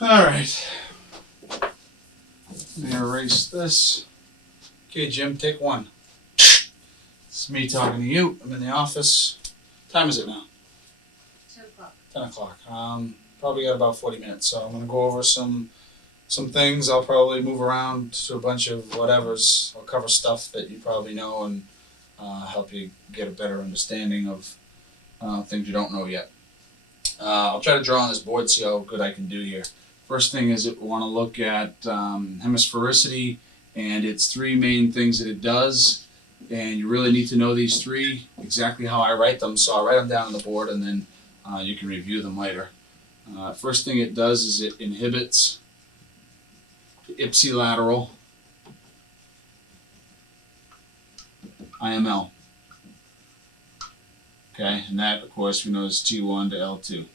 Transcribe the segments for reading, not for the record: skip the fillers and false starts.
Alright. Let me erase this. Okay, Jim, take one. It's me talking to you. I'm in the office. What time is it now? 10 o'clock. 10 o'clock. Probably got about 40 minutes, so I'm going to go over some things. I'll probably move around to a bunch of whatevers. I'll cover stuff that you probably know and help you get a better understanding of things you don't know yet. I'll try to draw on this board, see how good I can do here. First thing is that we want to look at hemisphericity and its three main things that it does. And you really need to know these three, exactly how I write them. So I'll write them down on the board and then you can review them later. First thing it does is it inhibits the ipsilateral IML. Okay, and that, of course, we know is T1 to L2.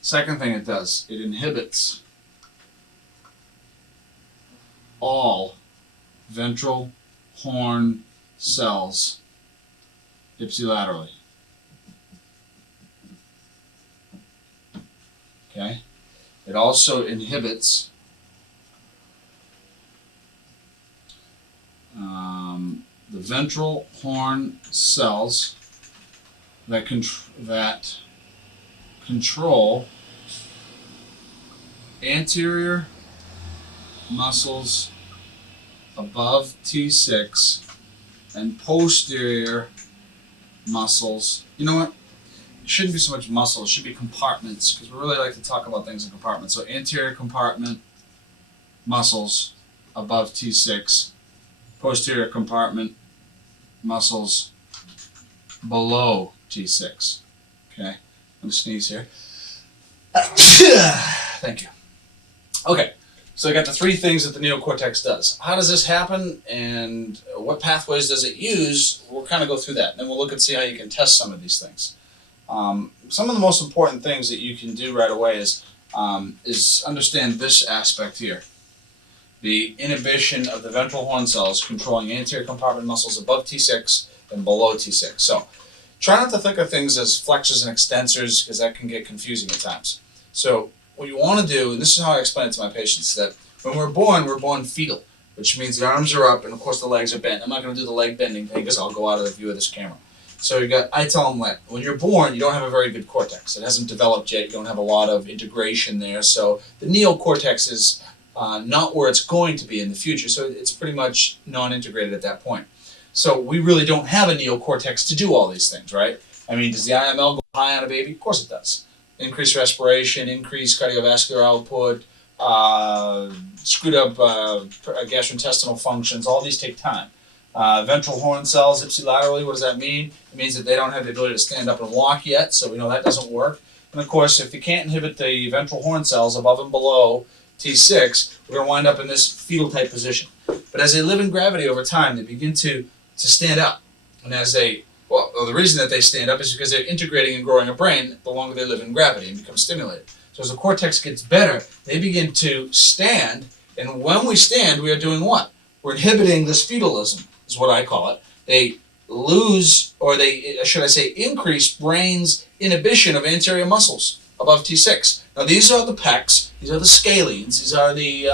Second thing it does, it inhibits all ventral horn cells ipsilaterally. Okay, it also inhibits the ventral horn cells that control anterior muscles above T6 and posterior muscles. You know what? It shouldn't be so much muscles, it should be compartments, because we really like to talk about things in compartments. So anterior compartment muscles above T6, posterior compartment muscles below T6. Okay, I'm gonna sneeze here. Thank you. Okay, so I got the three things that the neocortex does. How does this happen and what pathways does it use? We'll kind of go through that, and then we'll look and see how you can test some of these things. Some of the most important things that you can do right away is understand this aspect here. The inhibition of the ventral horn cells controlling anterior compartment muscles above T6 and below T6. So try not to think of things as flexors and extensors, because that can get confusing at times. So what you want to do, and this is how I explain it to my patients, that when we're born fetal, which means the arms are up and of course the legs are bent. I'm not going to do the leg bending thing because I'll go out of the view of this camera. So I tell them that when you're born, you don't have a very good cortex. It hasn't developed yet. You don't have a lot of integration there. So the neocortex is not where it's going to be in the future. So it's pretty much non-integrated at that point. So we really don't have a neocortex to do all these things, right? I mean, does the IML go high on a baby? Of course it does. Increased respiration, increased cardiovascular output, screwed up gastrointestinal functions, all these take time. Ventral horn cells ipsilaterally, what does that mean? It means that they don't have the ability to stand up and walk yet, so we know that doesn't work. And of course, if you can't inhibit the ventral horn cells above and below T6, we're going to wind up in this fetal type position. But as they live in gravity over time, they begin to stand up. And as the reason that they stand up is because they're integrating and growing a brain the longer they live in gravity and become stimulated. So as the cortex gets better, they begin to stand, and when we stand, we are doing what? We're inhibiting this fetalism, is what I call it. They lose, or increase brain's inhibition of anterior muscles above T6. Now these are the pecs, these are the scalenes, these are the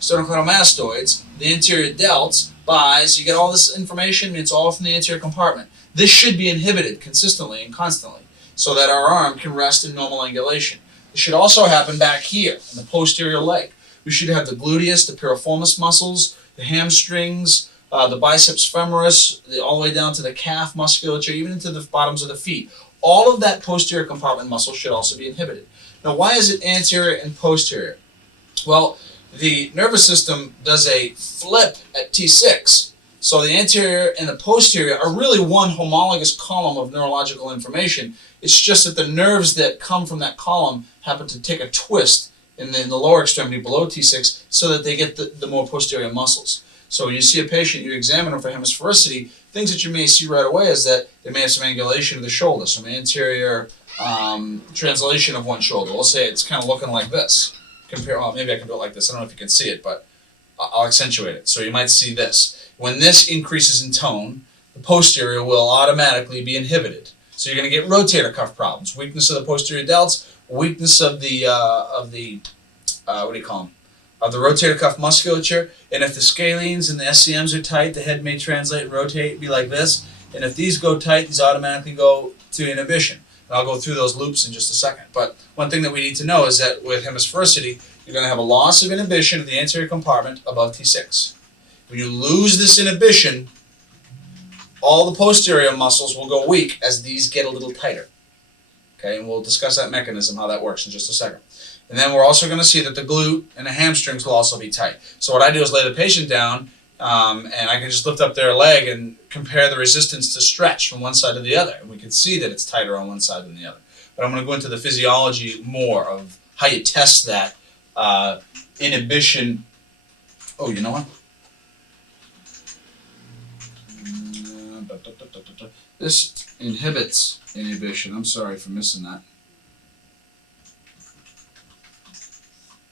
sternocleidomastoids, the anterior delts, bis. You get all this information, it's all from the anterior compartment. This should be inhibited consistently and constantly so that our arm can rest in normal angulation. It should also happen back here in the posterior leg. We should have the gluteus, the piriformis muscles, the hamstrings, the biceps femoris, all the way down to the calf musculature, even into the bottoms of the feet. All of that posterior compartment muscle should also be inhibited. Now, why is it anterior and posterior? Well, the nervous system does a flip at T6. So the anterior and the posterior are really one homologous column of neurological information. It's just that the nerves that come from that column happen to take a twist in the lower extremity below T6 so that they get the more posterior muscles. So when you see a patient, you examine them for hemisphericity, things that you may see right away is that they may have some angulation of the shoulder, some anterior translation of one shoulder. We'll say it's kind of looking like this. Maybe I can do it like this. I don't know if you can see it, but I'll accentuate it. So you might see this. When this increases in tone, the posterior will automatically be inhibited. So you're going to get rotator cuff problems, weakness of the posterior delts, weakness of the what do you call them? Of the rotator cuff musculature. And if the scalenes and the SCMs are tight, the head may translate and rotate, be like this. And if these go tight, these automatically go to inhibition. And I'll go through those loops in just a second. But one thing that we need to know is that with hemisphericity, you're going to have a loss of inhibition of the anterior compartment above T6. When you lose this inhibition, all the posterior muscles will go weak as these get a little tighter. Okay, and we'll discuss that mechanism, how that works in just a second. And then we're also going to see that the glute and the hamstrings will also be tight. So what I do is lay the patient down, and I can just lift up their leg and compare the resistance to stretch from one side to the other. And we can see that it's tighter on one side than the other. But I'm going to go into the physiology more of how you test that inhibition. Oh, you know what? This inhibits inhibition. I'm sorry for missing that.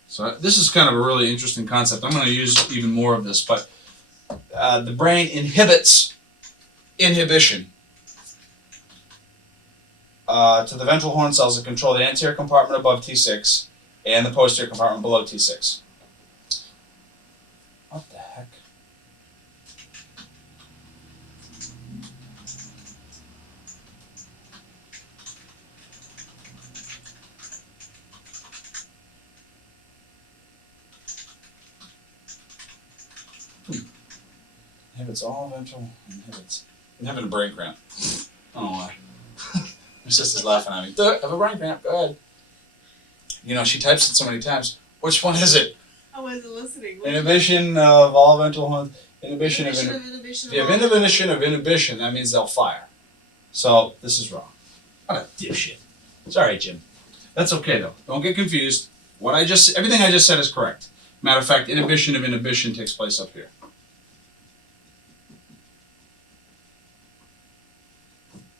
So this is kind of a really interesting concept. I'm going to use even more of this, but the brain inhibits inhibition to the ventral horn cells that control the anterior compartment above T6 and the posterior compartment below T6. What the heck? Inhibits all ventral inhibits. I'm having a brain cramp. I don't know why. My sister's laughing at me. I have a brain cramp. Go ahead. You know, she types it so many times. Which one is it? I wasn't listening. Inhibition of all ventral horns. Inhibition If of inhibition. you have inhibition of inhibition, that means they'll fire. So this is wrong. What a dipshit. Sorry, Jim. That's okay though. Don't get confused. Everything I just said is correct. Matter of fact, inhibition of inhibition takes place up here.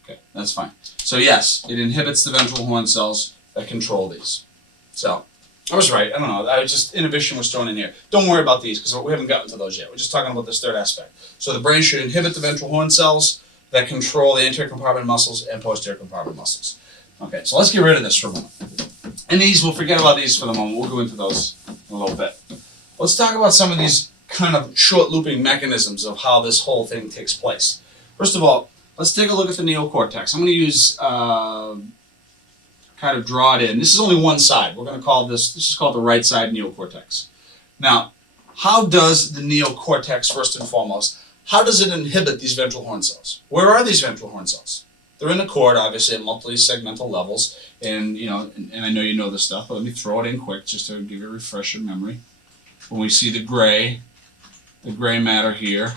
Okay, that's fine. So yes, it inhibits the ventral horn cells that control these. So I was right. I don't know. Inhibition was thrown in here. Don't worry about these because we haven't gotten to those yet. We're just talking about this third aspect. So the brain should inhibit the ventral horn cells that control the anterior compartment muscles and posterior compartment muscles. Okay, so let's get rid of this for a moment. And we'll forget about these for the moment. We'll go into those in a little bit. Let's talk about some of these kind of short looping mechanisms of how this whole thing takes place. First of all, let's take a look at the neocortex. I'm going to use kind of draw it in. This is only one side. We're going to call this is called the right side neocortex. Now, how does the neocortex, first and foremost, how does it inhibit these ventral horn cells? Where are these ventral horn cells? They're in the cord, obviously, at multi-segmental levels, and and I know you know this stuff, but let me throw it in quick just to give you a refresher memory. When we see the gray matter here,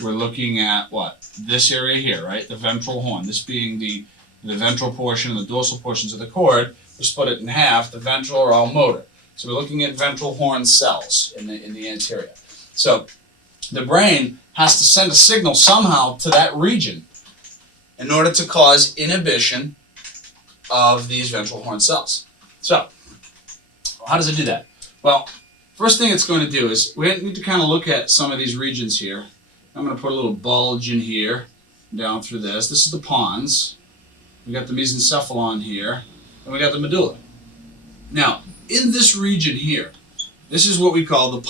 we're looking at what? This area here, right? The ventral horn. This being the ventral portion and the dorsal portions of the cord. We split it in half. The ventral are all motor. So we're looking at ventral horn cells in the anterior. So the brain has to send a signal somehow to that region in order to cause inhibition of these ventral horn cells. So how does it do that? Well, first thing it's going to do is we need to kind of look at some of these regions here. I'm going to put a little bulge in here, down through this. This is the pons. We got the mesencephalon here, and we got the medulla. Now, in this region here, this is what we call the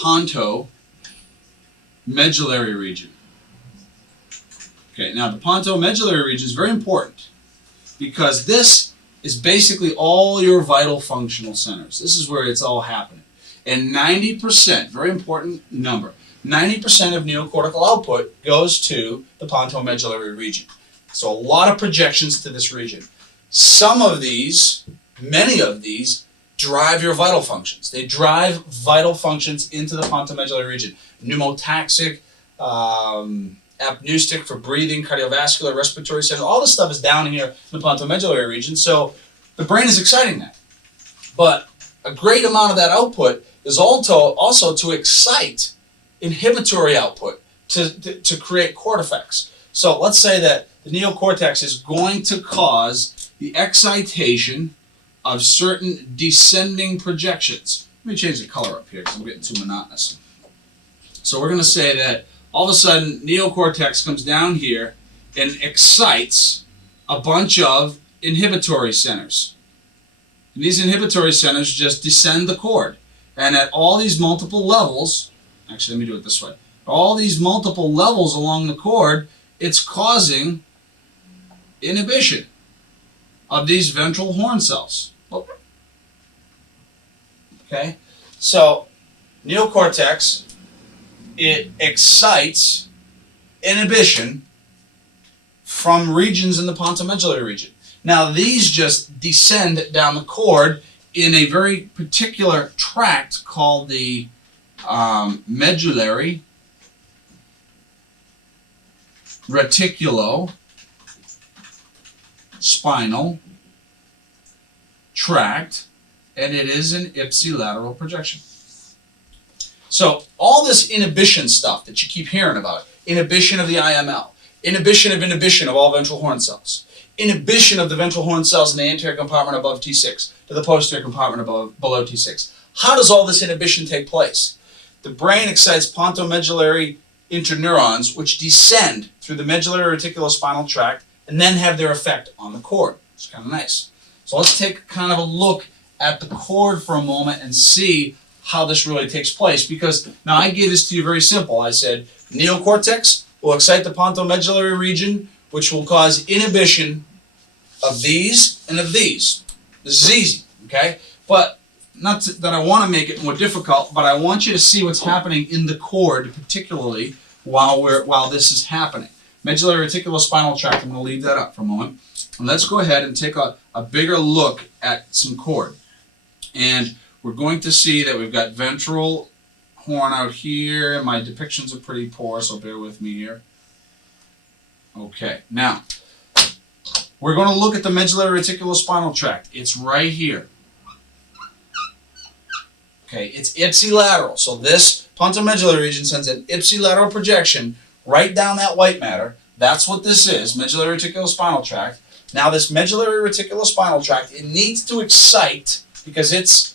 pontomedullary region. Okay, now the pontomedullary region is very important because this is basically all your vital functional centers. This is where it's all happening. And 90%, very important number, 90% of neocortical output goes to the pontomedullary region. So a lot of projections to this region. Some of these, many of these, drive your vital functions. They drive vital functions into the pontomedullary region. Pneumotaxic, apneustic for breathing, cardiovascular, respiratory center, all this stuff is down here in the pontomedullary region. So the brain is exciting that. But a great amount of that output is also to excite inhibitory output to create cord effects. So let's say that the neocortex is going to cause the excitation of certain descending projections. Let me change the color up here because I'm getting too monotonous. So we're going to say that all of a sudden neocortex comes down here and excites a bunch of inhibitory centers. And these inhibitory centers just descend the cord. And at all these multiple levels, actually let me do it this way, all these multiple levels along the cord, it's causing inhibition of these ventral horn cells. Okay, so neocortex, it excites inhibition from regions in the pontomedullary region. Now these just descend down the cord in a very particular tract called the medullary reticulospinal tract, and it is an ipsilateral projection. So all this inhibition stuff that you keep hearing about, inhibition of the IML, inhibition of all ventral horn cells, inhibition of the ventral horn cells in the anterior compartment above T6 to the posterior compartment below T6. How does all this inhibition take place? The brain excites pontomedullary interneurons, which descend through the medullary reticulospinal tract and then have their effect on the cord. It's kind of nice. So let's take kind of a look at the cord for a moment and see how this really takes place, because now I gave this to you very simple. I said neocortex will excite the pontomedullary region, which will cause inhibition of these and of these. This is easy, okay? But not that I want to make it more difficult, but I want you to see what's happening in the cord, particularly while this is happening. Medullary reticulospinal tract, I'm going to leave that up for a moment. And let's go ahead and take a bigger look at some cord. And we're going to see that we've got ventral horn out here. My depictions are pretty poor, so bear with me here. Okay, now, we're going to look at the medullary reticulospinal tract. It's right here. Okay, it's ipsilateral. So this pontomedullary region sends an ipsilateral projection right down that white matter. That's what this is, medullary reticulospinal tract. Now this medullary reticulospinal tract, it needs to excite, because it's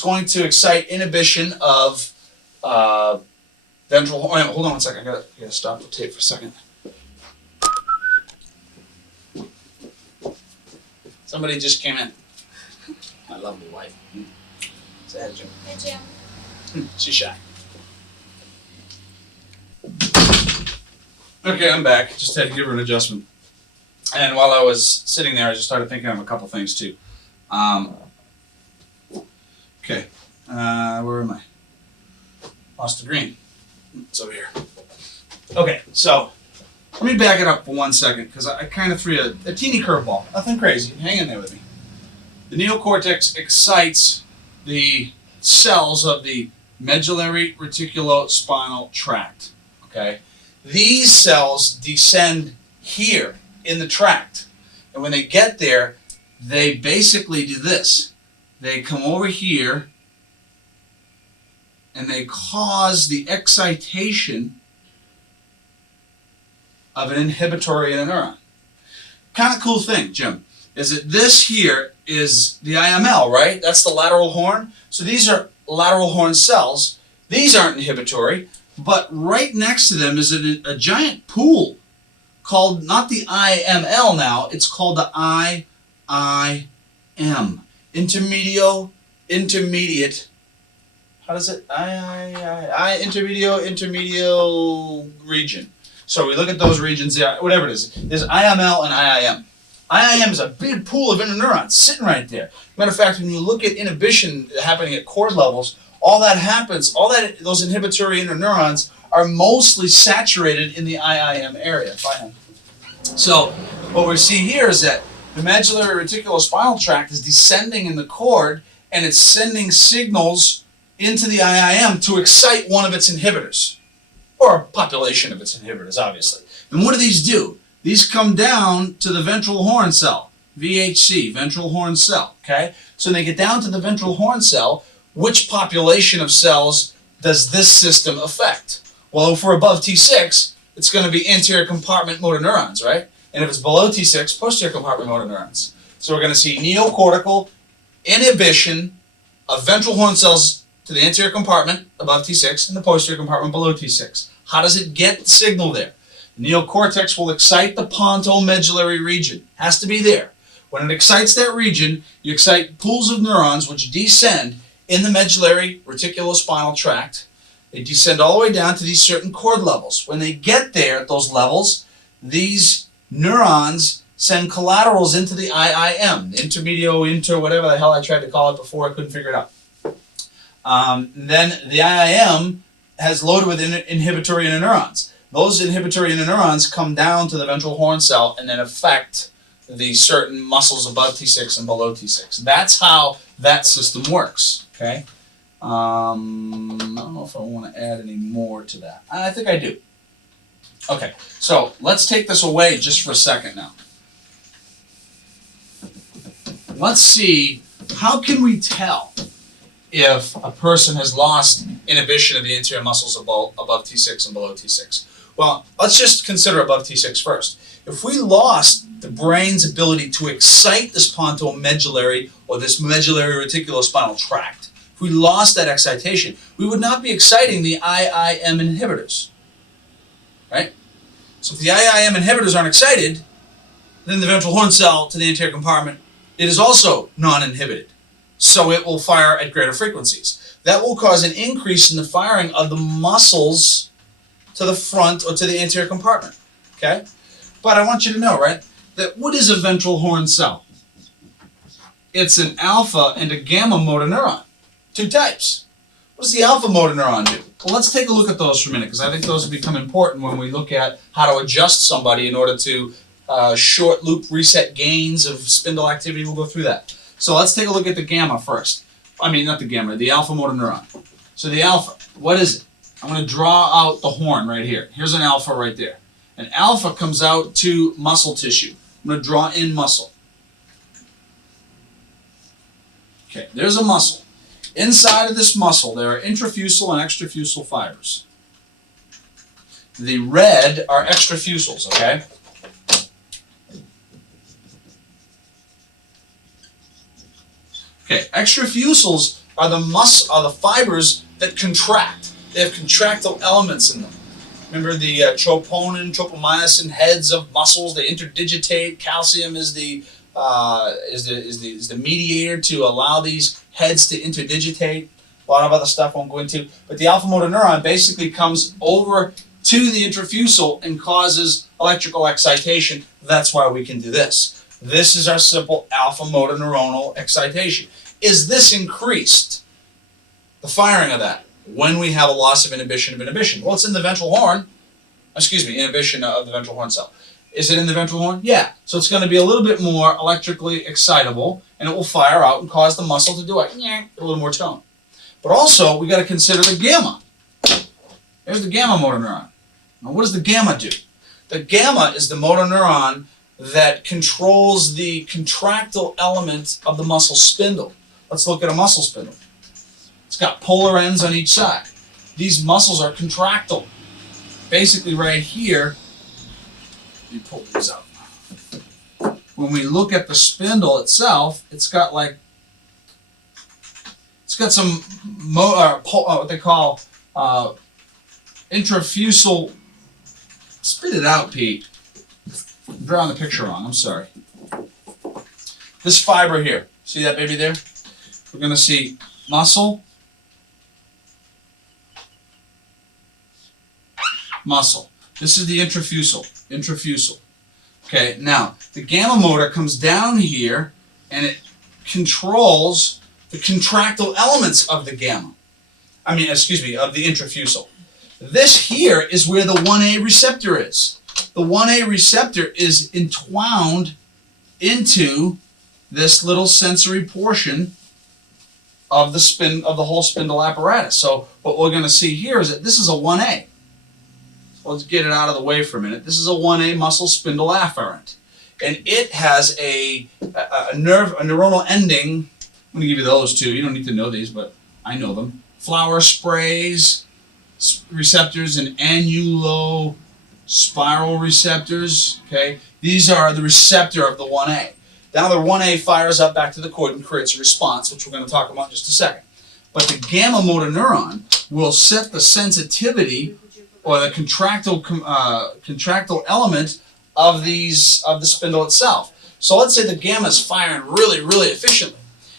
going to excite inhibition of ventral horn. Hold on one second. I gotta stop the tape for a second. Somebody just came in. My lovely wife. Say hi, Jim. Hey, Jim. She's shy. Okay, I'm back. Just had to give her an adjustment. And while I was sitting there, I just started thinking of a couple things too. Okay, where am I? Lost the green. It's over here. Okay, so let me back it up for 1 second, because I kind of threw a teeny curveball. Nothing crazy. Hang in there with me. The neocortex excites the cells of the medullary reticulospinal tract. Okay, these cells descend here in the tract, and when they get there, they basically do this. They come over here and they cause the excitation of an inhibitory interneuron. Kind of cool thing, Jim, is that this here is the IML, right? That's the lateral horn. So these are lateral horn cells. These aren't inhibitory, but right next to them is a giant pool called, not the IML now, it's called the IIM. Intermediate, how does it? Intermediate region. So we look at those regions there, whatever it is. There's IML and IIM. IIM is a big pool of interneurons sitting right there. Matter of fact, when you look at inhibition happening at cord levels, all that happens, those inhibitory interneurons are mostly saturated in the IIM area. So what we see here is that the medullary reticulospinal tract is descending in the cord, and it's sending signals into the IIM to excite one of its inhibitors, or a population of its inhibitors, obviously. And what do these do? These come down to the ventral horn cell, VHC, ventral horn cell, okay? So when they get down to the ventral horn cell, which population of cells does this system affect? Well, if we're above T6, it's going to be anterior compartment motor neurons, right? And if it's below T6, posterior compartment motor neurons. So we're going to see neocortical inhibition of ventral horn cells to the anterior compartment above T6 and the posterior compartment below T6. How does it get the signal there? The neocortex will excite the pontomedullary region. Has to be there. When it excites that region, you excite pools of neurons which descend in the medullary reticulospinal tract. They descend all the way down to these certain cord levels. When they get there at those levels, these neurons send collaterals into the IIM, whatever the hell I tried to call it before, I couldn't figure it out. Then the IIM has loaded with inhibitory interneurons. Those inhibitory interneurons come down to the ventral horn cell and then affect the certain muscles above T6 and below T6. That's how that system works. Okay. I don't know if I want to add any more to that. I think I do. Okay, so let's take this away just for a second now. Let's see, how can we tell if a person has lost inhibition of the anterior muscles above T6 and below T6? Well, let's just consider above T6 first. If we lost the brain's ability to excite this pontomedullary or this medullary reticulospinal tract, if we lost that excitation, we would not be exciting the IIM inhibitors, right? So if the IIM inhibitors aren't excited, then the ventral horn cell to the anterior compartment, it is also non-inhibited. So it will fire at greater frequencies. That will cause an increase in the firing of the muscles to the front or to the anterior compartment, okay? But I want you to know, right, that what is a ventral horn cell? It's an alpha and a gamma motor neuron. Two types. What does the alpha motor neuron do? Well, let's take a look at those for a minute, because I think those will become important when we look at how to adjust somebody in order to short loop reset gains of spindle activity. We'll go through that. So let's take a look at the gamma first. I mean, not the gamma, the alpha motor neuron. So the alpha, what is it? I'm going to draw out the horn right here. Here's an alpha right there. An alpha comes out to muscle tissue. I'm going to draw in muscle. Okay, there's a muscle. Inside of this muscle, there are intrafusal and extrafusal fibers. The red are extrafusals, okay? Okay, extrafusals are the fibers that contract. They have contractile elements in them. Remember the troponin, tropomyosin heads of muscles? They interdigitate. Calcium is the mediator to allow these heads to interdigitate. A lot of other stuff I won't go into. But the alpha motor neuron basically comes over to the intrafusal and causes electrical excitation. That's why we can do this. This is our simple alpha motor neuronal excitation. Is this increased, the firing of that, when we have a loss of inhibition? Well, it's in the ventral horn. Inhibition of the ventral horn cell. Is it in the ventral horn? Yeah. So it's going to be a little bit more electrically excitable, and it will fire out and cause the muscle to do a little more tone. But also, we got to consider the gamma. There's the gamma motor neuron. Now, what does the gamma do? The gamma is the motor neuron that controls the contractile element of the muscle spindle. Let's look at a muscle spindle. It's got polar ends on each side. These muscles are contractile. Basically right here, let me pull these out. When we look at the spindle itself, it's got some what they call intrafusal. Spit it out, Pete. I'm drawing the picture wrong. I'm sorry. This fiber here, see that baby there? We're going to see muscle, muscle. This is the intrafusal. Okay, now the gamma motor comes down here and it controls the contractile elements of the of the intrafusal. This here is where the 1A receptor is. The 1A receptor is entwound into this little sensory portion of the whole spindle apparatus. So what we're going to see here is that this is a 1A. Let's get it out of the way for a minute. This is a 1A muscle spindle afferent. And it has a neuronal ending. I'm going to give you those two. You don't need to know these, but I know them. Flower sprays receptors and annulospiral receptors. Okay, these are the receptor of the 1A. Now the 1A fires up back to the cord and creates a response, which we're going to talk about in just a second. But the gamma motor neuron will set the sensitivity or the contractile element of the spindle itself. So let's say the gamma is firing really, really efficiently.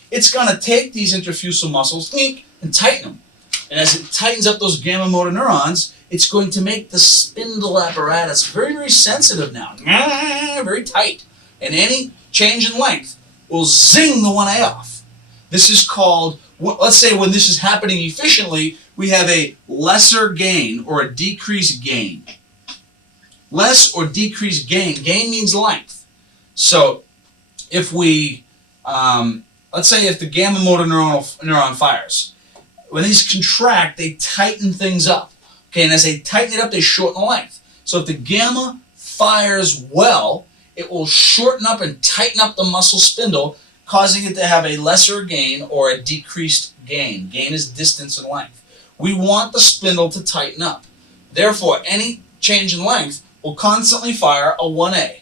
It's going to take these interfusal muscles and tighten them. And as it tightens up those gamma motor neurons, it's going to make the spindle apparatus very, very sensitive now, very tight. And any change in length will zing the 1A off. This is called, let's say when this is happening efficiently, we have a lesser gain or a decreased gain. Less or decreased gain. Gain means length. So if we, let's say if the gamma motor neuron fires, when these contract, they tighten things up. Okay, and as they tighten it up, they shorten the length. So if the gamma fires well, it will shorten up and tighten up the muscle spindle, causing it to have a lesser gain or a decreased gain. Gain is distance and length. We want the spindle to tighten up. Therefore, any change in length will constantly fire a 1A.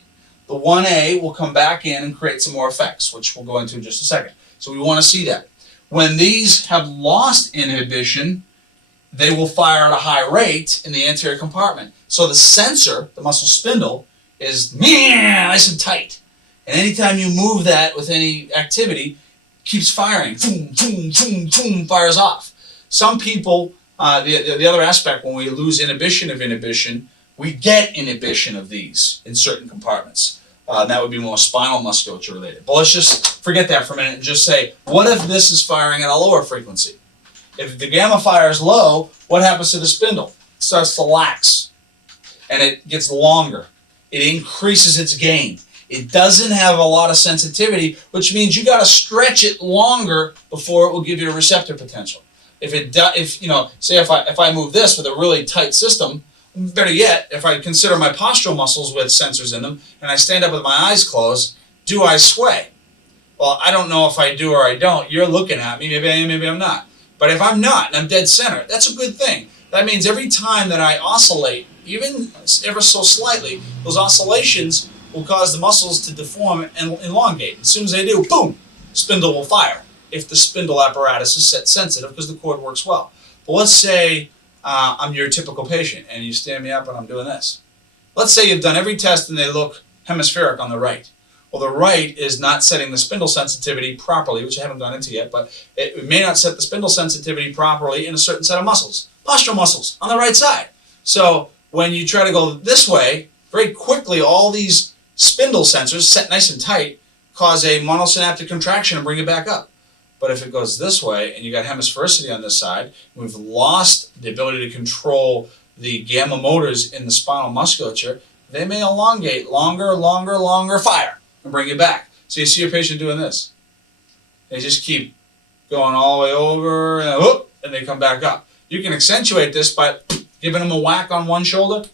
The 1A will come back in and create some more effects, which we'll go into in just a second. So we want to see that. When these have lost inhibition, they will fire at a high rate in the anterior compartment. So the sensor, the muscle spindle, is nice and tight. And anytime you move that with any activity, it keeps firing. Boom, boom, boom, boom, fires off. Some people, the other aspect, when we lose inhibition of inhibition, we get inhibition of these in certain compartments. That would be more spinal musculature related. But let's just forget that for a minute and just say, what if this is firing at a lower frequency? If the gamma fires low, what happens to the spindle? It starts to lax, and it gets longer. It increases its gain. It doesn't have a lot of sensitivity, which means you got to stretch it longer before it will give you a receptor potential. Say if I move this with a really tight system, better yet, if I consider my postural muscles with sensors in them, and I stand up with my eyes closed, do I sway? Well, I don't know if I do or I don't. You're looking at me, maybe I am, maybe I'm not. But if I'm not, and I'm dead center, that's a good thing. That means every time that I oscillate, even ever so slightly, those oscillations will cause the muscles to deform and elongate. As soon as they do, boom, spindle will fire, if the spindle apparatus is set sensitive, because the cord works well. But let's say I'm your typical patient, and you stand me up and I'm doing this. Let's say you've done every test and they look hemispheric on the right. Well, the right is not setting the spindle sensitivity properly, which I haven't gone into yet, but it may not set the spindle sensitivity properly in a certain set of muscles, postural muscles on the right side. So when you try to go this way, very quickly all these spindle sensors, set nice and tight, cause a monosynaptic contraction and bring it back up. But if it goes this way, and you got hemisphericity on this side, we've lost the ability to control the gamma motors in the spinal musculature, they may elongate longer, fire, and bring it back. So you see your patient doing this. They just keep going all the way over, and whoop, and they come back up. You can accentuate this by giving them a whack on one shoulder,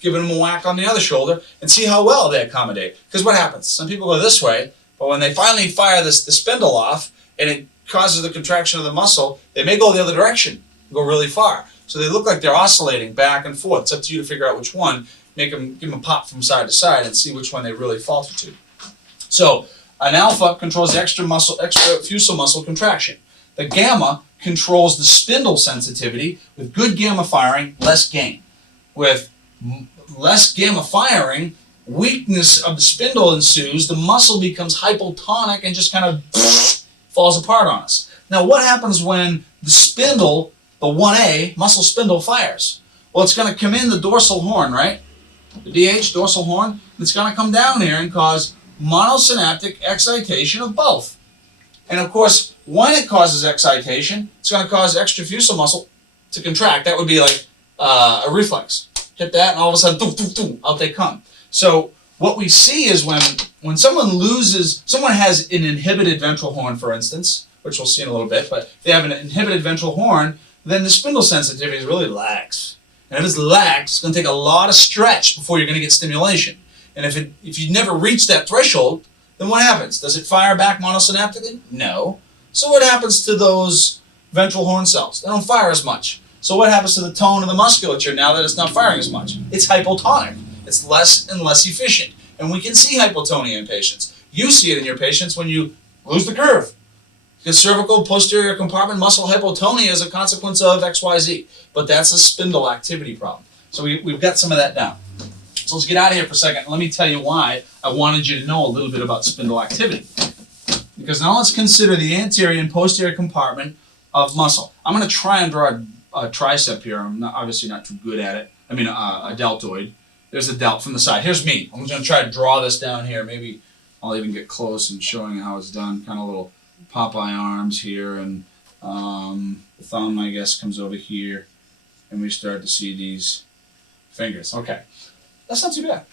giving them a whack on the other shoulder, and see how well they accommodate. Because what happens? Some people go this way, but when they finally fire the spindle off, and it causes the contraction of the muscle, they may go the other direction and go really far. So they look like they're oscillating back and forth. It's up to you to figure out which one, give them a pop from side to side and see which one they really falter to. So an alpha controls the extrafusal muscle contraction. The gamma controls the spindle sensitivity. With good gamma firing, less gain. With less gamma firing, weakness of the spindle ensues, the muscle becomes hypotonic and just kind of falls apart on us. Now what happens when the spindle, the 1A, muscle spindle fires? Well, it's going to come in the dorsal horn, right? The DH, dorsal horn, and it's going to come down here and cause monosynaptic excitation of both. And of course, when it causes excitation, it's going to cause extrafusal muscle to contract. That would be like a reflex. Hit that, and all of a sudden, doof, doof, doof, out they come. So what we see is when someone has an inhibited ventral horn, for instance, which we'll see in a little bit, but if they have an inhibited ventral horn, then the spindle sensitivity is really lax. And if it's lax, it's going to take a lot of stretch before you're going to get stimulation. And if you never reach that threshold, then what happens? Does it fire back monosynaptically? No. So what happens to those ventral horn cells? They don't fire as much. So what happens to the tone of the musculature now that it's not firing as much? It's hypotonic. It's less and less efficient. And we can see hypotonia in patients. You see it in your patients when you lose the curve. Because cervical posterior compartment muscle hypotonia is a consequence of XYZ. But that's a spindle activity problem. So we've got some of that down. So let's get out of here for a second. Let me tell you why I wanted you to know a little bit about spindle activity. Because now let's consider the anterior and posterior compartment of muscle. I'm going to try and draw a tricep here. I'm obviously not too good at it. I mean a deltoid. There's a delt from the side. Here's me. I'm going to try to draw this down here. Maybe I'll even get close and showing how it's done. Kind of little Popeye arms here, and the thumb, I guess, comes over here, and we start to see these fingers. Okay, that's not too bad.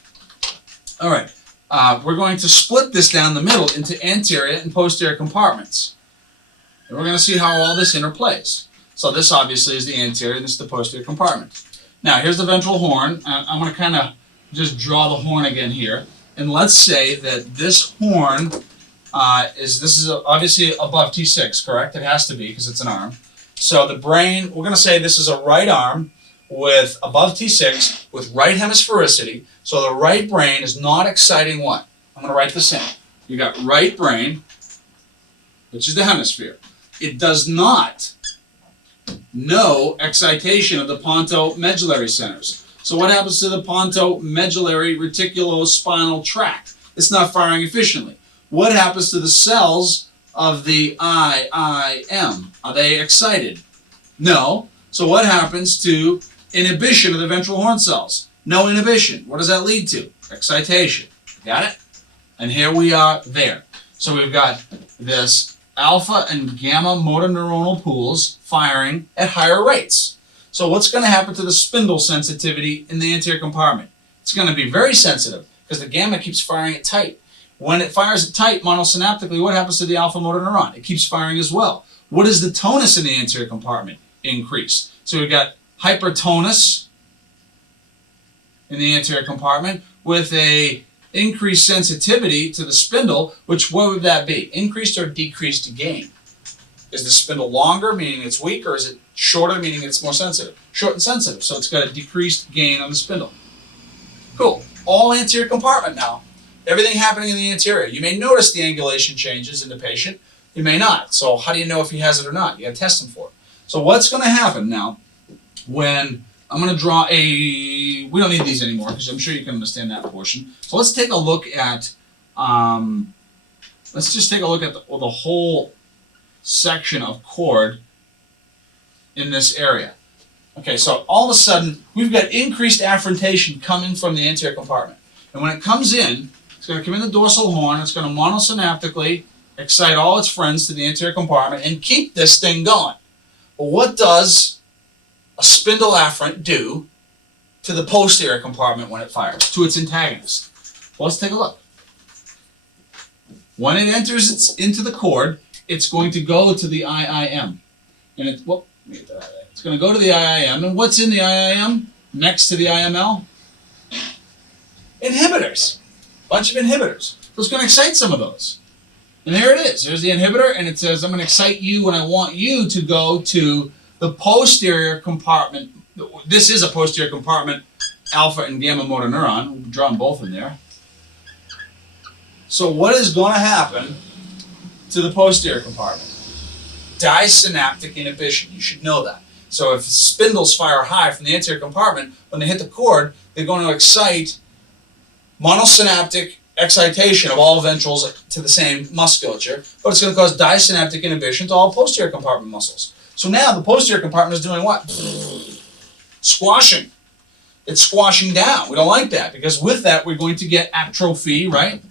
All right, we're going to split this down the middle into anterior and posterior compartments. And we're going to see how all this interplays. So this obviously is the anterior, and this is the posterior compartment. Now, here's the ventral horn. I'm going to kind of just draw the horn again here. And let's say that this horn this is obviously above T6, correct? It has to be because it's an arm. So the brain, we're going to say this is a right arm with above T6 with right hemisphericity. So the right brain is not exciting what? I'm going to write this in. You got right brain, which is the hemisphere. It does not know excitation of the pontomedullary centers. So what happens to the pontomedullary reticulospinal tract? It's not firing efficiently. What happens to the cells of the IIM? Are they excited? No. So what happens to inhibition of the ventral horn cells? No inhibition. What does that lead to? Excitation. Got it? And here we are there. So we've got this alpha and gamma motor neuronal pools firing at higher rates. So what's going to happen to the spindle sensitivity in the anterior compartment? It's going to be very sensitive because the gamma keeps firing it tight. When it fires it tight monosynaptically, what happens to the alpha motor neuron? It keeps firing as well. What does the tonus in the anterior compartment increase? So we've got hypertonus in the anterior compartment with a increased sensitivity to the spindle, which what would that be? Increased or decreased gain? Is the spindle longer, meaning it's weak, or is it shorter, meaning it's more sensitive? Short and sensitive, so it's got a decreased gain on the spindle. Cool. All anterior compartment now. Everything happening in the anterior. You may notice the angulation changes in the patient. You may not. So how do you know if he has it or not? You got to test him for it. So what's going to happen now when I'm going to draw a... We don't need these anymore because I'm sure you can understand that portion. So let's take a look at... let's just take a look at the whole section of cord in this area. Okay, so all of a sudden, we've got increased afferentation coming from the anterior compartment. And when it comes in, it's going to come in the dorsal horn, it's going to monosynaptically excite all its friends to the anterior compartment and keep this thing going. Well, what does a spindle afferent do to the posterior compartment when it fires, to its antagonist? Well, let's take a look. When it enters into the cord, it's going to go to the IIM. And it's going to go to the IIM. And what's in the IIM next to the IML? Inhibitors. Bunch of inhibitors. So it's going to excite some of those. And there it is. There's the inhibitor, and it says, I'm going to excite you, and I want you to go to the posterior compartment. This is a posterior compartment, alpha and gamma motor neuron. We'll draw them both in there. So what is going to happen to the posterior compartment? Disynaptic inhibition. You should know that. So if spindles fire high from the anterior compartment, when they hit the cord, they're going to excite monosynaptic excitation of all ventrals to the same musculature, but it's going to cause disynaptic inhibition to all posterior compartment muscles. So now the posterior compartment is doing what? Squashing. It's squashing down. We don't like that because with that we're going to get atrophy, right?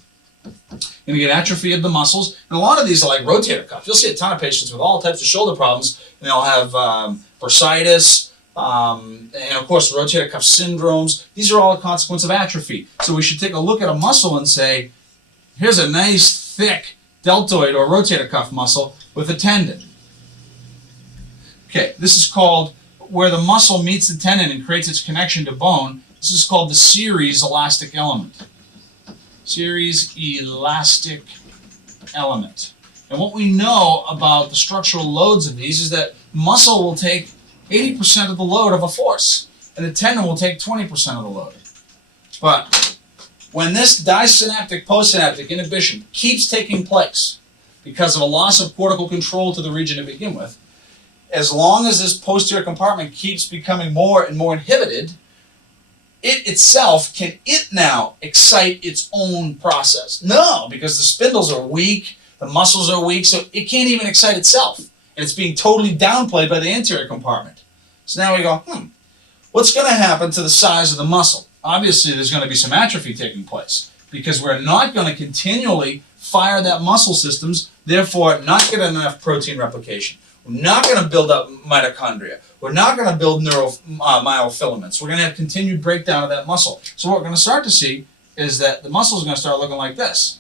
You're going to get atrophy of the muscles. And a lot of these are like rotator cuff. You'll see a ton of patients with all types of shoulder problems, and they'll have bursitis, and of course rotator cuff syndromes. These are all a consequence of atrophy. So we should take a look at a muscle and say, here's a nice thick deltoid or rotator cuff muscle with a tendon. Okay, this is called where the muscle meets the tendon and creates its connection to bone. This is called the series elastic element. Series elastic element. And what we know about the structural loads of these is that muscle will take 80% of the load of a force, and the tendon will take 20% of the load. But when this disynaptic postsynaptic inhibition keeps taking place because of a loss of cortical control to the region to begin with, as long as this posterior compartment keeps becoming more and more inhibited, it itself, can it now excite its own process? No, because the spindles are weak, the muscles are weak, so it can't even excite itself. And it's being totally downplayed by the anterior compartment. So now we go, what's going to happen to the size of the muscle? Obviously, there's going to be some atrophy taking place because we're not going to continually fire that muscle systems, therefore not get enough protein replication. We're not going to build up mitochondria. We're not going to build myofilaments. We're going to have continued breakdown of that muscle. So what we're going to start to see is that the muscle is going to start looking like this.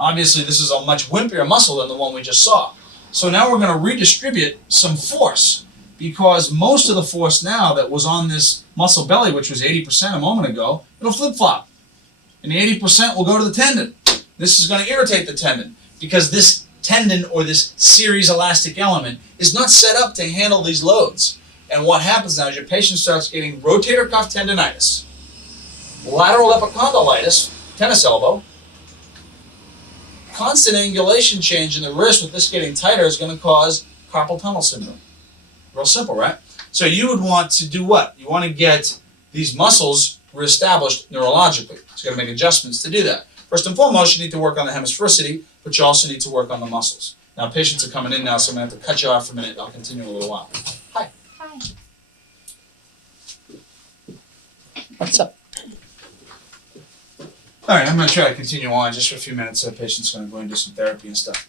Obviously, this is a much wimpier muscle than the one we just saw. So now we're going to redistribute some force, because most of the force now that was on this muscle belly, which was 80% a moment ago, it'll flip-flop. And the 80% will go to the tendon. This is going to irritate the tendon, because this tendon, or this series elastic element, is not set up to handle these loads. And what happens now is your patient starts getting rotator cuff tendinitis, lateral epicondylitis, tennis elbow. Constant angulation change in the wrist with this getting tighter is going to cause carpal tunnel syndrome. Real simple, right? So you would want to do what? You want to get these muscles reestablished neurologically. So you got to make adjustments to do that. First and foremost, you need to work on the hemisphericity, but you also need to work on the muscles. Now, patients are coming in now, so I'm going to have to cut you off for a minute. I'll continue in a little while. Hi. Hi. What's up? All right, I'm going to try to continue on just for a few minutes. The patient's going to go and do some therapy and stuff.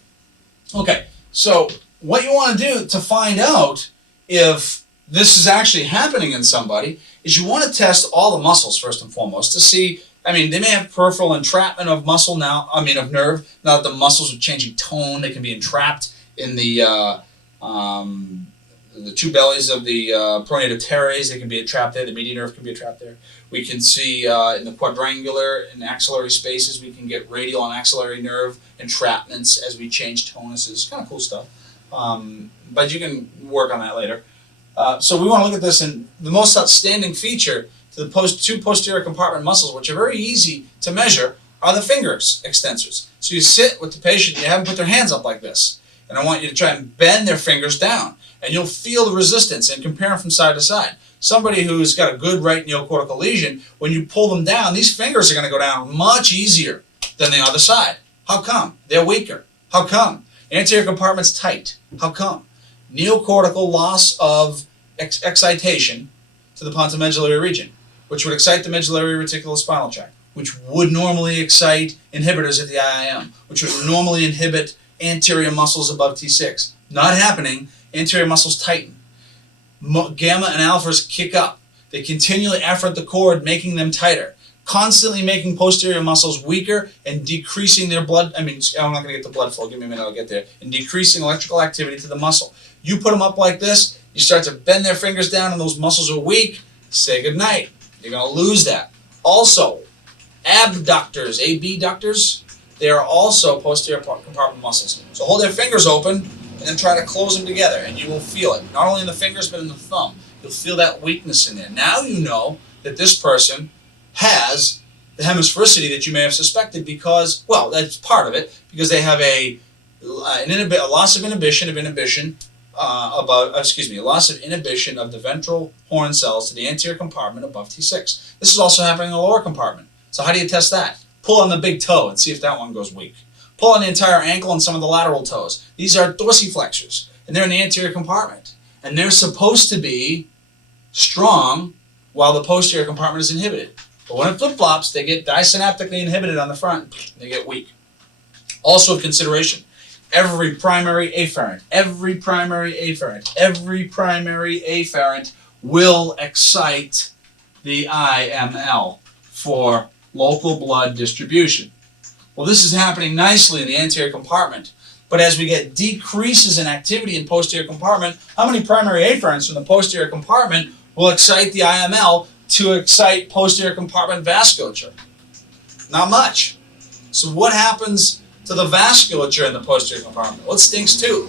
Okay, so what you want to do to find out if this is actually happening in somebody is you want to test all the muscles first and foremost to see. I mean, they may have peripheral entrapment of muscle now, of nerve. Now that the muscles are changing tone, they can be entrapped in the two bellies of the pronator teres. They can be entrapped there. The median nerve can be entrapped there. We can see in the quadrangular and axillary spaces, we can get radial and axillary nerve entrapments as we change tonuses. It's kind of cool stuff. But you can work on that later. So we want to look at this, and the most outstanding feature to the two posterior compartment muscles, which are very easy to measure, are the fingers extensors. So you sit with the patient, you have them put their hands up like this, and I want you to try and bend their fingers down, and you'll feel the resistance and compare them from side to side. Somebody who's got a good right neocortical lesion, when you pull them down, these fingers are going to go down much easier than the other side. How come? They're weaker. How come? Anterior compartment's tight. How come? Neocortical loss of excitation to the pontomedullary region, which would excite the medullary reticulospinal tract, which would normally excite inhibitors at the IIM, which would normally inhibit anterior muscles above T6. Not happening. Anterior muscles tighten. Gamma and alphas kick up. They continually effort the cord, making them tighter, constantly making posterior muscles weaker and decreasing their blood. I'm not going to get the blood flow. Give me a minute, I'll get there. And decreasing electrical activity to the muscle. You put them up like this, you start to bend their fingers down, and those muscles are weak. Say goodnight. You're going to lose that. Also, abductors, abductors, they are also posterior compartment muscles. So hold their fingers open and then try to close them together, and you will feel it. Not only in the fingers, but in the thumb. You'll feel that weakness in there. Now you know that this person has the hemisphericity that you may have suspected because, well, that's part of it, because they have a loss of inhibition a loss of inhibition of the ventral horn cells to the anterior compartment above T6. This is also happening in the lower compartment. So how do you test that? Pull on the big toe and see if that one goes weak. Pull on the entire ankle and some of the lateral toes. These are dorsiflexors, and they're in the anterior compartment. And they're supposed to be strong while the posterior compartment is inhibited. But when it flip-flops, they get disynaptically inhibited on the front, and they get weak. Also of consideration, every primary afferent will excite the IML for local blood distribution. Well, this is happening nicely in the anterior compartment, but as we get decreases in activity in posterior compartment, how many primary afferents from the posterior compartment will excite the IML to excite posterior compartment vasculature? Not much. So what happens to the vasculature in the posterior compartment? Well, it stinks too.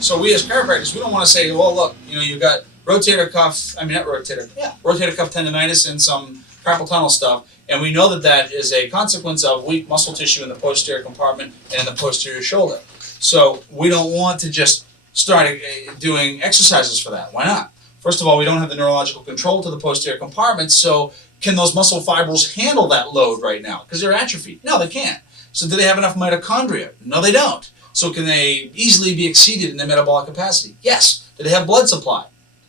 So we as chiropractors, we don't want to say, well, look, you've got rotator cuff tendinitis and some carpal tunnel stuff, and we know that that is a consequence of weak muscle tissue in the posterior compartment and in the posterior shoulder. So we don't want to just start doing exercises for that. Why not? First of all, we don't have the neurological control to the posterior compartment, so Can those muscle fibers handle that load right now? Because they're atrophied. No, they can't. So do they have enough mitochondria? No, they don't. So can they easily be exceeded in their metabolic capacity? Yes. Do they have blood supply?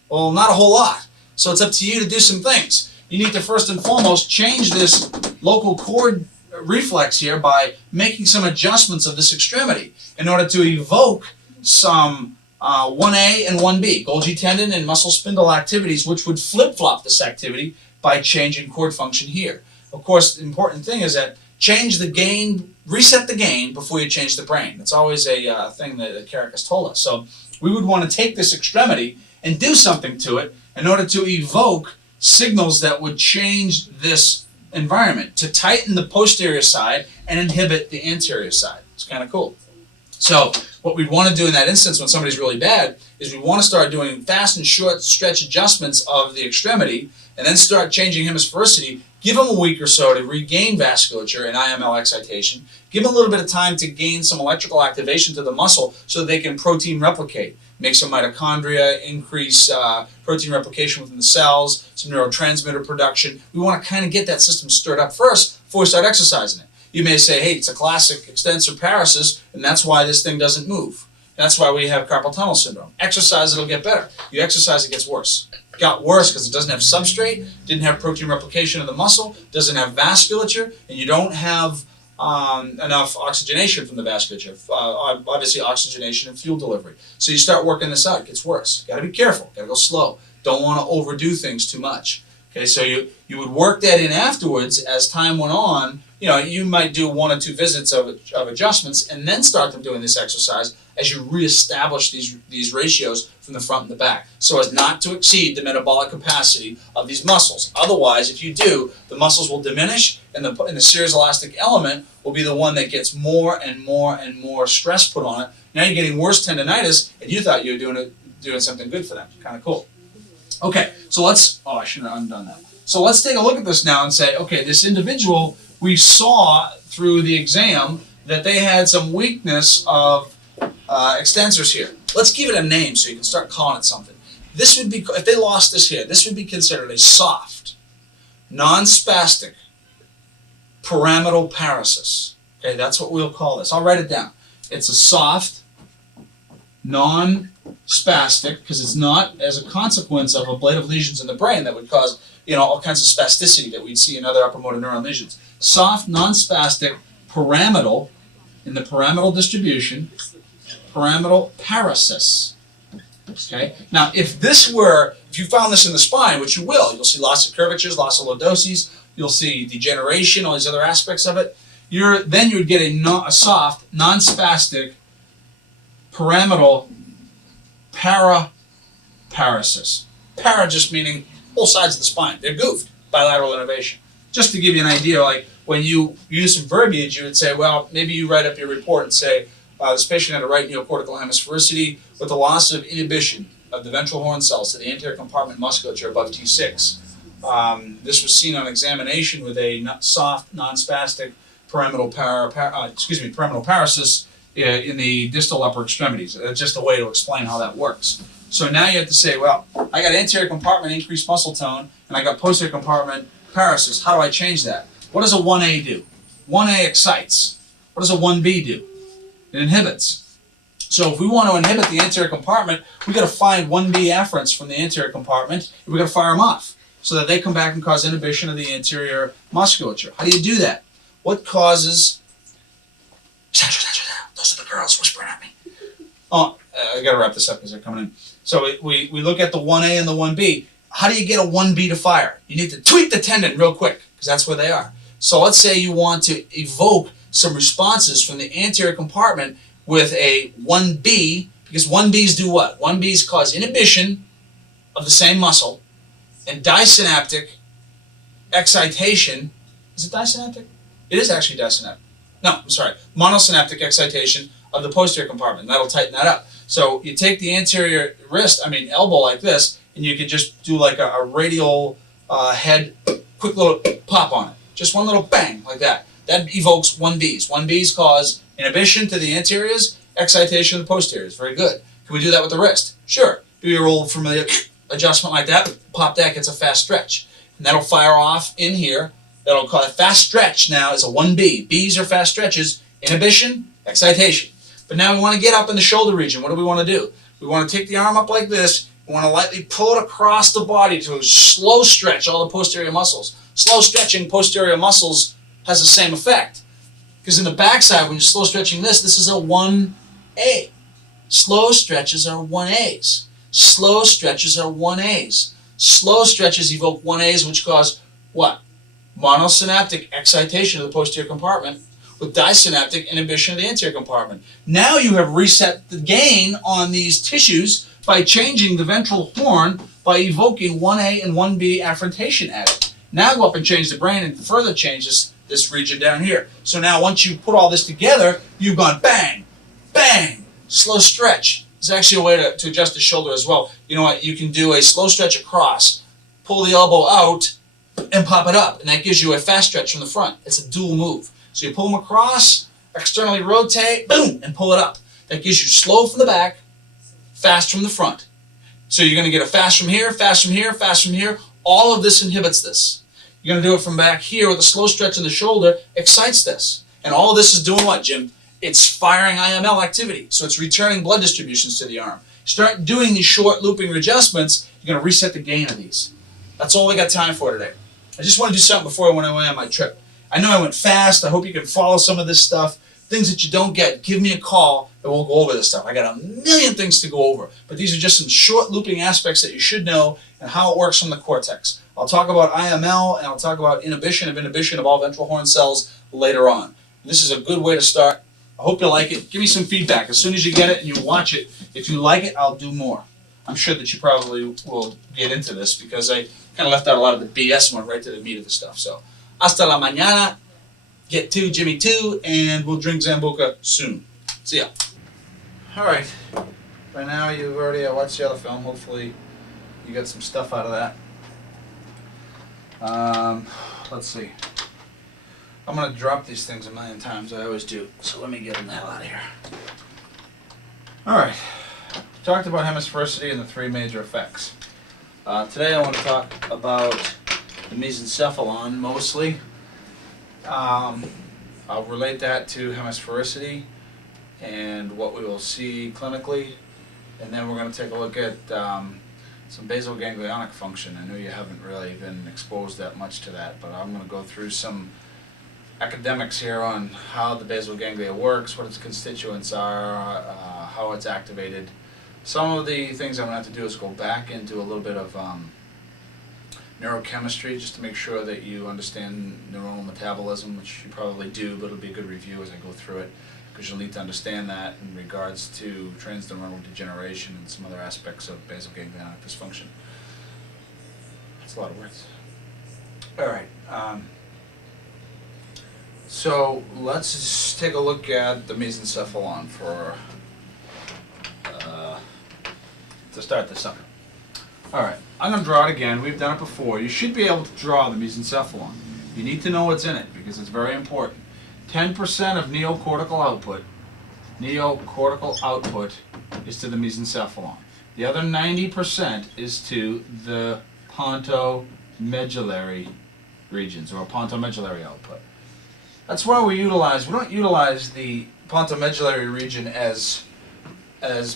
Well, not a whole lot. So it's up to you to do some things. You need to first and foremost change this local cord reflex here by making some adjustments of this extremity in order to evoke some 1A and 1B, Golgi tendon and muscle spindle activities, which would flip-flop this activity by changing cord function here. Of course, the important thing is that change the gain, reset the gain before you change the brain. That's always a thing that Carrick has told us. So we would want to take this extremity and do something to it in order to evoke signals that would change this environment, to tighten the posterior side and inhibit the anterior side. It's kind of cool. So what we'd want to do in that instance when somebody's really bad is we want to start doing fast and short stretch adjustments of the extremity and then start changing hemisphericity. Give them a week or so to regain vasculature and IML excitation. Give them a little bit of time to gain some electrical activation to the muscle so that they can protein replicate. Make some mitochondria, increase protein replication within the cells, some neurotransmitter production. We want to kind of get that system stirred up first before we start exercising it. You may say, hey, it's a classic extensor paresis, and that's why this thing doesn't move. That's why we have carpal tunnel syndrome. Exercise, it'll get better. You exercise, it gets worse. It got worse because it doesn't have substrate, didn't have protein replication of the muscle, doesn't have vasculature, and you don't have enough oxygenation from the vasculature. Obviously, oxygenation and fuel delivery. So you start working this out, it gets worse. Got to be careful, got to go slow. Don't want to overdo things too much. Okay, so you would work that in afterwards as time went on. You know, you might do 1 or 2 visits of adjustments and then start them doing this exercise as you reestablish these ratios from the front and the back so as not to exceed the metabolic capacity of these muscles. Otherwise, if you do, the muscles will diminish and the serous elastic element will be the one that gets more and more and more stress put on it. Now you're getting worse tendonitis and you thought you were doing something good for them. Kind of cool. Okay, so I shouldn't have undone that. So let's take a look at this now and say, okay, this individual, we saw through the exam that they had some weakness of extensors here. Let's give it a name so you can start calling it something. This would be, if they lost this here, this would be considered a soft, non-spastic, pyramidal paresis. Okay, that's what we'll call this. I'll write it down. It's a soft, non-spastic, because it's not as a consequence of ablative lesions in the brain that would cause, all kinds of spasticity that we'd see in other upper motor neuron lesions. Soft, non-spastic, pyramidal, in the pyramidal distribution, pyramidal paresis. Okay? Now, if you found this in the spine, which you will, you'll see lots of curvatures, lots of lordoses, you'll see degeneration, all these other aspects of it. Then you would get a soft, non-spastic, pyramidal paraparesis. Para just meaning both sides of the spine. They're goofed, bilateral innervation. Just to give you an idea, like when you use some verbiage, you would say, well, maybe you write up your report and say, this patient had a right neocortical hemisphericity with a loss of inhibition of the ventral horn cells to the anterior compartment musculature above T6. This was seen on examination with a soft, non-spastic pyramidal paresis in the distal upper extremities. That's just a way to explain how that works. So now you have to say, well, I got anterior compartment increased muscle tone, and I got posterior compartment paresis. How do I change that? What does a 1A do? 1A excites. What does a 1B do? It inhibits. So if we want to inhibit the anterior compartment, we've got to find 1B afferents from the anterior compartment, and we've got to fire them off so that they come back and cause inhibition of the anterior musculature. How do you do that? What causes... Those are the girls whispering at me. Oh, I got to wrap this up because they're coming in. So we look at the 1A and the 1B. How do you get a 1B to fire? You need to tweak the tendon real quick because that's where they are. So let's say you want to evoke some responses from the anterior compartment with a 1B, because 1Bs do what? 1Bs cause inhibition of the same muscle and disynaptic excitation. Is it disynaptic? It is actually disynaptic. No, I'm sorry. Monosynaptic excitation of the posterior compartment. That'll tighten that up. So you take the anterior elbow like this, and you can just do like a radial head, quick little pop on it. Just one little bang like that. That evokes 1Bs. 1Bs cause inhibition to the anteriors, excitation of the posteriors. Very good. Can we do that with the wrist? Sure. Do your old familiar adjustment like that, pop that, gets a fast stretch. If And that'll fire off in here. That'll call it fast stretch. Now is a 1B. B's are fast stretches. Inhibition, excitation. But now we want to get up in the shoulder region. What do we want to do? We want to take the arm up like this. We want to lightly pull it across the body to slow stretch all the posterior muscles. Slow stretching posterior muscles has the same effect. Because in the backside, when you're slow stretching this is a 1A. Slow stretches are 1As. Slow stretches are 1As. Slow stretches evoke 1As, which cause what? Monosynaptic excitation of the posterior compartment with disynaptic inhibition of the anterior compartment. Now you have reset the gain on these tissues by changing the ventral horn by evoking 1A and 1B afferentation at it. Now go up and change the brain and further changes this region down here. So now once you put all this together, you've gone bang, bang, slow stretch. There's actually a way to adjust the shoulder as well. You know what? You can do a slow stretch across, pull the elbow out, and pop it up. And that gives you a fast stretch from the front. It's a dual move. So you pull them across, externally rotate, boom, and pull it up. That gives you slow from the back, fast from the front. So you're going to get a fast from here, fast from here, fast from here. All of this inhibits this. You're going to do it from back here with a slow stretch in the shoulder, excites this. And all of this is doing what, Jim? It's firing IML activity. So it's returning blood distributions to the arm. Start doing these short looping readjustments, you're going to reset the gain of these. That's all we got time for today. I just want to do something before I went away on my trip. I know I went fast. I hope you can follow some of this stuff. Things that you don't get, give me a call and we'll go over this stuff. I got a million things to go over, but these are just some short looping aspects that you should know and how it works from the cortex. I'll talk about IML and I'll talk about inhibition of all ventral horn cells later on. This is a good way to start. I hope you like it. Give me some feedback. As soon as you get it and you watch it, if you like it, I'll do more. I'm sure that you probably will get into this because I kind of left out a lot of the BS and went right to the meat of the stuff. So, hasta la mañana. Get to Jimmy 2, and we'll drink Zambuca soon. See ya. All right. By now, you've already watched the other film. Hopefully, you got some stuff out of that. Let's see. I'm going to drop these things a million times. I always do. So let me get them the hell out of here. All right. Talked about hemisphericity and the three major effects. Today I want to talk about the mesencephalon mostly. I'll relate that to hemisphericity and what we will see clinically, and then we're going to take a look at some basal ganglionic function. I know you haven't really been exposed that much to that, but I'm going to go through some academics here on how the basal ganglia works, what its constituents are, how it's activated. Some of the things I'm going to have to do is go back into a little bit of neurochemistry just to make sure that you understand neuronal metabolism, which you probably do, but it'll be a good review as I go through it, because you'll need to understand that in regards to transneuronal degeneration and some other aspects of basal ganglionic dysfunction. That's a lot of words. All right. So let's just take a look at the mesencephalon for to start this up. All right, I'm going to draw it again. We've done it before. You should be able to draw the mesencephalon. You need to know what's in it because it's very important. 10% of neocortical output is to the mesencephalon. The other 90% is to the pontomedullary regions, or pontomedullary output. That's why we don't utilize the pontomedullary region as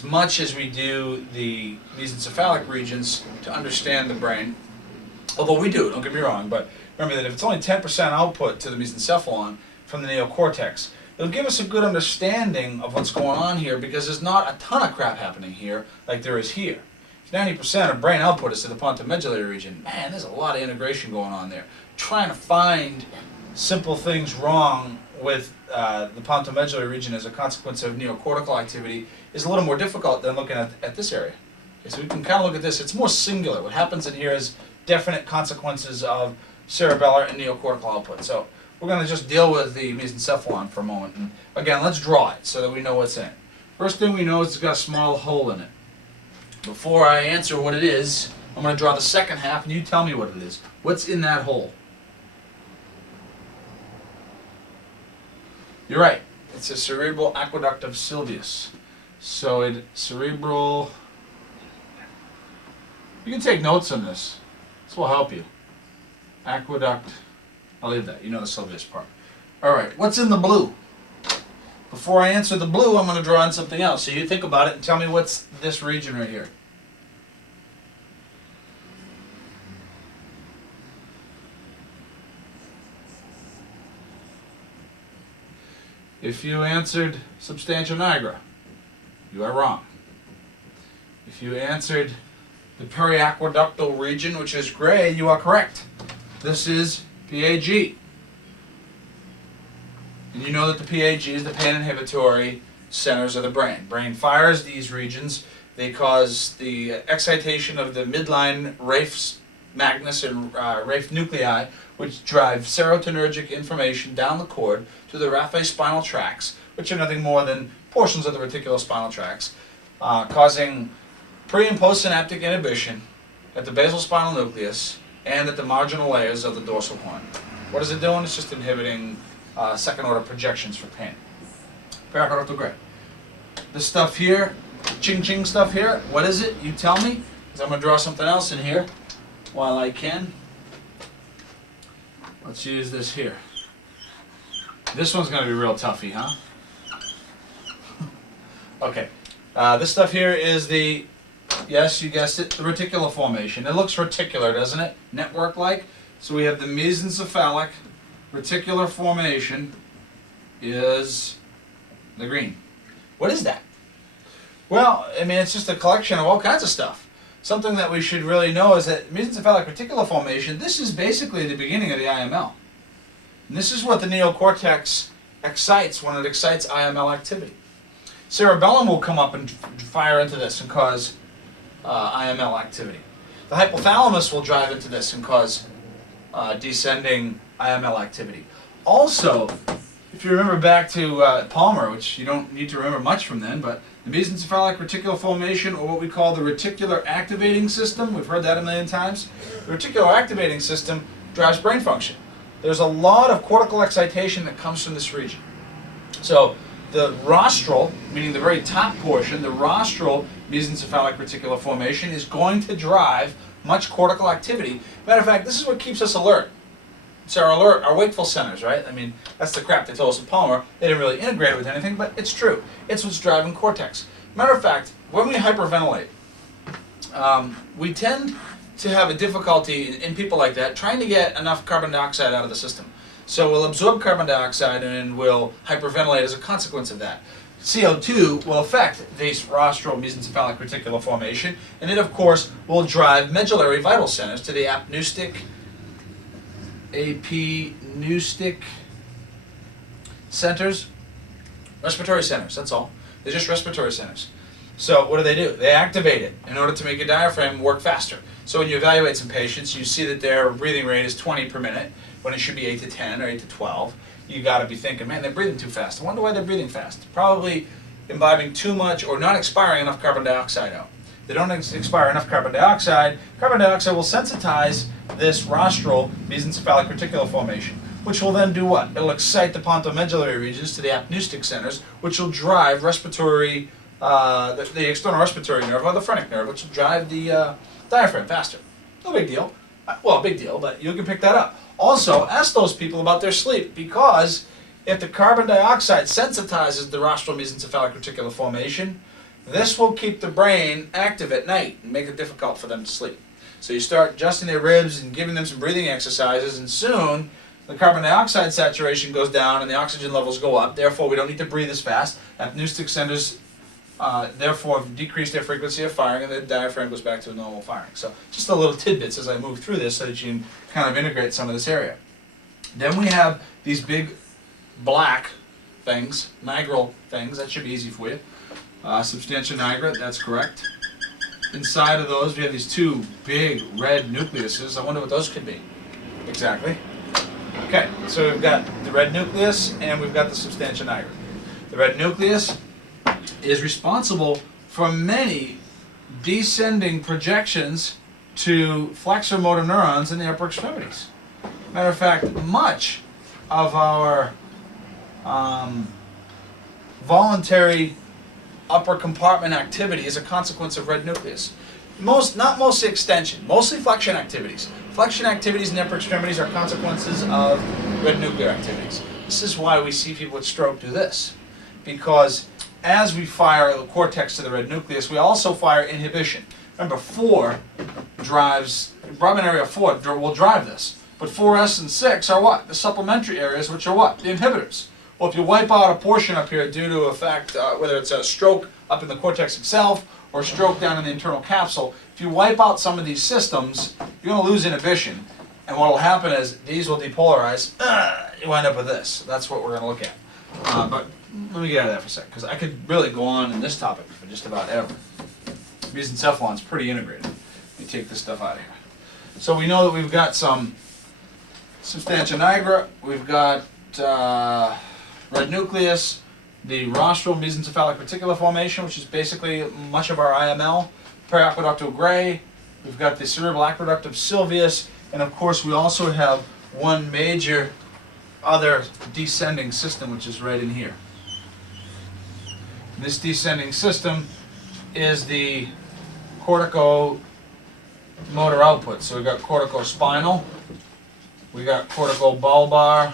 much as we do the mesencephalic regions to understand the brain. Although we do, don't get me wrong, but remember that if it's only 10% output to the mesencephalon from the neocortex, it'll give us a good understanding of what's going on here because there's not a ton of crap happening here like there is here. If 90% of brain output is to the pontomedullary region, man, there's a lot of integration going on there. Trying to find simple things wrong with the pontomedullary region as a consequence of neocortical activity is a little more difficult than looking at this area. Okay, so we can kind of look at this. It's more singular. What happens in here is definite consequences of cerebellar and neocortical output. So we're going to just deal with the mesencephalon for a moment. And again, let's draw it so that we know what's in it. First thing we know is it's got a small hole in it. Before I answer what it is, I'm going to draw the second half and you tell me what it is. What's in that hole? You're right. It's a cerebral aqueduct of Sylvius. So you can take notes on this. This will help you. Aqueduct. I'll leave that. You know the syllabus part. All right. What's in the blue? Before I answer the blue, I'm going to draw in something else. So you think about it and tell me what's this region right here. If you answered substantia nigra, you are wrong. If you answered the periaqueductal region, which is gray, you are correct. This is PAG. And you know that the PAG is the pain inhibitory centers of the brain. Brain fires these regions. They cause the excitation of the midline raphe magnus and raphe nuclei, which drive serotonergic information down the cord to the raphe spinal tracts, which are nothing more than portions of the reticulospinal tracts, causing pre- and postsynaptic inhibition at the basal spinal nucleus and at the marginal layers of the dorsal horn. What is it doing? It's just inhibiting second-order projections for pain. Periaqueductal gray. This stuff here, ching-ching stuff here, what is it? You tell me, because I'm going to draw something else in here while I can. Let's use this here. This one's going to be real toughy, huh? Okay. This stuff here is the, yes, you guessed it, the reticular formation. It looks reticular, doesn't it? Network-like. So we have the mesencephalic reticular formation is the green. What is that? Well, I mean, it's just a collection of all kinds of stuff. Something that we should really know is that mesencephalic reticular formation, this is basically the beginning of the IML. And this is what the neocortex excites when it excites IML activity. Cerebellum will come up and fire into this and cause IML activity. The hypothalamus will drive into this and cause descending IML activity. Also, if you remember back to Palmer, which you don't need to remember much from then, but the mesencephalic reticular formation, or what we call the reticular activating system, we've heard that a million times. The reticular activating system drives brain function. There's a lot of cortical excitation that comes from this region. So the rostral, meaning the very top portion, the rostral mesencephalic reticular formation is going to drive much cortical activity. Matter of fact, this is what keeps us alert. It's our alert, our wakeful centers, right? I mean, that's the crap they told us in Palmer. They didn't really integrate it with anything, but it's true. It's what's driving cortex. Matter of fact, when we hyperventilate, we tend to have a difficulty in people like that trying to get enough carbon dioxide out of the system. So we'll absorb carbon dioxide and we'll hyperventilate as a consequence of that. CO2 will affect this rostral mesencephalic reticular formation, and it, of course, will drive medullary vital centers to the apneustic centers, respiratory centers, that's all. They're just respiratory centers. So what do? They activate it in order to make your diaphragm work faster. So when you evaluate some patients, you see that their breathing rate is 20 per minute, when it should be 8 to 10 or 8 to 12. You got to be thinking, man, they're breathing too fast. I wonder why they're breathing fast. Probably imbibing too much or not expiring enough carbon dioxide out. They don't expire enough carbon dioxide will sensitize this rostral mesencephalic reticular formation, which will then do what? It'll excite the pontomedullary regions to the apneustic centers, which will drive respiratory, the external respiratory nerve, or the phrenic nerve, which will drive the diaphragm faster. No big deal. Well, big deal, but you can pick that up. Also, ask those people about their sleep, because if the carbon dioxide sensitizes the rostral mesencephalic reticular formation, this will keep the brain active at night and make it difficult for them to sleep. So you start adjusting their ribs and giving them some breathing exercises, and soon the carbon dioxide saturation goes down and the oxygen levels go up. Therefore, we don't need to breathe as fast. Apneustic centers therefore decrease their frequency of firing, and the diaphragm goes back to a normal firing. So just a little tidbits as I move through this so that you can kind of integrate some of this area. Then we have these big black things, nigral things. That should be easy for you. Substantia nigra, that's correct. Inside of those, we have these two big red nucleuses. I wonder what those could be. Exactly. Okay, so we've got the red nucleus and we've got the substantia nigra. The red nucleus is responsible for many descending projections to flexor motor neurons in the upper extremities. Matter of fact, much of our voluntary upper compartment activity is a consequence of red nucleus. Not mostly extension, mostly flexion activities. Flexion activities in the upper extremities are consequences of red nuclear activities. This is why we see people with stroke do this. Because as we fire the cortex to the red nucleus, we also fire inhibition. Remember, 4 drives, Brodmann area 4 will drive this. But 4S and 6 are what? The supplementary areas, which are what? The inhibitors. Well, if you wipe out a portion up here due to a fact, whether it's a stroke up in the cortex itself or a stroke down in the internal capsule, if you wipe out some of these systems, you're going to lose inhibition. And what will happen is these will depolarize. You wind up with this. That's what we're going to look at. But let me get out of that for a second, because I could really go on in this topic for just about ever. Mesencephalon's pretty integrated. Let me take this stuff out of here. So we know that we've got some substantia nigra, we've got red nucleus, the rostral mesencephalic reticular formation, which is basically much of our IML, periaqueductal gray, we've got the cerebral aqueduct of Sylvius, and of course we also have one major other descending system, which is right in here. This descending system is the corticomotor output. So we've got corticospinal, we got corticobulbar,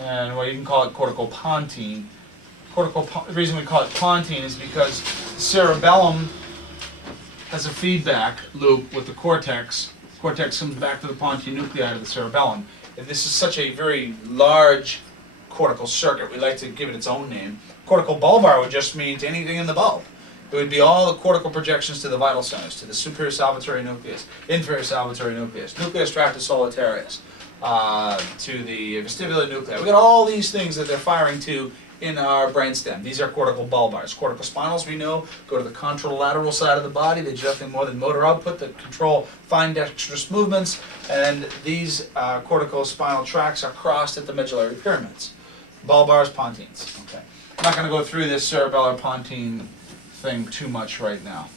and well, you can call it corticopontine. The reason we call it pontine is because the cerebellum has a feedback loop with the cortex. The cortex comes back to the pontine nuclei of the cerebellum. And this is such a very large cortical circuit, we like to give it its own name. Corticobulbar would just mean to anything in the bulb. It would be all the cortical projections to the vital centers, to the superior salvatory nucleus, inferior salvatory nucleus, nucleus tractus solitarius, to the vestibular nuclei. We've got all these things that they're firing to in our brainstem. These are corticobulbars. Corticospinals, we know, go to the contralateral side of the body. They do nothing more than motor output that control fine dexterous movements, and these corticospinal tracts are crossed at the medullary pyramids. Bulbars, pontines. Okay. I'm not going to go through this cerebellar pontine thing too much right now.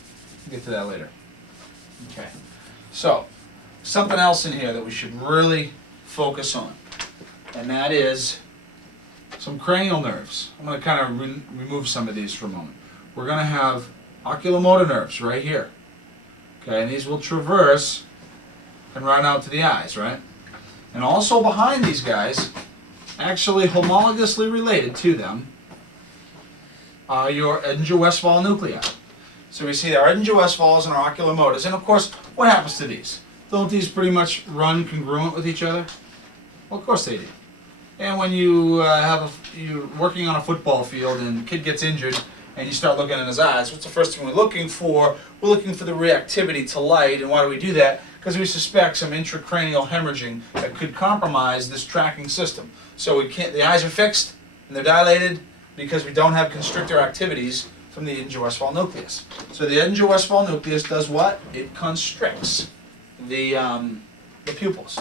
We'll get to that later. Okay. So, something else in here that we should really focus on, and that is some cranial nerves. I'm going to kind of remove some of these for a moment. We're going to have oculomotor nerves right here. Okay, and these will traverse and run out to the eyes, right? And also behind these guys, actually homologously related to them, are your Edinger-Westphal nuclei. So we see our Edinger-Westphals and our oculomotors. And of course, what happens to these? Don't these pretty much run congruent with each other? Well, of course they do. And when you you're working on a football field and a kid gets injured and you start looking in his eyes, what's the first thing we're looking for? We're looking for the reactivity to light. And why do we do that? Because we suspect some intracranial hemorrhaging that could compromise this tracking system. So we can't, the eyes are fixed and they're dilated because we don't have constrictor activities from the Edinger-Westphal nucleus. So the Edinger-Westphal nucleus does what? It constricts the pupils.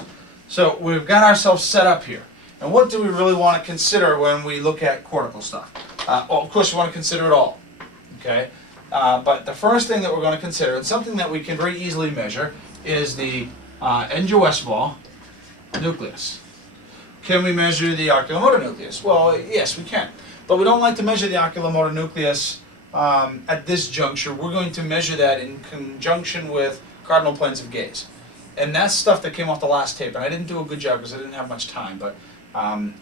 So we've got ourselves set up here. And what do we really want to consider when we look at cortical stuff? Well, of course, we want to consider it all. Okay? But the first thing that we're going to consider, and something that we can very easily measure, is the Edinger-Westphal nucleus. Can we measure the oculomotor nucleus? Well, yes, we can. But we don't like to measure the oculomotor nucleus at this juncture. We're going to measure that in conjunction with cardinal planes of gaze. And that's stuff that came off the last tape. And I didn't do a good job because I didn't have much time. But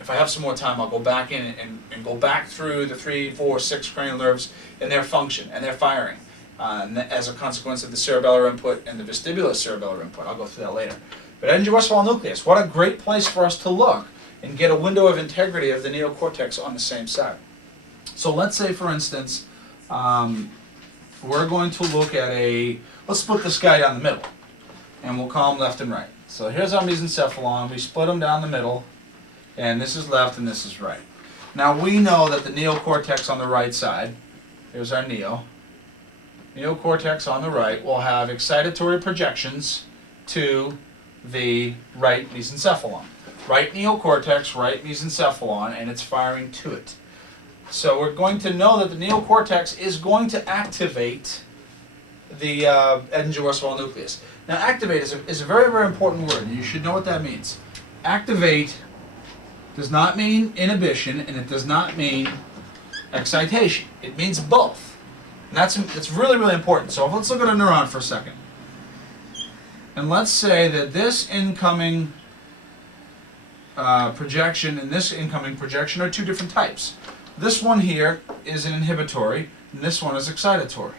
if I have some more time, I'll go back in and go back through the 3, 4, 6 cranial nerves and their function and their firing as a consequence of the cerebellar input and the vestibular cerebellar input. I'll go through that later. But Edinger-Westphal nucleus, what a great place for us to look and get a window of integrity of the neocortex on the same side. So let's say, for instance, we're going to look at let's split this guy down the middle, and we'll call them left and right. So here's our mesencephalon. We split them down the middle, and this is left and this is right. Now we know that the neocortex on the right side, here's our neocortex on the right, will have excitatory projections to the right mesencephalon. Right neocortex, right mesencephalon, and it's firing to it. So we're going to know that the neocortex is going to activate the Edinger-Westphal nucleus. Now activate is a very, very important word, and you should know what that means. Activate does not mean inhibition, and it does not mean excitation. It means both. And that's really, really important. So let's look at a neuron for a second. And let's say that this incoming projection and this incoming projection are two different types. This one here is an inhibitory, and this one is excitatory.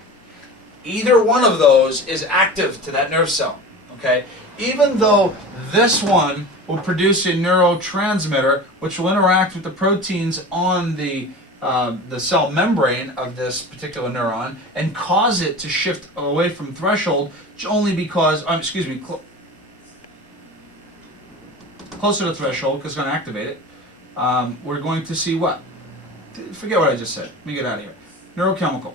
Either one of those is active to that nerve cell, okay? Even though this one will produce a neurotransmitter which will interact with the proteins on the cell membrane of this particular neuron and cause it to shift away from threshold only because, closer to threshold because it's going to activate it. We're going to see what? Forget what I just said. Let me get out of here. Neurochemical.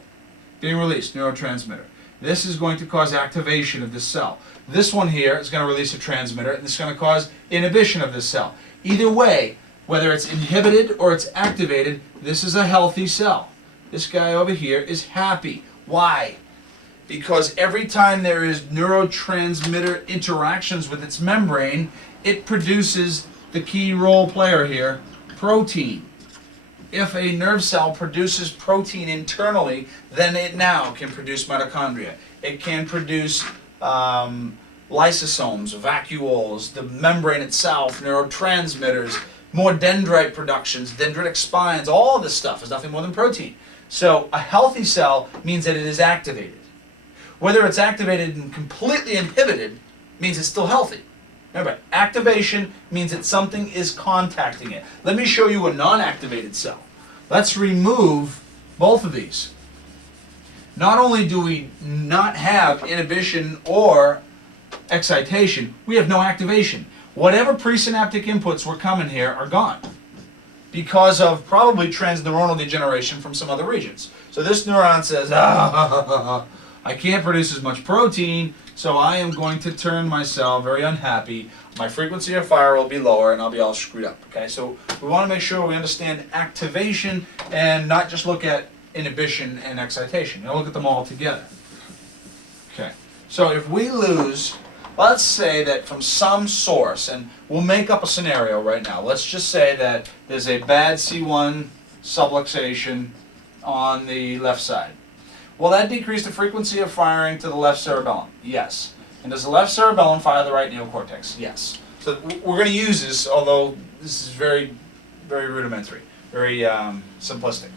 Being released, neurotransmitter. This is going to cause activation of this cell. This one here is going to release a transmitter, and it's going to cause inhibition of this cell. Either way, whether it's inhibited or it's activated, this is a healthy cell. This guy over here is happy. Why? Because every time there is neurotransmitter interactions with its membrane, it produces the key role player here, protein. If a nerve cell produces protein internally, then it now can produce mitochondria. It can produce lysosomes, vacuoles, the membrane itself, neurotransmitters, more dendrite productions, dendritic spines, all of this stuff is nothing more than protein. So a healthy cell means that it is activated. Whether it's activated and completely inhibited means it's still healthy. Remember, activation means that something is contacting it. Let me show you a non-activated cell. Let's remove both of these. Not only do we not have inhibition or excitation, we have no activation. Whatever presynaptic inputs were coming here are gone because of probably transneuronal degeneration from some other regions. So this neuron says, I can't produce as much protein, so I am going to turn my cell very unhappy. My frequency of fire will be lower and I'll be all screwed up. Okay, so we want to make sure we understand activation and not just look at inhibition and excitation. We'll look at them all together. Okay, so if we lose, let's say that from some source, and we'll make up a scenario right now. Let's just say that there's a bad C1 subluxation on the left side. Will that decrease the frequency of firing to the left cerebellum? Yes. And does the left cerebellum fire the right neocortex? Yes. So we're going to use this, although this is very, very rudimentary, very simplistic.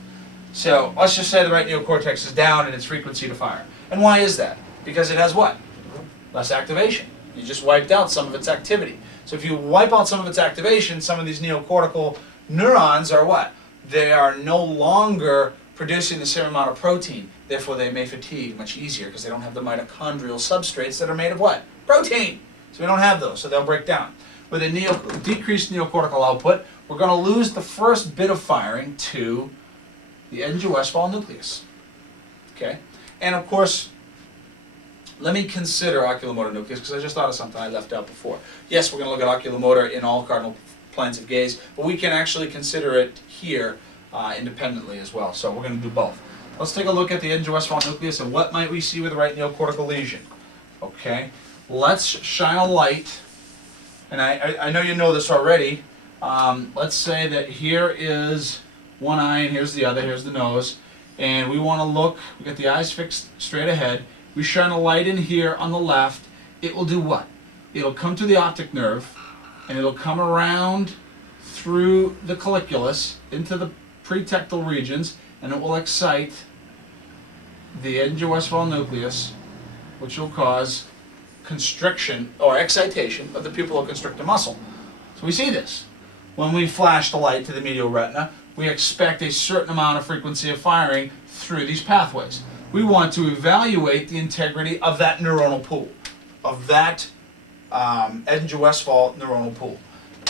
So let's just say the right neocortex is down in its frequency to fire. And why is that? Because it has what? Less activation. You just wiped out some of its activity. So if you wipe out some of its activation, some of these neocortical neurons are what? They are no longer producing the same amount of protein. Therefore, they may fatigue much easier because they don't have the mitochondrial substrates that are made of what? Protein. So we don't have those, so they'll break down. With a decreased neocortical output, we're going to lose the first bit of firing to the Edge-Westphal nucleus. Okay? And of course, let me consider oculomotor nucleus because I just thought of something I left out before. Yes, we're going to look at oculomotor in all cardinal planes of gaze, but we can actually consider it here independently as well. So we're going to do both. Let's take a look at the Edge-Westphal nucleus and what might we see with the right neocortical lesion. Okay, let's shine a light, and I know you know this already. Let's say that here is one eye and here's the other, here's the nose, and we want to look, we got the eyes fixed straight ahead. We shine a light in here on the left. It will do what? It'll come to the optic nerve, and it'll come around through the colliculus into the pretectal regions, and it will excite the Edge-Westphal nucleus, which will cause constriction or excitation of the pupilloconstrictor muscle. So we see this. When we flash the light to the medial retina, we expect a certain amount of frequency of firing through these pathways. We want to evaluate the integrity of that neuronal pool, of that Edge-Westphal neuronal pool.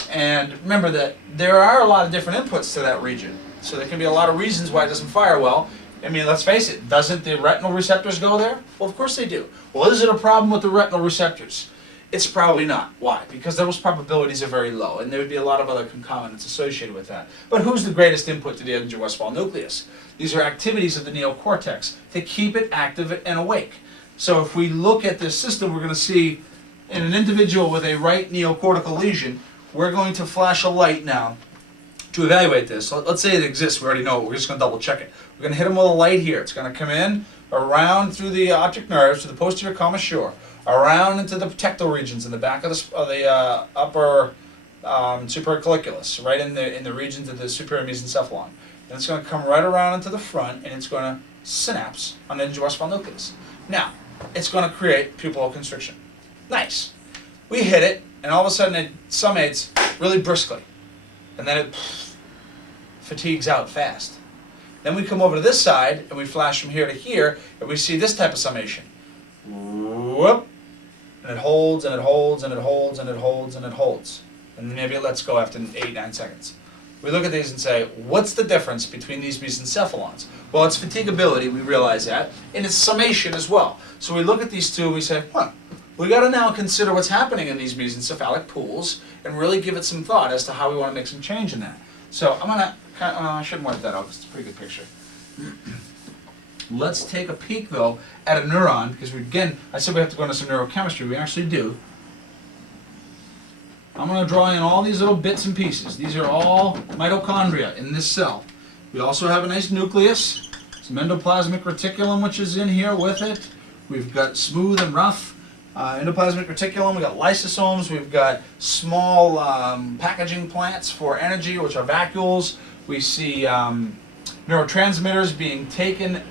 And remember that there are a lot of different inputs to that region. So there can be a lot of reasons why it doesn't fire well. I mean, let's face it, doesn't the retinal receptors go there? Well, of course they do. Well, is it a problem with the retinal receptors? It's probably not. Why? Because those probabilities are very low, and there would be a lot of other concomitants associated with that. But who's the greatest input to the Edge-Westphal nucleus? These are activities of the neocortex to keep it active and awake. So if we look at this system, we're going to see in an individual with a right neocortical lesion, we're going to flash a light now to evaluate this. So let's say it exists, we already know it, we're just going to double check it. We're going to hit them with a light here. It's going to come in around through the optic nerves to the posterior commissure, around into the protectal regions in the back of the upper supracolliculus, right in the regions of the superior mesencephalon. And it's going to come right around into the front, and it's going to synapse on the gingival nucleus. Now, it's going to create pupil constriction. Nice. We hit it, and all of a sudden it summates really briskly. And then it fatigues out fast. Then we come over to this side, and we flash from here to here, and we see this type of summation. Whoop. And it holds, and it holds, and it holds, and it holds, and it holds. And maybe it lets go after 8-9 seconds. We look at these and say, what's the difference between these mesencephalons? Well, it's fatigability, we realize that, and it's summation as well. So we look at these two and we say, we got to now consider what's happening in these mesencephalic pools and really give it some thought as to how we want to make some change in that. So I'm going to, I shouldn't wipe that out, it's a pretty good picture. Let's take a peek, though, at a neuron, because again, I said we have to go into some neurochemistry, we actually do. I'm going to draw in all these little bits and pieces. These are all mitochondria in this cell. We also have a nice nucleus, some endoplasmic reticulum which is in here with it. We've got smooth and rough endoplasmic reticulum. We've got lysosomes. We've got small packaging plants for energy, which are vacuoles. We see neurotransmitters being taken,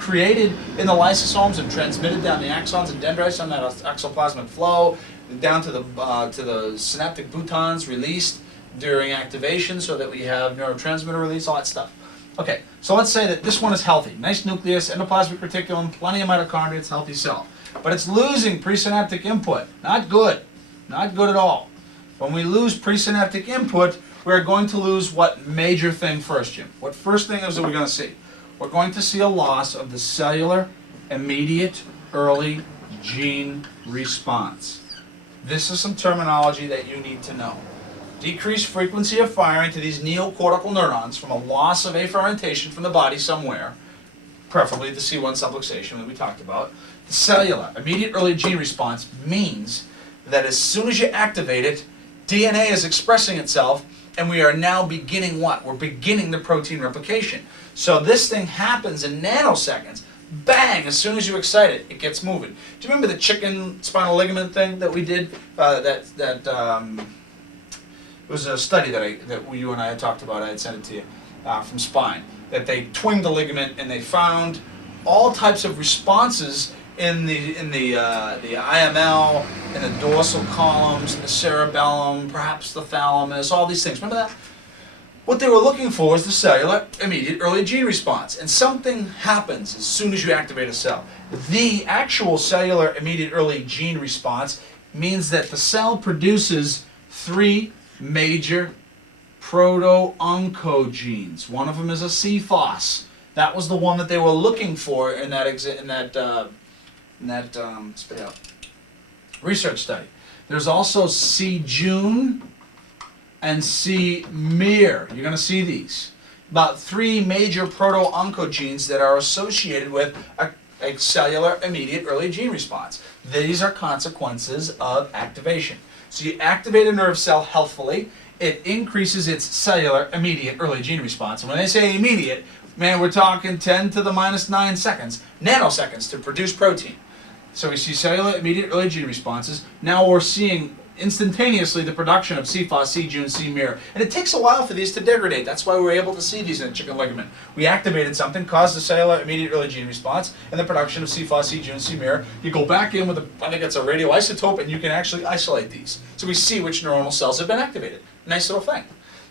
created in the lysosomes and transmitted down the axons and dendrites on that exoplasmic flow, down to the synaptic boutons released during activation so that we have neurotransmitter release, all that stuff. Okay, so let's say that this one is healthy. Nice nucleus, endoplasmic reticulum, plenty of mitochondria, it's a healthy cell. But it's losing presynaptic input. Not good. Not good at all. When we lose presynaptic input, we're going to lose what major thing first, Jim? What first thing is that we're going to see? We're going to see a loss of the cellular, immediate, early gene response. This is some terminology that you need to know. Decreased frequency of firing to these neocortical neurons from a loss of afferentation from the body somewhere, preferably the C1 subluxation that we talked about. The cellular, immediate early gene response, means that as soon as you activate it, DNA is expressing itself, and we are now beginning what? We're beginning the protein replication. So this thing happens in nanoseconds. Bang! As soon as you excite it, it gets moving. Do you remember the chicken spinal ligament thing that we did? It was a study that you and I had talked about. I had sent it to you from spine. That they twinged the ligament and they found all types of responses in the IML, in the dorsal columns, in the cerebellum, perhaps the thalamus, all these things. Remember that? What they were looking for was the cellular immediate early gene response. And something happens as soon as you activate a cell. The actual cellular immediate early gene response means that the cell produces 3 major proto-oncogenes. One of them is a CFOS. That was the one that they were looking for in that research study. There's also C-Jun and C-Mir. You're going to see these. About 3 major proto-oncogenes that are associated with a cellular immediate early gene response. These are consequences of activation. So you activate a nerve cell healthfully, it increases its cellular immediate early gene response. And when they say immediate, man, we're talking 10 to the minus 9 seconds, nanoseconds to produce protein. So we see cellular immediate early gene responses. Now we're seeing instantaneously the production of CFOS, C-Jun, C-Mir. And it takes a while for these to degrade. That's why we're able to see these in a chicken ligament. We activated something, caused the cellular immediate early gene response, and the production of CFOS, C-Jun, C-Mir. You go back in with I think it's a radioisotope, and you can actually isolate these. So we see which neuronal cells have been activated. Nice little thing.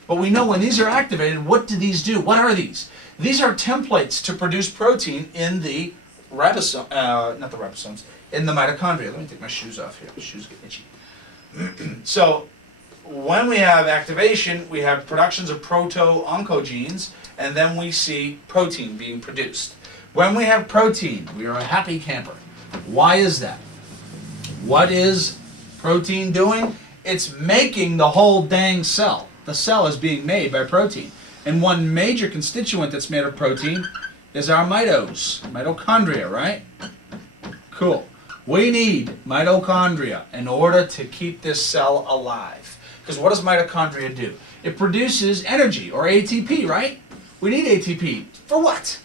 But we know when these are activated, what do these do? What are these? These are templates to produce protein in the ribosome, not the ribosomes, in the mitochondria. Let me take my shoes off here. My shoes get itchy. So when we have activation, we have productions of proto-oncogenes, and then we see protein being produced. When we have protein, we are a happy camper. Why is that? What is protein doing? It's making the whole dang cell. The cell is being made by protein. And one major constituent that's made of protein is our mitochondria, right? Cool. We need mitochondria in order to keep this cell alive. Because what does mitochondria do? It produces energy, or ATP, right? We need ATP. For what?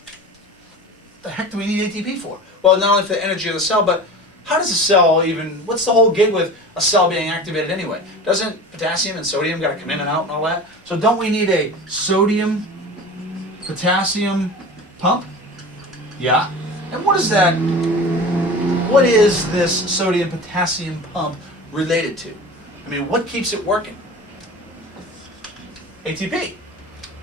The heck do we need ATP for? Well, not only for the energy of the cell, but how does a cell even, what's the whole gig with a cell being activated anyway? Doesn't potassium and sodium got to come in and out and all that? So don't we need a sodium potassium pump? Yeah. And what is that? What is this sodium potassium pump related to? I mean, what keeps it working? ATP.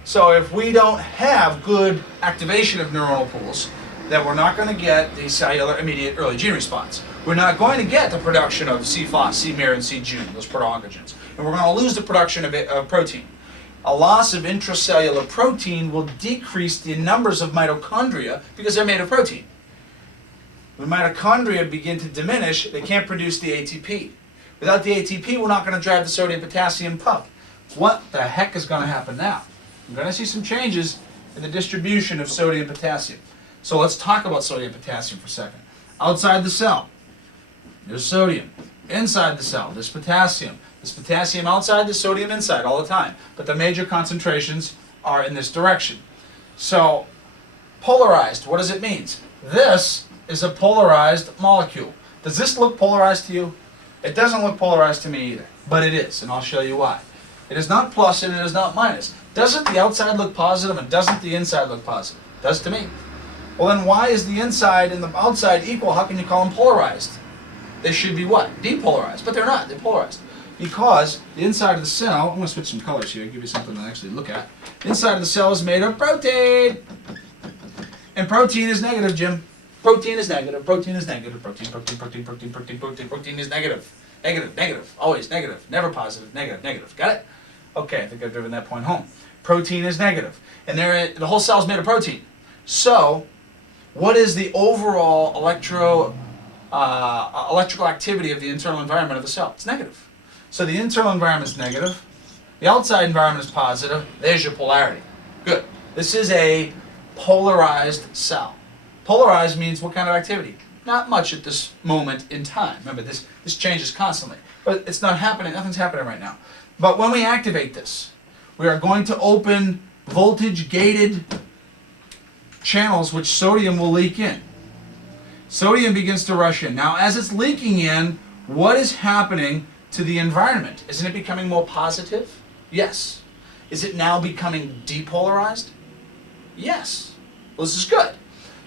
So if we don't have good activation of neuronal pools, then we're not going to get the cellular immediate early gene response. We're not going to get the production of C-FOS, C-MER, and C-Jun, those proto-oncogens. And we're going to lose the production of protein. A loss of intracellular protein will decrease the numbers of mitochondria because they're made of protein. When mitochondria begin to diminish, they can't produce the ATP. Without the ATP, we're not going to drive the sodium-potassium pump. What the heck is going to happen now? We're going to see some changes in the distribution of sodium-potassium. So let's talk about sodium-potassium for a second. Outside the cell, there's sodium. Inside the cell, there's potassium. There's potassium outside, there's sodium inside all the time. But the major concentrations are in this direction. So, polarized, what does it mean? This is a polarized molecule. Does this look polarized to you? It doesn't look polarized to me either, but it is, and I'll show you why. It is not plus and it is not minus. Doesn't the outside look positive and doesn't the inside look positive? It does to me. Well, then why is the inside and the outside equal? How can you call them polarized? They should be what? Depolarized, but they're not. They're polarized. Because the inside of the cell, I'm going to switch some colors here, give you something to actually look at. The inside of the cell is made of protein. And protein is negative, Jim. Protein is negative, protein is negative, protein is negative. Negative, negative, always negative, never positive, negative, negative. Got it? Okay, I think I've driven that point home. Protein is negative. And the whole cell is made of protein. So, what is the overall electrical activity of the internal environment of the cell? It's negative. So the internal environment is negative. The outside environment is positive. There's your polarity. Good. This is a polarized cell. Polarized means what kind of activity? Not much at this moment in time. Remember, this changes constantly. But it's not happening. Nothing's happening right now. But when we activate this, we are going to open voltage-gated channels which sodium will leak in. Sodium begins to rush in. Now, as it's leaking in, what is happening to the environment? Isn't it becoming more positive? Yes. Is it now becoming depolarized? Yes. Well, this is good.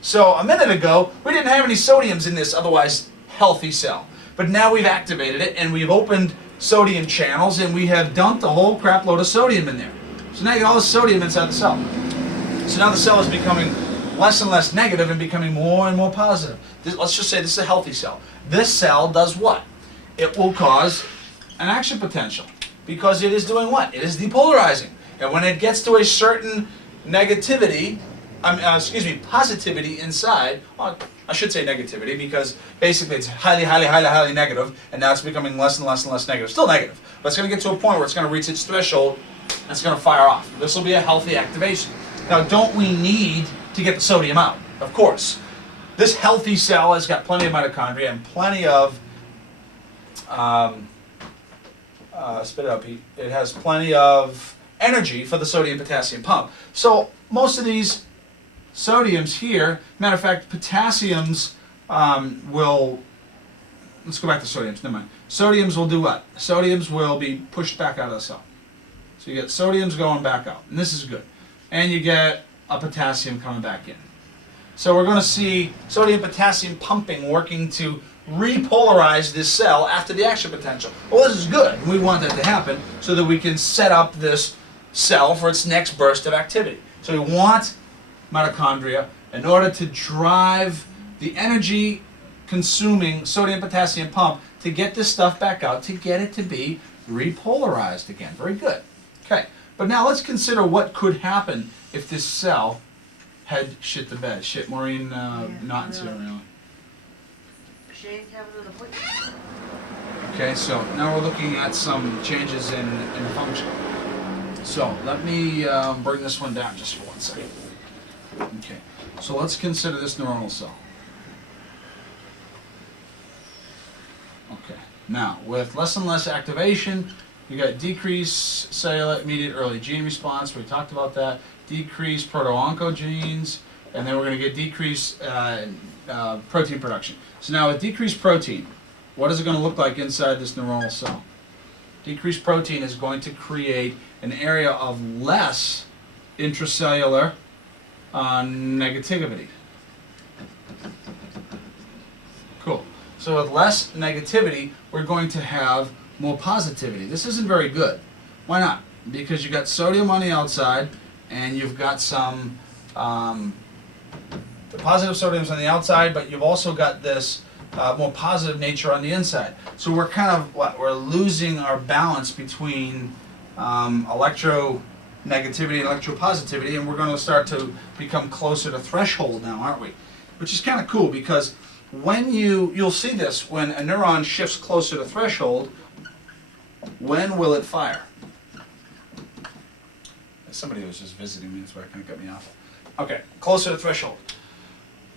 So a minute ago, we didn't have any sodiums in this otherwise healthy cell. But now we've activated it and we've opened sodium channels and we have dumped a whole crap load of sodium in there. So now you got all the sodium inside the cell. So now the cell is becoming less and less negative and becoming more and more positive. Let's just say this is a healthy cell. This cell does what? It will cause an action potential because it is doing what? It is depolarizing. And when it gets to a certain negativity, positivity inside, well, I should say negativity because basically it's highly, highly, highly, highly negative and now it's becoming less and less and less negative. Still negative, but it's going to get to a point where it's going to reach its threshold and it's going to fire off. This will be a healthy activation. Now, don't we need to get the sodium out? Of course. This healthy cell has got plenty of mitochondria and plenty of, spit it out, Pete. It has plenty of energy for the sodium-potassium pump. So most of these sodiums here, matter of fact, potassiums let's go back to sodiums, never mind. Sodiums will do what? Sodiums will be pushed back out of the cell. So you get sodiums going back out, and this is good. And you get a potassium coming back in. So we're going to see sodium-potassium pumping working to repolarize this cell after the action potential. Well, this is good. We want that to happen so that we can set up this cell for its next burst of activity. So we want mitochondria in order to drive the energy-consuming sodium-potassium pump to get this stuff back out, to get it to be repolarized again. Very good. Okay, but now let's consider what could happen if this cell had shit the bed. Shit, Maureen, not in really. Okay, so now we're looking at some changes in function. So let me bring this one down just for 1 second. Okay, so let's consider this neuronal cell. Okay, now with less and less activation, you got decreased cellular immediate early gene response. We talked about that. Decreased proto-oncogenes. And then we're going to get decreased protein production. So now with decreased protein, what is it going to look like inside this neuronal cell? Decreased protein is going to create an area of less intracellular negativity. Cool. So with less negativity, we're going to have more positivity. This isn't very good. Why not? Because you've got sodium on the outside, and you've got some the positive sodiums on the outside, but you've also got this more positive nature on the inside. So we're kind of we're losing our balance between electronegativity and electropositivity, and we're going to start to become closer to threshold now, aren't we? Which is kind of cool, because when you'll see this when a neuron shifts closer to threshold. When will it fire? Somebody was just visiting me, that's why it kind of got me off. Okay, closer to threshold.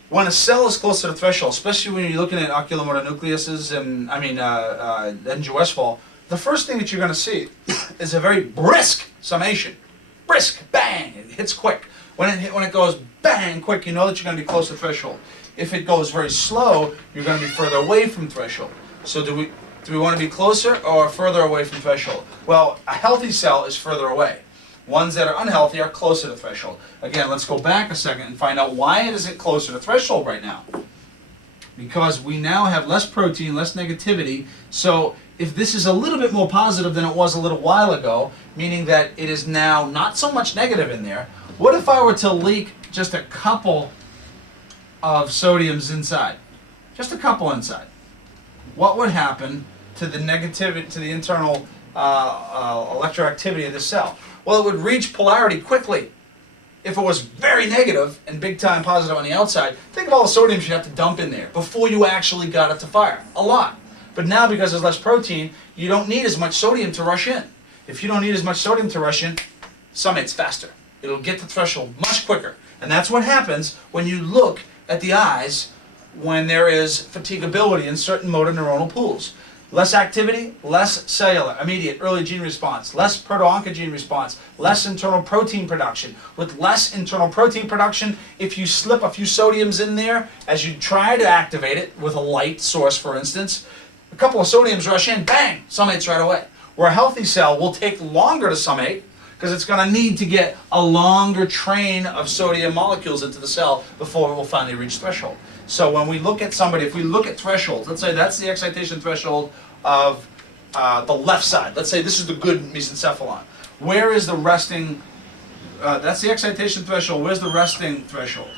When a cell is closer to threshold, especially when you're looking at oculomotor nucleuses and NG Westphal, the first thing that you're going to see is a very brisk summation. Brisk, bang, it hits quick. When it goes bang, quick, you know that you're going to be close to threshold. If it goes very slow, you're going to be further away from threshold. So do we want to be closer or further away from threshold? Well, a healthy cell is further away. Ones that are unhealthy are closer to threshold. Again, let's go back a second and find out why it isn't closer to threshold right now. Because we now have less protein, less negativity. So if this is a little bit more positive than it was a little while ago, meaning that it is now not so much negative in there, what if I were to leak just a couple of sodiums inside? Just a couple inside. What would happen to the negativity, to the internal electroactivity of the cell? Well, it would reach polarity quickly. If it was very negative and big time positive on the outside, think of all the sodiums you have to dump in there before you actually got it to fire. A lot. But now, because there's less protein, you don't need as much sodium to rush in. If you don't need as much sodium to rush in, summates faster. It'll get to threshold much quicker. And that's what happens when you look at the eyes when there is fatigability in certain motor neuronal pools. Less activity, less cellular, immediate, early gene response, less proto-oncogene response, less internal protein production. With less internal protein production, if you slip a few sodiums in there, as you try to activate it with a light source, for instance, a couple of sodiums rush in, bang, summates right away. Where a healthy cell will take longer to summate, because it's going to need to get a longer train of sodium molecules into the cell before it will finally reach threshold. So when we look at somebody, if we look at thresholds, let's say that's the excitation threshold of the left side. Let's say this is the good mesencephalon. Where is the resting, that's the excitation threshold, where's the resting threshold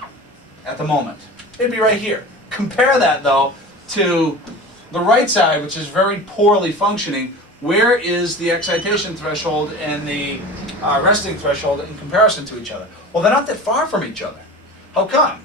at the moment? It'd be right here. Compare that though to the right side, which is very poorly functioning. Where is the excitation threshold and the resting threshold in comparison to each other? Well, they're not that far from each other. How come?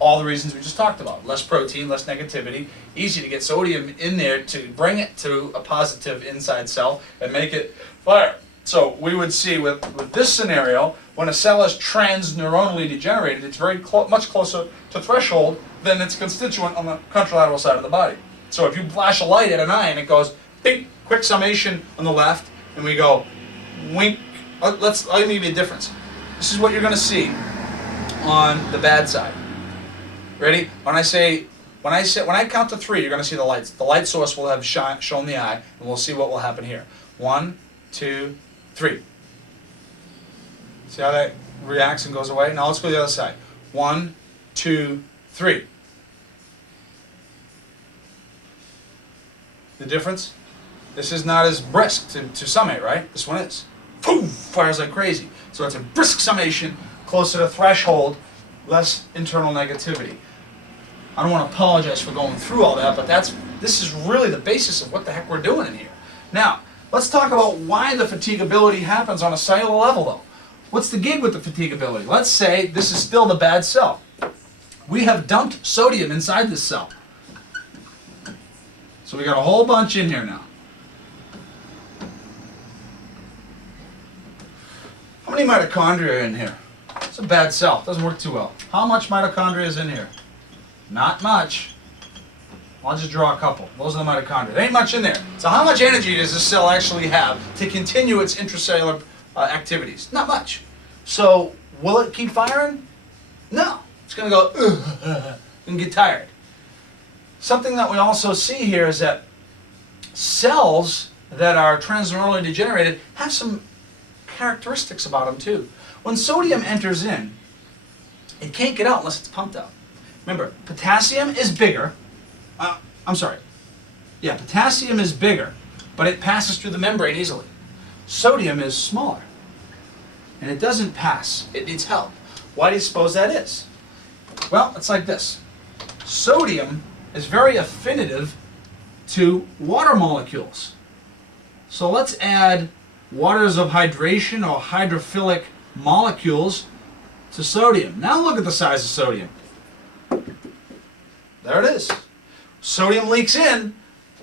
All the reasons we just talked about. Less protein, less negativity, easy to get sodium in there to bring it to a positive inside cell and make it fire. So we would see with this scenario, when a cell is transneuronally degenerated, it's very much closer to threshold than its constituent on the contralateral side of the body. So if you flash a light at an eye and it goes, bing, quick summation on the left, and we go, wink, let me give you a difference. This is what you're going to see on the bad side. Ready? When I count to 3, you're going to see the lights. The light source will have shown the eye, and we'll see what will happen here. 1, 2, 3. See how that reacts and goes away? Now let's go to the other side. 1, 2, 3. The difference? This is not as brisk to summate, right? This one is. Boom! Fires like crazy. So it's a brisk summation, closer to threshold, less internal negativity. I don't want to apologize for going through all that, but this is really the basis of what the heck we're doing in here. Now, let's talk about why the fatigability happens on a cellular level, though. What's the gig with the fatigability? Let's say this is still the bad cell. We have dumped sodium inside this cell. So we got a whole bunch in here now. How many mitochondria are in here? It's a bad cell. It doesn't work too well. How much mitochondria is in here? Not much. I'll just draw a couple. Those are the mitochondria. There ain't much in there. So how much energy does this cell actually have to continue its intracellular activities? Not much. So will it keep firing? No. It's It's going to go, ugh, and get tired. Something that we also see here is that cells that are transneurally degenerated have some characteristics about them too. When sodium enters in, it can't get out unless it's pumped out. Remember, potassium is bigger. Potassium is bigger, but it passes through the membrane easily. Sodium is smaller, and it doesn't pass. It needs help. Why do you suppose that is? Well, it's like this. Sodium is very affinitive to water molecules. So let's add waters of hydration or hydrophilic molecules to sodium. Now look at the size of sodium. There it is. Sodium leaks in,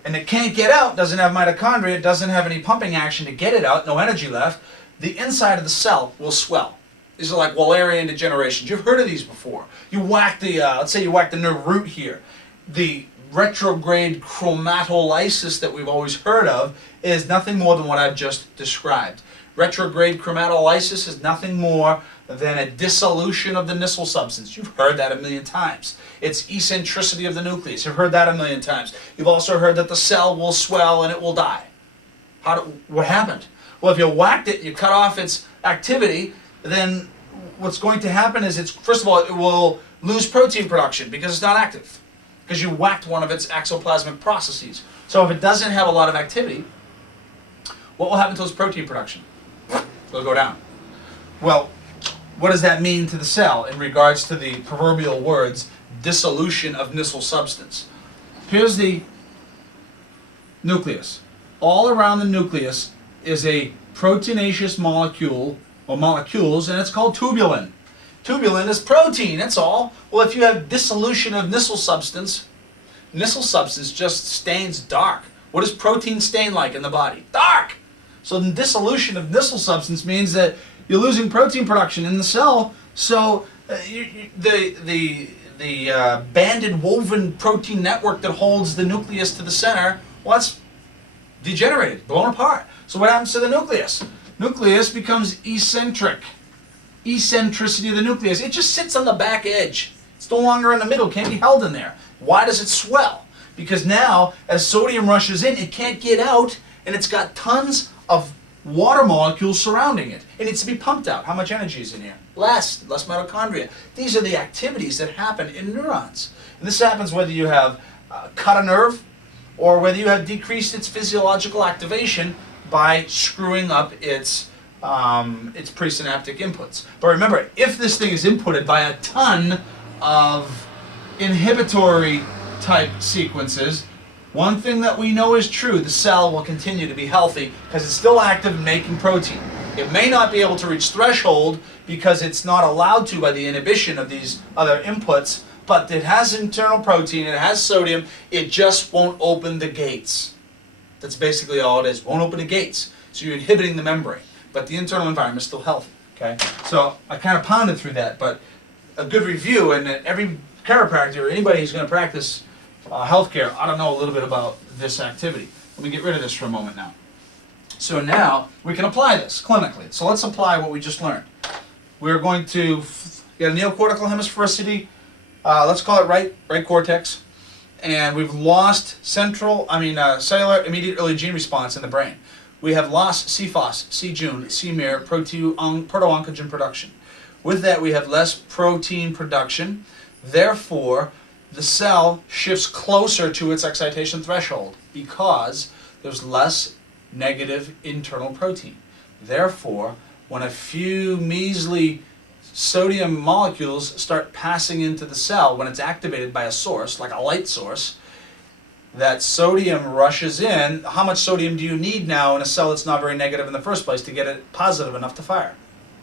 and it can't get out, doesn't have mitochondria, it doesn't have any pumping action to get it out, no energy left. The inside of the cell will swell. These are like Wallerian degenerations. You've heard of these before. You whack the, let's say you whack the nerve root here. The retrograde chromatolysis that we've always heard of is nothing more than what I've just described. Retrograde chromatolysis is nothing more than a dissolution of the Nissl substance. You've heard that a million times. It's eccentricity of the nucleus. You've heard that a million times. You've also heard that the cell will swell and it will die. What happened? Well, if you whacked it, you cut off its activity, then what's going to happen is first of all, it will lose protein production because it's not active. Because you whacked one of its exoplasmic processes. So if it doesn't have a lot of activity, what will happen to its protein production? It'll go down. Well, what does that mean to the cell in regards to the proverbial words, dissolution of Nissl substance? Here's the nucleus. All around the nucleus is a proteinaceous molecule, or molecules, and it's called tubulin. Tubulin is protein, that's all. Well, if you have dissolution of Nissl substance just stains dark. What does protein stain like in the body? Dark! So the dissolution of Nissl substance means that you're losing protein production in the cell, so the banded woven protein network that holds the nucleus to the center, well, it's degenerated, blown apart. So what happens to the nucleus? Nucleus becomes eccentric. Eccentricity of the nucleus. It just sits on the back edge. It's no longer in the middle, can't be held in there. Why does it swell? Because now, as sodium rushes in, it can't get out, and it's got tons of water molecules surrounding it. It needs to be pumped out. How much energy is in here? Less mitochondria. These are the activities that happen in neurons. And this happens whether you have cut a nerve or whether you have decreased its physiological activation by screwing up its presynaptic inputs. But remember, if this thing is inputted by a ton of inhibitory type sequences, one thing that we know is true, the cell will continue to be healthy because it's still active and making protein. It may not be able to reach threshold because it's not allowed to by the inhibition of these other inputs, but it has internal protein, it has sodium, it just won't open the gates. That's basically all it is, won't open the gates. So you're inhibiting the membrane, but the internal environment is still healthy. Okay? So I kind of pounded through that, but a good review, and every chiropractor or anybody who's going to practice healthcare ought to know a little bit about this activity. Let me get rid of this for a moment now. So now we can apply this clinically. So let's apply what we just learned. We're going to get a neocortical hemisphericity, let's call it right cortex, and we've lost cellular immediate early gene response in the brain. We have lost CFOS, CJUN, CMIR, proto-oncogene production. With that, we have less protein production. Therefore, the cell shifts closer to its excitation threshold because there's less negative internal protein. Therefore, when a few measly sodium molecules start passing into the cell, when it's activated by a source, like a light source, that sodium rushes in. How much sodium do you need now in a cell that's not very negative in the first place to get it positive enough to fire?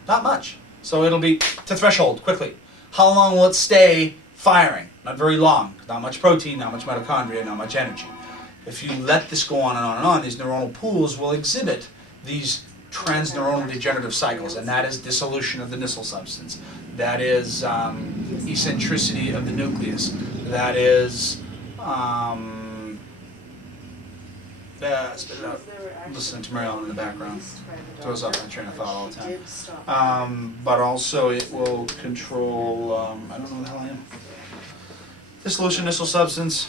Not much. So it'll be to threshold quickly. How long will it stay firing? Not very long. Not much protein, not much mitochondria, not much energy. If you let this go on and on and on, these neuronal pools will exhibit these transneuronal degenerative cycles, and that is dissolution of the Nissl substance. That is eccentricity of the nucleus. That is Spit it out. Listening to Marilyn in the background. Throws off my train of thought all the time. But also it will control, I don't know what the hell I am. Dissolution, Nissl substance.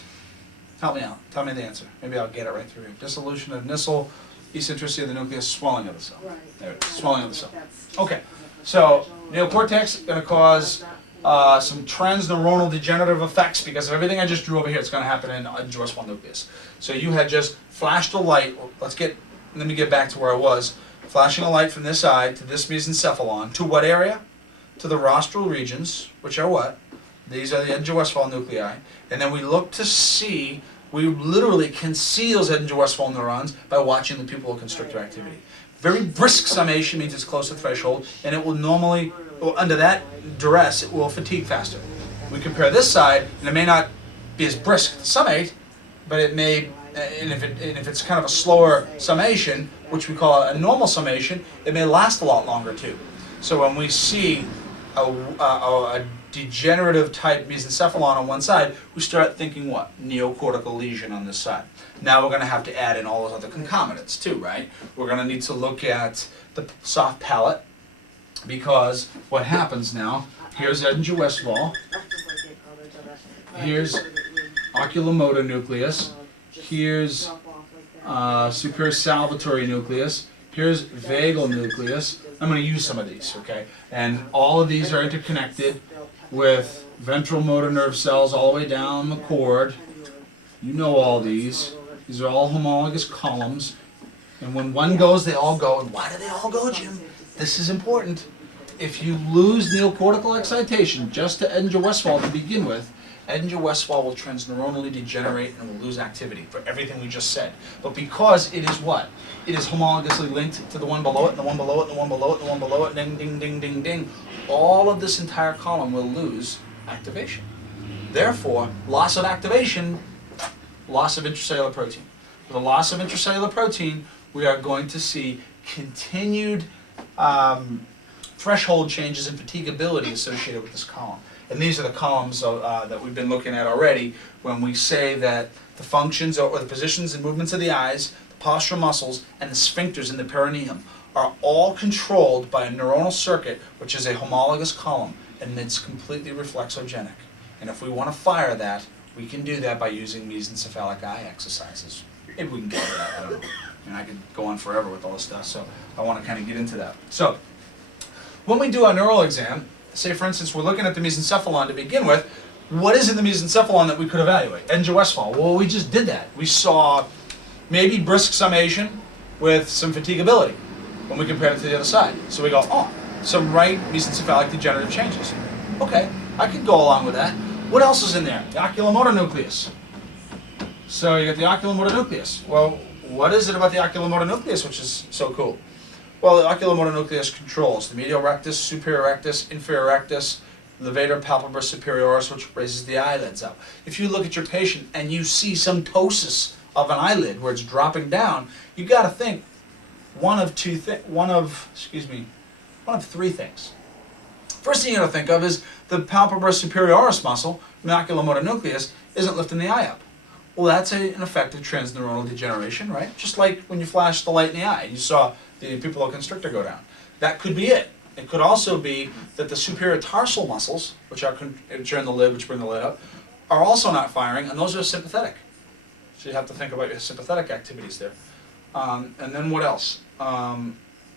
Help me out. Tell me the answer. Maybe I'll get it right through here. Dissolution of Nissl, eccentricity of the nucleus, swelling of the cell. There it is. Swelling of the cell. Okay. So neocortex is going to cause some transneuronal degenerative effects because of everything I just drew over here. It's going to happen in NGOS1 nucleus. So you had just flashed a light. Let me get back to where I was. Flashing a light from this eye to this mesencephalon. To what area? To the rostral regions, which are what? These are the NGOS1 nuclei. And then we look to see, we literally can see those NGOS1 neurons by watching the pupil constrictor activity. Very brisk summation means it's close to threshold, and it will normally, under that duress, it will fatigue faster. We compare this side, and it may not be as brisk to summate, but it may, and if it's kind of a slower summation, which we call a normal summation, it may last a lot longer too. So when we see a degenerative type mesencephalon on one side, we start thinking what? Neocortical lesion on this side. Now we're going to have to add in all those other concomitants too, right? We're going to need to look at the soft palate, because what happens now, here's Edinburgh Westfall, here's oculomotor nucleus, here's superior salvatory nucleus, here's vagal nucleus. I'm going to use some of these, okay? And all of these are interconnected with ventral motor nerve cells all the way down the cord. You know all these. These are all homologous columns. And when one goes, they all go. And why do they all go, Jim? This is important. If you lose neocortical excitation just to Edinburgh Westfall to begin with, Edinburgh Westfall will transneuronally degenerate and will lose activity for everything we just said. But because it is what? It is homologously linked to the one below it, and the one below it, and the one below it, and the one below it, ding, ding, ding, ding, ding. All of this entire column will lose activation. Therefore, loss of activation, loss of intracellular protein. With a loss of intracellular protein, we are going to see continued threshold changes in fatigability associated with this column. And these are the columns that we've been looking at already when we say that the functions or the positions and movements of the eyes, the postural muscles, and the sphincters in the perineum are all controlled by a neuronal circuit, which is a homologous column, and it's completely reflexogenic. And if we want to fire that, we can do that by using mesencephalic eye exercises. Maybe we can get into that, I don't know. And I could go on forever with all this stuff, so I want to kind of get into that. So, when we do our neural exam, say for instance we're looking at the mesencephalon to begin with, what is in the mesencephalon that we could evaluate? Edinburgh Westfall. Well, we just did that. We saw maybe brisk summation with some fatigability when we compared it to the other side. So we go, oh, some right mesencephalic degenerative changes. Okay, I could go along with that. What else is in there? The oculomotor nucleus. So you got the oculomotor nucleus. Well, what is it about the oculomotor nucleus which is so cool? Well, the oculomotor nucleus controls the medial rectus, superior rectus, inferior rectus, levator palpebris superioris, which raises the eyelids up. If you look at your patient and you see some ptosis of an eyelid where it's dropping down, you got to think one of three things. First thing you got to think of is the palpebris superioris muscle, the oculomotor nucleus, isn't lifting the eye up. Well, that's an effect of transneuronal degeneration, right? Just like when you flashed the light in the eye, you saw the pupillar constrictor go down. That could be it. It could also be that the superior tarsal muscles, which are in the lid, which bring the lid up, are also not firing, and those are sympathetic. So you have to think about your sympathetic activities there. And then what else?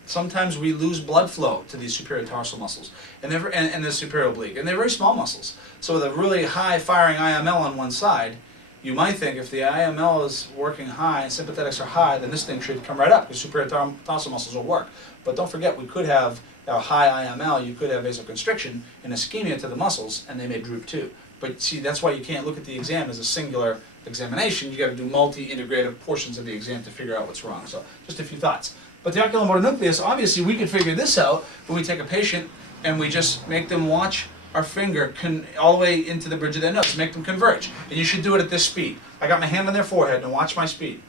Sometimes we lose blood flow to these superior tarsal muscles and the superior oblique, and they're very small muscles. So with a really high firing IML on one side, you might think if the IML is working high and sympathetics are high, then this thing should come right up because superior tarsal muscles will work. But don't forget, we could have a high IML, you could have vasoconstriction and ischemia to the muscles, and they may droop too. But see, that's why you can't look at the exam as a singular examination. You got to do multi-integrative portions of the exam to figure out what's wrong. So just a few thoughts. But the oculomotor nucleus, obviously we could figure this out when we take a patient and we just make them watch our finger all the way into the bridge of their nose, make them converge. And you should do it at this speed. I got my hand on their forehead and watch my speed.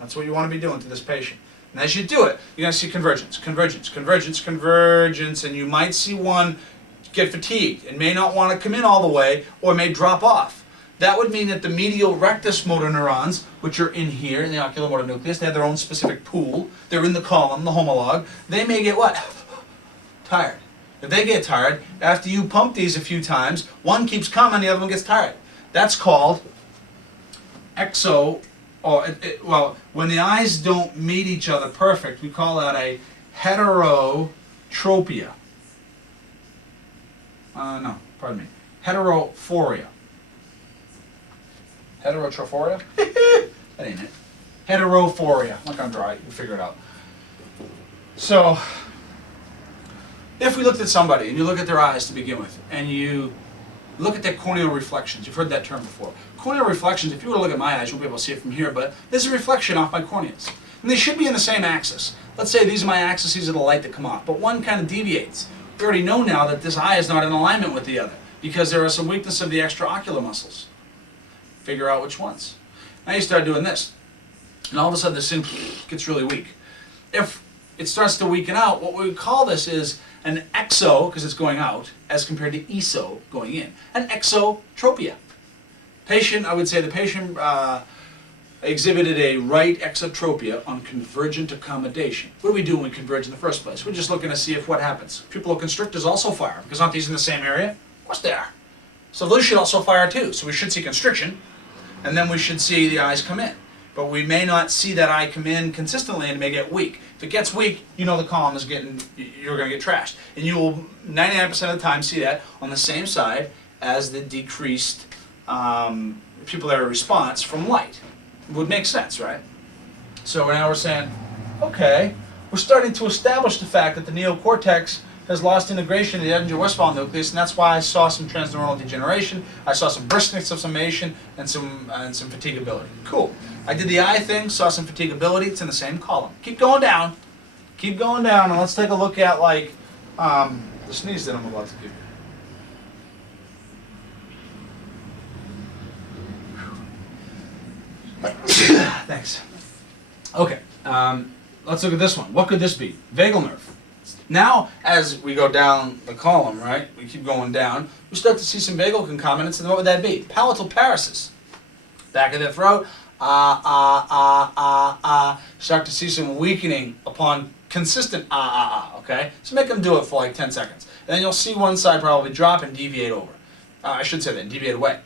That's what you want to be doing to this patient. And as you do it, you're going to see convergence, convergence, convergence, convergence, and you might see one get fatigued and may not want to come in all the way or may drop off. That would mean that the medial rectus motor neurons, which are in here in the oculomotor nucleus, they have their own specific pool. They're in the column, the homologue. They may get what? Tired. If they get tired, after you pump these a few times, one keeps coming, the other one gets tired. That's called well, when the eyes don't meet each other perfect, we call that a heterotropia. No, pardon me. Heterophoria. Heterotrophoria? That ain't it. Heterophoria. I'm not going to draw it. You'll figure it out. So, if we looked at somebody, and you look at their eyes to begin with, and you look at their corneal reflections. You've heard that term before. Corneal reflections, if you were to look at my eyes, you'll be able to see it from here, but there's a reflection off my corneas. And they should be in the same axis. Let's say these are my axes of the light that come off, but one kind of deviates. We already know now that this eye is not in alignment with the other, because there are some weakness of the extraocular muscles. Figure out which ones. Now you start doing this, and all of a sudden this thing gets really weak. If it starts to weaken out, what we would call this is an exo, because it's going out, as compared to eso, going in. An exotropia. Patient, I would say the patient exhibited a right exotropia on convergent accommodation. What do we do when we converge in the first place? We're just looking to see if what happens. Pupillar constrictors also fire, because aren't these in the same area? Of course they are. So those should also fire too. So we should see constriction, and then we should see the eyes come in. But we may not see that eye come in consistently, and it may get weak. If it gets weak, you know the column is you're going to get trashed. And you will 99% of the time see that on the same side as the decreased pupillary response from light. It would make sense, right? So now we're saying, okay, we're starting to establish the fact that the neocortex has lost integration in the Edinger-Westphal nucleus, and that's why I saw some transneuronal degeneration, I saw some briskness of summation, and some fatigability. Cool. I did the eye thing, saw some fatigability, it's in the same column. Keep going down, and let's take a look at, like, the sneeze that I'm about to give you. Thanks. Okay, let's look at this one. What could this be? Vagal nerve. Now, as we go down the column, right, we keep going down, we start to see some vagal concomitants, and what would that be? Palatal paresis. Back of the throat, start to see some weakening upon consistent okay? So make them do it for like 10 seconds. And then you'll see one side probably drop and deviate over. I should say that, deviate away.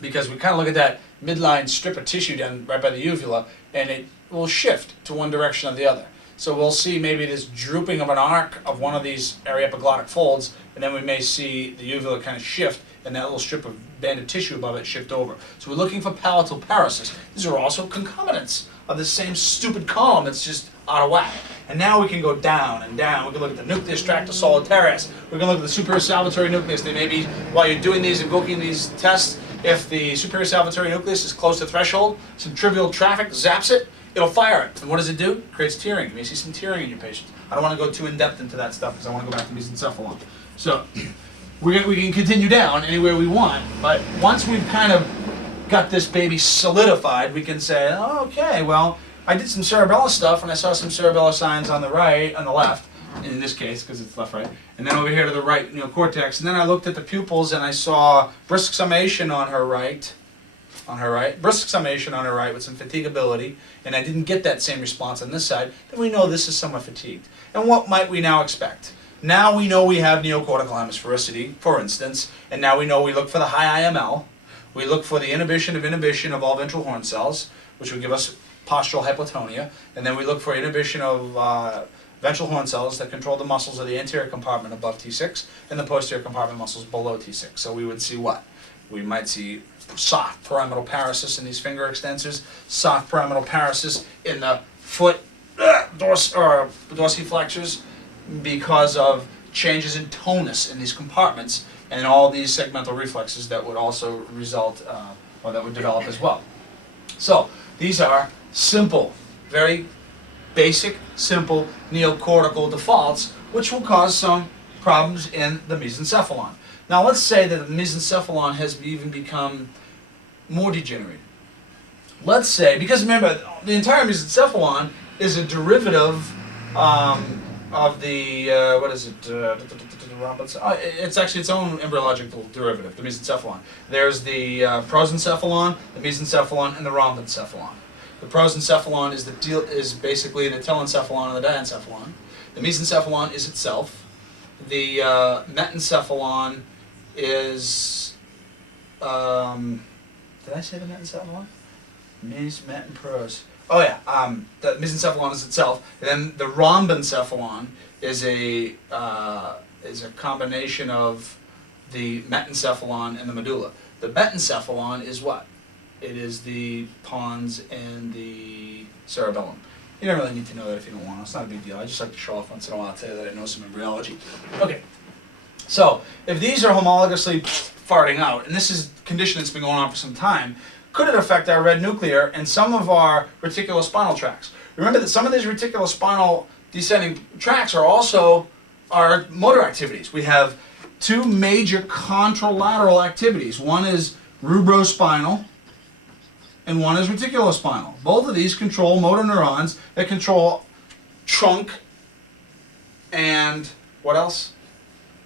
Because we kind of look at that midline strip of tissue down right by the uvula, and it will shift to one direction or the other. So we'll see maybe this drooping of an arc of one of these aryepiglottic folds, and then we may see the uvula kind of shift, and that little strip of banded tissue above it shift over. So we're looking for palatal paresis. These are also concomitants of the same stupid column that's just out of whack. And now we can go down and down. We can look at the nucleus tractus solitarius. We can look at the superior salivatory nucleus. They may be, while you're doing these, invoking these tests, if the superior salivatory nucleus is close to threshold, some trivial traffic zaps it, it'll fire it. And what does it do? It creates tearing. You may see some tearing in your patients. I don't want to go too in-depth into that stuff because I want to go back to mesencephalon. So we can continue down anywhere we want, but once we've kind of got this baby solidified, we can say, oh, okay, well, I did some cerebellar stuff and I saw some cerebellar signs on the right, on the left, in this case, because it's left-right, and then over here to the right neocortex, and then I looked at the pupils and I saw brisk summation on her right, brisk summation on her right with some fatigability, and I didn't get that same response on this side, then we know this is somewhat fatigued. And what might we now expect? Now we know we have neocortical hemisphericity, for instance, and now we know we look for the high IML, we look for the inhibition of all ventral horn cells, which would give us postural hypotonia, and then we look for inhibition of ventral horn cells that control the muscles of the anterior compartment above T6 and the posterior compartment muscles below T6. So we would see what? We might see soft pyramidal paresis in these finger extensors, soft pyramidal paresis in the foot dorsiflexors because of changes in tonus in these compartments and all these segmental reflexes that would also result or that would develop as well. So these are simple, very basic, simple neocortical defaults, which will cause some problems in the mesencephalon. Now let's say that the mesencephalon has even become more degenerated. Let's say, because remember, the entire mesencephalon is a derivative, of the, what is it, it's actually its own embryological derivative, the mesencephalon. There's the prosencephalon, the mesencephalon, and the rhombencephalon. The prosencephalon is basically the telencephalon and the diencephalon. The mesencephalon is itself. The metencephalon is, did I say the metencephalon? Mes, met, and pros. Oh yeah, the mesencephalon is itself, and then the rhombencephalon is a combination of the metencephalon and the medulla. The metencephalon is what? It is the pons and the cerebellum. You don't really need to know that if you don't want to. It's not a big deal. I just like to show off once in a while, tell you that I know some embryology. Okay, so if these are homologously farting out, and this is a condition that's been going on for some time, could it affect our red nuclear and some of our reticulospinal tracts? Remember that some of these reticulospinal descending tracts are also our motor activities. We have two major contralateral activities. One is rubrospinal and one is reticulospinal. Both of these control motor neurons that control trunk and what else?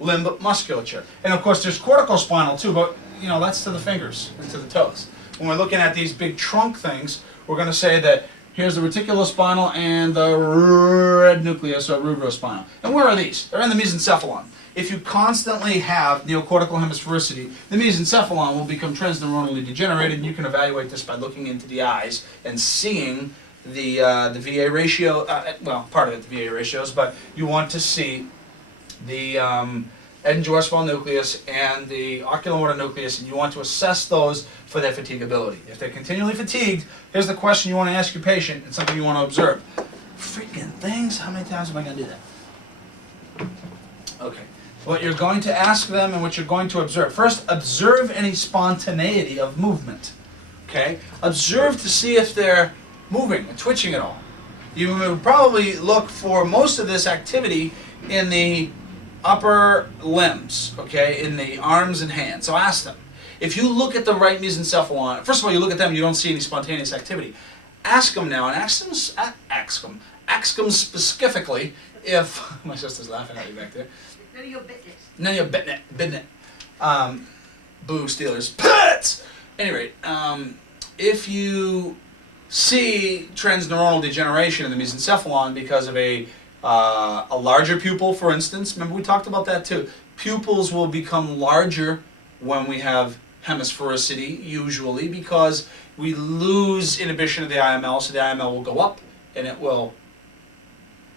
Limb musculature. And of course there's corticospinal too, but you know, that's to the fingers and to the toes. When we're looking at these big trunk things, we're going to say that here's the reticulospinal and the red nucleus, or rubrospinal. And where are these? They're in the mesencephalon. If you constantly have neocortical hemisphericity, the mesencephalon will become transneuronally degenerated, and you can evaluate this by looking into the eyes and seeing the VA ratio, well, part of it, the VA ratios, but you want to see the Eden-Westphal nucleus and the oculomotor nucleus, and you want to assess those for their fatigability. If they're continually fatigued, here's the question you want to ask your patient and something you want to observe. Freaking things, how many times am I going to do that? Okay. What you're going to ask them and what you're going to observe. First, observe any spontaneity of movement. Okay? Observe to see if they're moving and twitching at all. You would probably look for most of this activity in the upper limbs, okay, in the arms and hands. So ask them. If you look at the right mesencephalon, first of all, you look at them, you don't see any spontaneous activity. Ask them now, and ask them specifically if, my sister's laughing at you back there. None of your business. None of your business. Boo, Steelers. Pets! At any rate, if you see transneuronal degeneration in the mesencephalon because of a larger pupil, for instance. Remember we talked about that too. Pupils will become larger when we have hemisphericity, usually, because we lose inhibition of the IML, so the IML will go up and it will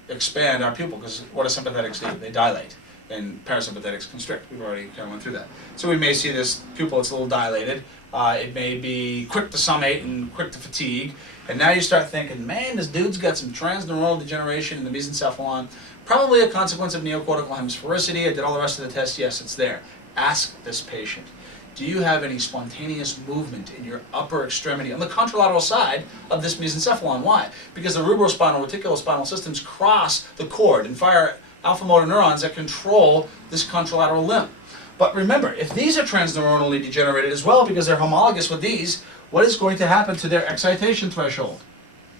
expand our pupil, because what do sympathetics do? They dilate, and parasympathetics constrict. We've already kind of went through that. So we may see this pupil, it's a little dilated. It may be quick to summate and quick to fatigue. And now you start thinking, man, this dude's got some transneuronal degeneration in the mesencephalon. Probably a consequence of neocortical hemisphericity. I did all the rest of the tests. Yes, it's there. Ask this patient, do you have any spontaneous movement in your upper extremity on the contralateral side of this mesencephalon? Why? Because the rubrospinal, reticulospinal systems cross the cord and fire alpha motor neurons that control this contralateral limb. But remember, if these are transneuronally degenerated as well, because they're homologous with these, what is going to happen to their excitation threshold?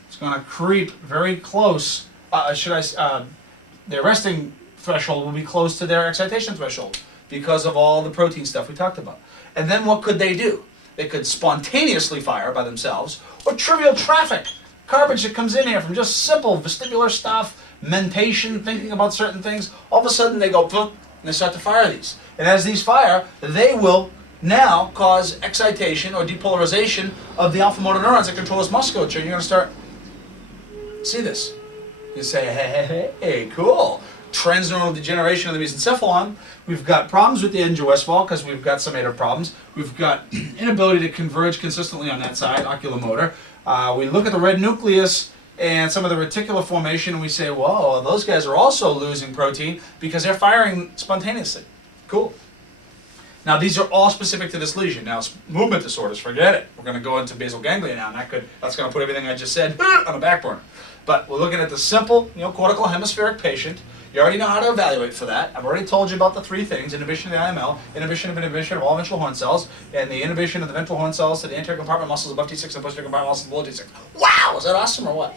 It's going to creep very close. Their resting threshold will be close to their excitation threshold because of all the protein stuff we talked about. And then what could they do? They could spontaneously fire by themselves, or trivial traffic, garbage that comes in here from just simple vestibular stuff, mentation, thinking about certain things. All of a sudden they go, and they start to fire these. And as these fire, they will now cause excitation or depolarization of the alpha motor neurons that control this musculature. And you're going to start, see this. You say, hey, cool. Transneuronal degeneration of the mesencephalon. We've got problems with the Eden-Westphal because we've got summative problems. We've got inability to converge consistently on that side, oculomotor. We look at the red nucleus and some of the reticular formation, and we say, whoa, those guys are also losing protein because they're firing spontaneously. Cool. Now, these are all specific to this lesion. Now, movement disorders, forget it. We're going to go into basal ganglia now, and that's going to put everything I just said on the back burner. But we're looking at the simple, cortical hemispheric patient. You already know how to evaluate for that. I've already told you about the three things: inhibition of the IML, inhibition of all ventral horn cells, and the inhibition of the ventral horn cells to the anterior compartment muscles above T6 and posterior compartment muscles below T6. Wow! Is that awesome or what?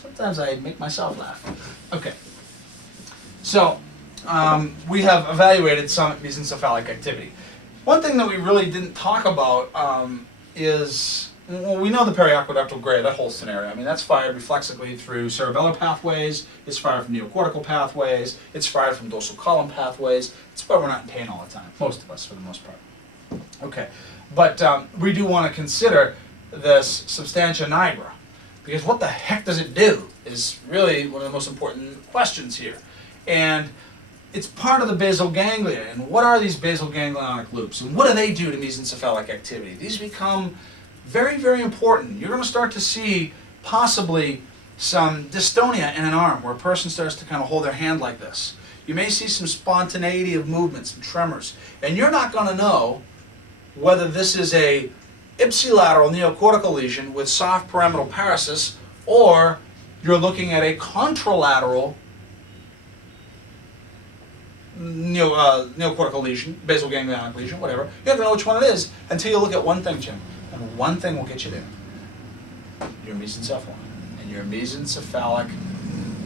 Sometimes I make myself laugh. Okay. So, we have evaluated some mesencephalic activity. One thing that we really didn't talk about is, well, we know the periaqueductal gray, that whole scenario. I mean, that's fired reflexively through cerebellar pathways, it's fired from neocortical pathways, it's fired from dorsal column pathways. It's why we're not in pain all the time, most of us for the most part. Okay, but we do want to consider this substantia nigra, because what the heck does it do is really one of the most important questions here. And it's part of the basal ganglia. And what are these basal ganglionic loops? And what do they do to mesencephalic activity? These become very, very important. You're going to start to see possibly some dystonia in an arm, where a person starts to kind of hold their hand like this. You may see some spontaneity of movement, some tremors. And you're not going to know whether this is a ipsilateral neocortical lesion with soft pyramidal paresis, or you're looking at a contralateral neocortical lesion, basal ganglionic lesion, whatever. You don't know which one it is until you look at one thing, Jim. And one thing will get you there. Your mesencephalon. And your mesencephalic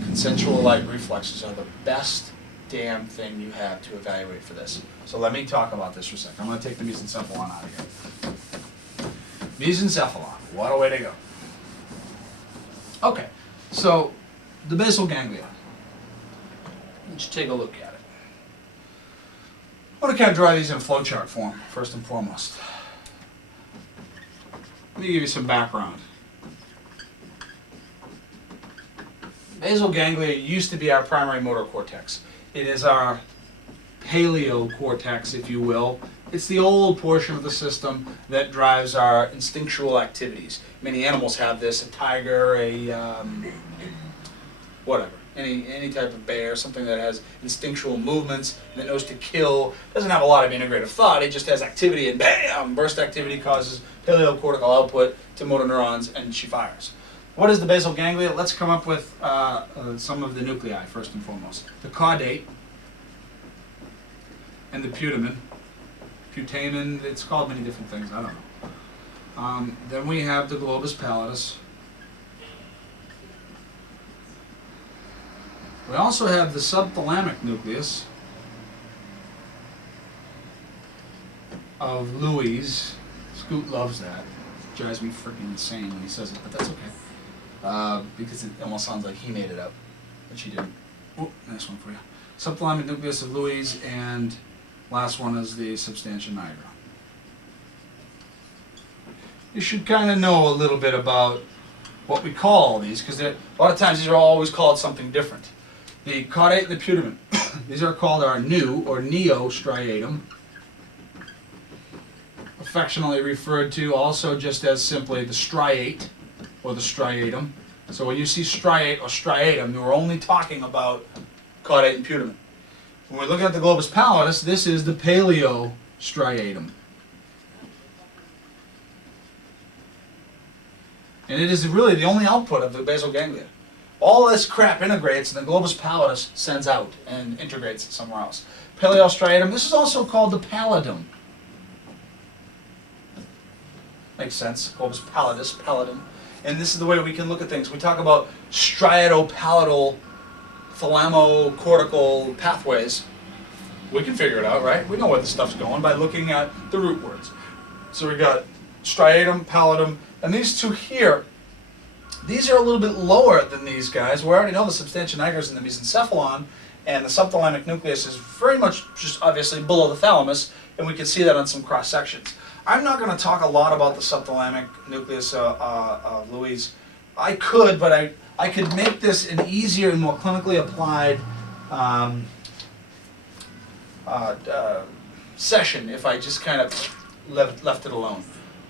consensual light reflexes are the best damn thing you have to evaluate for this. So let me talk about this for a second. I'm going to take the mesencephalon out of here. Mesencephalon, what a way to go. Okay, so the basal ganglia. Let's take a look at it. I want to kind of draw these in flowchart form, first and foremost. Let me give you some background. Basal ganglia used to be our primary motor cortex. It is our paleocortex, if you will. It's the old portion of the system that drives our instinctual activities. Many animals have this, a tiger, whatever. Any type of bear, something that has instinctual movements, that knows to kill, doesn't have a lot of integrative thought, it just has activity, and bam, burst activity causes paleocortical output to motor neurons, and she fires. What is the basal ganglia? Let's come up with some of the nuclei, first and foremost. The caudate and the putamen. Putamen, it's called many different things, I don't know. Then we have the globus pallidus. We also have the subthalamic nucleus of Louis. Scoot loves that. It drives me freaking insane when he says it, but that's okay. Because it almost sounds like he made it up, which he didn't. Oh, nice one for you. Subthalamic nucleus of Louis, and last one is the substantia nigra. You should kind of know a little bit about what we call all these, because a lot of times these are always called something different. The caudate and the putamen, these are called our new or neostriatum, affectionately referred to also just as simply the striate or the striatum. So when you see striate or striatum, we're only talking about caudate and putamen. When we look at the globus pallidus, this is the paleostriatum. And it is really the only output of the basal ganglia. All this crap integrates, and the globus pallidus sends out and integrates it somewhere else. Paleostriatum, this is also called the pallidum. Makes sense. Globus pallidus, pallidum. And this is the way we can look at things. We talk about striatopallidal thalamocortical pathways. We can figure it out, right? We know where the stuff's going by looking at the root words. So we got striatum, pallidum, and these two here, these are a little bit lower than these guys. We already know the substantia nigra is in the mesencephalon, and the subthalamic nucleus is very much just obviously below the thalamus, and we can see that on some cross sections. I'm not going to talk a lot about the subthalamic nucleus of Louis. I could, but I could make this an easier and more clinically applied session if I just kind of left it alone.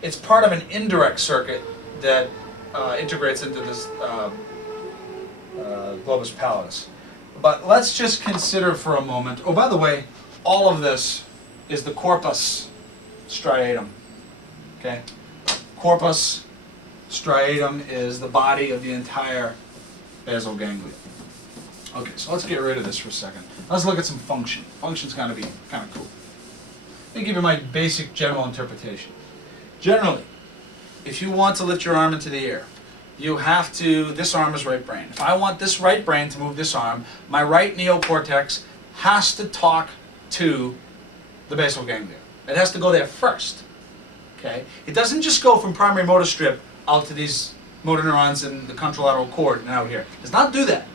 It's part of an indirect circuit that integrates into this globus pallidus. But let's just consider for a moment, oh, by the way, all of this is the corpus striatum. Okay? Corpus striatum is the body of the entire basal ganglia. Okay, so let's get rid of this for a second. Let's look at some function. Function's going to be kind of cool. Let me give you my basic general interpretation. Generally, if you want to lift your arm into the air, you have to, this arm is right brain. If I want this right brain to move this arm, my right neocortex has to talk to the basal ganglia. It has to go there first. Okay? It doesn't just go from primary motor strip out to these motor neurons in the contralateral cord and out here. It does not do that.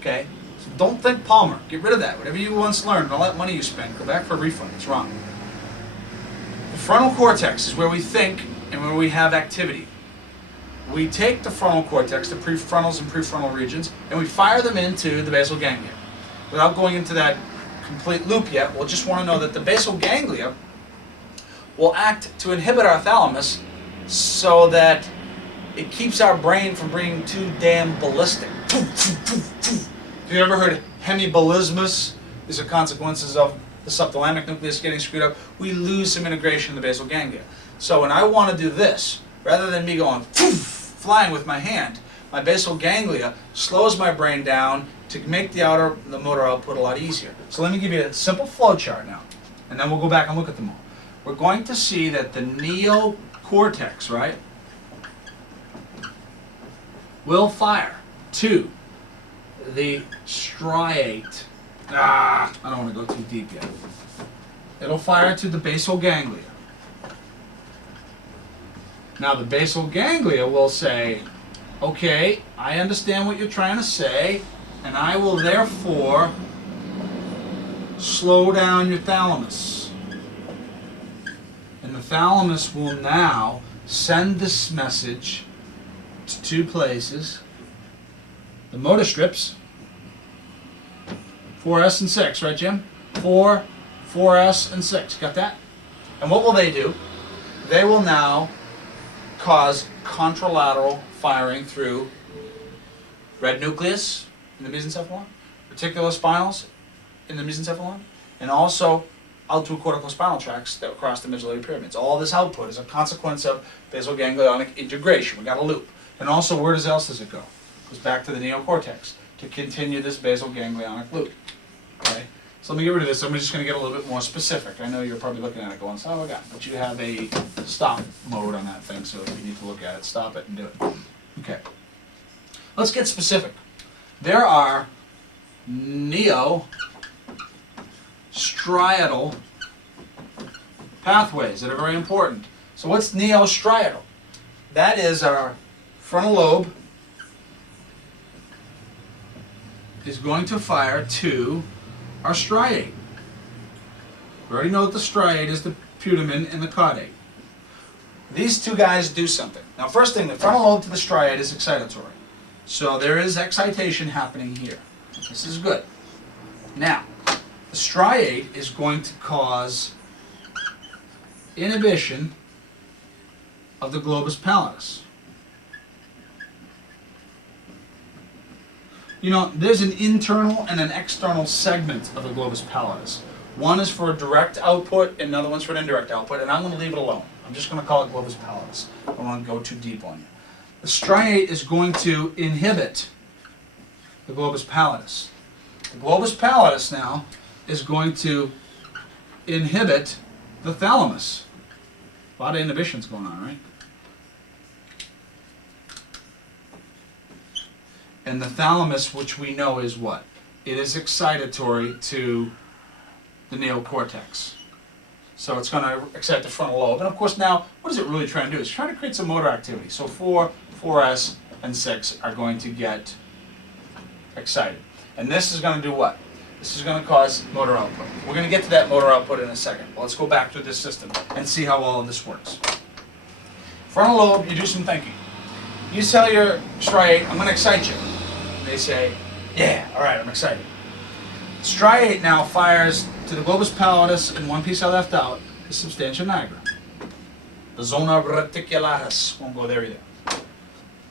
Okay? So don't think Palmer. Get rid of that. Whatever you once learned, all that money you spent, go back for a refund. It's wrong. The frontal cortex is where we think and where we have activity. We take the frontal cortex, the prefrontals and prefrontal regions, and we fire them into the basal ganglia. Without going into that complete loop yet, we'll just want to know that the basal ganglia will act to inhibit our thalamus so that it keeps our brain from being too damn ballistic. Have you ever heard hemiballismus? These are consequences of the subthalamic nucleus getting screwed up. We lose some integration in the basal ganglia. So when I want to do this, rather than me going flying with my hand, my basal ganglia slows my brain down to make the motor output a lot easier. So let me give you a simple flow chart now, and then we'll go back and look at them all. We're going to see that the neocortex, right, will fire to the striate. I don't want to go too deep yet. It'll fire to the basal ganglia. Now the basal ganglia will say, okay, I understand what you're trying to say, and I will therefore slow down your thalamus. And the thalamus will now send this message to two places. The motor strips, 4S and 6, right, Jim? 4S and 6, got that? And what will they do? They will now cause contralateral firing through red nucleus in the mesencephalon, reticulospinals in the mesencephalon, and also out through corticospinal tracts that cross the medullary pyramids. All this output is a consequence of basal ganglionic integration. We got a loop. And also, where else does it go? It goes back to the neocortex to continue this basal ganglionic loop. Okay? So let me get rid of this. I'm just going to get a little bit more specific. I know you're probably looking at it going, oh my God, but you have a stop mode on that thing, so if you need to look at it, stop it and do it. Okay. Let's get specific. There are neostriatal pathways that are very important. So what's neostriatal? That is our frontal lobe is going to fire to our striate. We already know that the striate is the putamen and the caudate. These two guys do something. Now, first thing, the frontal lobe to the striate is excitatory. So there is excitation happening here. This is good. Now, the striate is going to cause inhibition of the globus pallidus. You know, there's an internal and an external segment of the globus pallidus. One is for direct output and another one's for an indirect output, and I'm going to leave it alone. I'm just going to call it globus pallidus. I don't want to go too deep on you. The striate is going to inhibit the globus pallidus. The globus pallidus now is going to inhibit the thalamus. A lot of inhibitions going on, right? And the thalamus, which we know is what? It is excitatory to the neocortex. So it's going to excite the frontal lobe. And of course now, what is it really trying to do? It's trying to create some motor activity. So 4S, and 6 are going to get excited. And this is going to do what? This is going to cause motor output. We're going to get to that motor output in a second. Well, let's go back through this system and see how all of this works. Frontal lobe, you do some thinking. You tell your striate, I'm going to excite you. They say, yeah, all right, I'm excited. Striate now fires to the globus pallidus, and one piece I left out, the substantia nigra. The zona reticularis, won't go there either.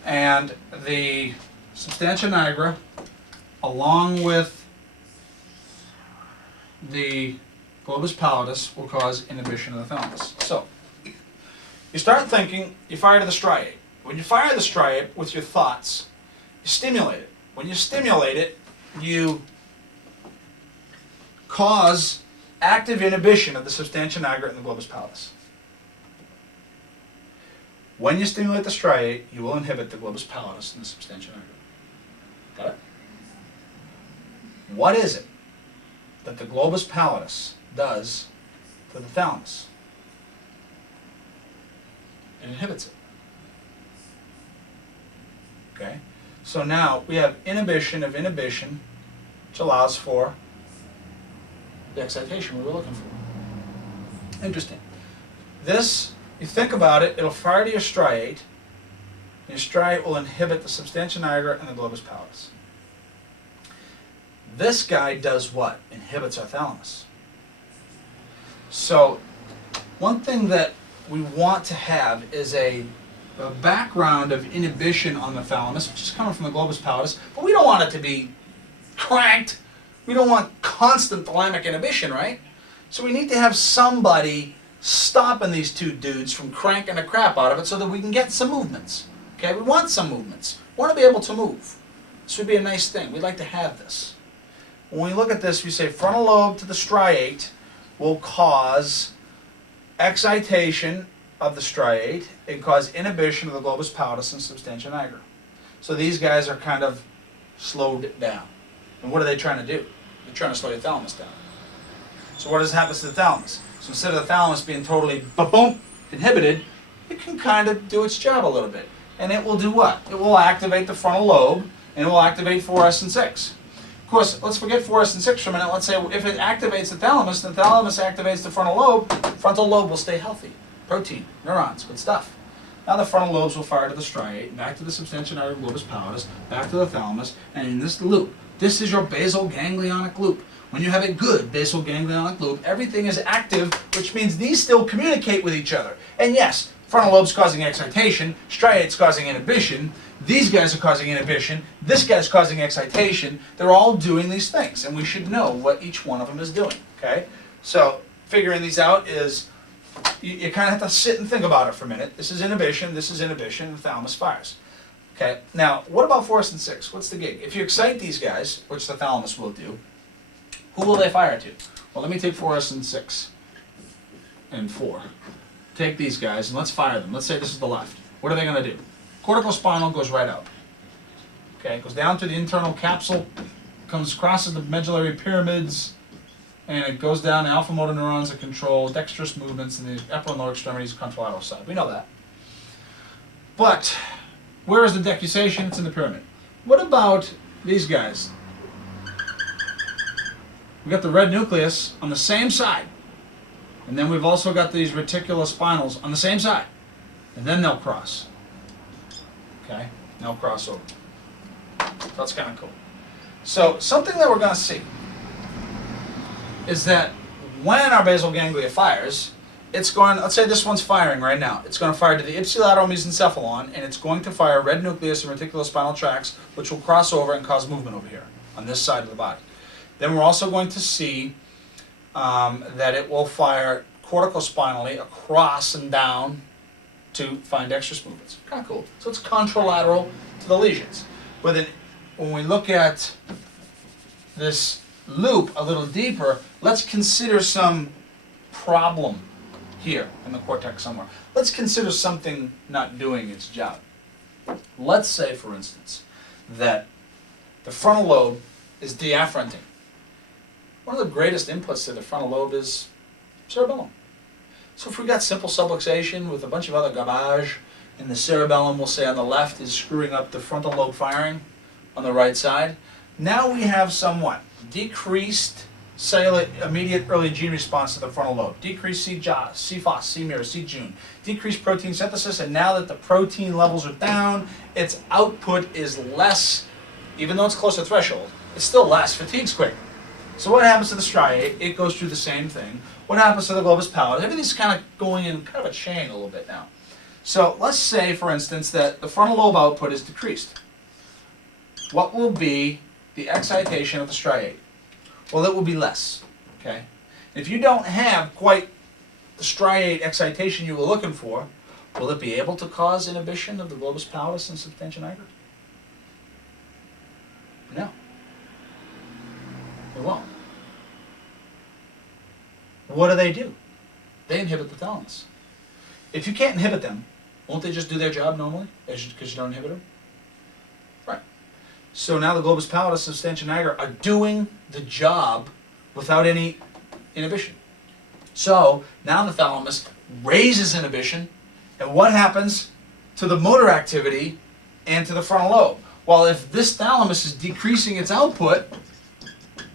And the substantia nigra, along with the globus pallidus, will cause inhibition of the thalamus. So, you start thinking, you fire to the striate. When you fire the striate with your thoughts, you stimulate it. When you stimulate it, you cause active inhibition of the substantia nigra and the globus pallidus. When you stimulate the striate, you will inhibit the globus pallidus and the substantia nigra. Got it? What is it that the globus pallidus does to the thalamus? It inhibits it. Okay? So now we have inhibition of inhibition, which allows for the excitation we were looking for. Interesting. This, you think about it, it'll fire to your striate, and your striate will inhibit the substantia nigra and the globus pallidus. This guy does what? Inhibits our thalamus. So, one thing that we want to have is a background of inhibition on the thalamus, which is coming from the globus pallidus, but we don't want it to be cranked. We don't want constant thalamic inhibition, right? So we need to have somebody stopping these two dudes from cranking the crap out of it so that we can get some movements. Okay, we want some movements. We want to be able to move. This would be a nice thing. We'd like to have this. When we look at this, we say frontal lobe to the striate will cause excitation of the striate and cause inhibition of the globus pallidus and substantia nigra. So these guys are kind of slowed down. And what are they trying to do? They're trying to slow your thalamus down. So what happens to the thalamus? So instead of the thalamus being totally ba-boom, inhibited, it can kind of do its job a little bit. And it will do what? It will activate the frontal lobe, and it will activate 4S and 6. Of course, let's forget 4S and 6 for a minute. Let's say if it activates the thalamus activates the frontal lobe will stay healthy. Protein, neurons, good stuff. Now the frontal lobes will fire to the striate, back to the substantia nigra globus pallidus, back to the thalamus, and in this loop, this is your basal ganglionic loop. When you have a good basal ganglionic loop, everything is active, which means these still communicate with each other. And yes, frontal lobe's causing excitation, striate's causing inhibition, these guys are causing inhibition, this guy's causing excitation. They're all doing these things, and we should know what each one of them is doing, okay? So figuring these out is, you kind of have to sit and think about it for a minute. This is inhibition, the thalamus fires. Okay, now what about 4S and 6? What's the gig? If you excite these guys, which the thalamus will do, who will they fire to? Well, let me take 4S and 6 and 4. Take these guys and let's fire them. Let's say this is the left. What are they going to do? Corticospinal goes right out. Okay, it goes down to the internal capsule, crosses the medullary pyramids, and it goes down. The alpha motor neurons that control dexterous movements in the upper and lower extremities, contralateral side. We know that. But where is the decussation? It's in the pyramid. What about these guys? We've got the red nucleus on the same side. And then we've also got these reticulospinals on the same side. And then they'll cross. Okay? They'll cross over. That's kind of cool. So something that we're going to see is that when our basal ganglia fires, it's going, let's say this one's firing right now. It's going to fire to the ipsilateral mesencephalon, and it's going to fire red nucleus and reticulospinal tracts, which will cross over and cause movement over here on this side of the body. Then we're also going to see that it will fire corticospinally across and down to find dexterous movements. Kind of cool. So it's contralateral to the lesions. But then when we look at this loop a little deeper, let's consider some problem here in the cortex somewhere. Let's consider something not doing its job. Let's say, for instance, that the frontal lobe is deafferenting. One of the greatest inputs to the frontal lobe is cerebellum. So if we've got simple subluxation with a bunch of other garbage, and the cerebellum, we'll say on the left, is screwing up the frontal lobe firing on the right side, now we have somewhat decreased cellular immediate early gene response to the frontal lobe, decreased CJOS, CFOS, CMIR, CJUN, decreased protein synthesis, and now that the protein levels are down, its output is less, even though it's close to threshold, it's still less, fatigue's quick. So what happens to the striate? It goes through the same thing. What happens to the globus pallidus? Everything's kind of going in kind of a chain a little bit now. So let's say, for instance, that the frontal lobe output is decreased. What will be the excitation of the striate? Well, it will be less, okay? If you don't have quite the striate excitation you were looking for, will it be able to cause inhibition of the globus pallidus and substantia nigra? No. It won't. What do? They inhibit the thalamus. If you can't inhibit them, Won't they just do their job normally, because you don't inhibit them? Right. So now the globus pallidus, substantia nigra are doing the job without any inhibition. So now the thalamus raises inhibition, and what happens to the motor activity and to the frontal lobe? Well, if this thalamus is decreasing its output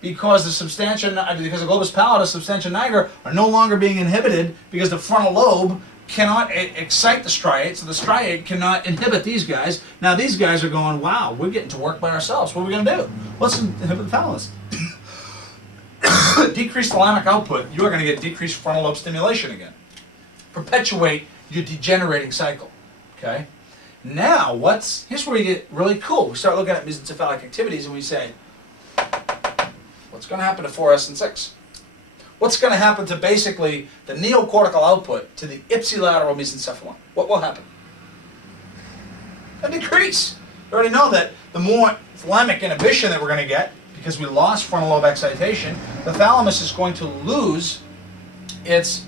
because the globus pallidus, substantia nigra are no longer being inhibited because the frontal lobe cannot excite the striate, so the striate cannot inhibit these guys. Now these guys are going, wow, we're getting to work by ourselves. What are we going to do? Let's inhibit the thalamus. Decreased thalamic output, you are going to get decreased frontal lobe stimulation again. Perpetuate your degenerating cycle. Okay? Now, here's where we get really cool. We start looking at mesencephalic activities and we say, what's going to happen to 4S and 6? What's going to happen to basically the neocortical output to the ipsilateral mesencephalon? What will happen? A decrease. You already know that the more thalamic inhibition that we're going to get, because we lost frontal lobe excitation, the thalamus is going to lose its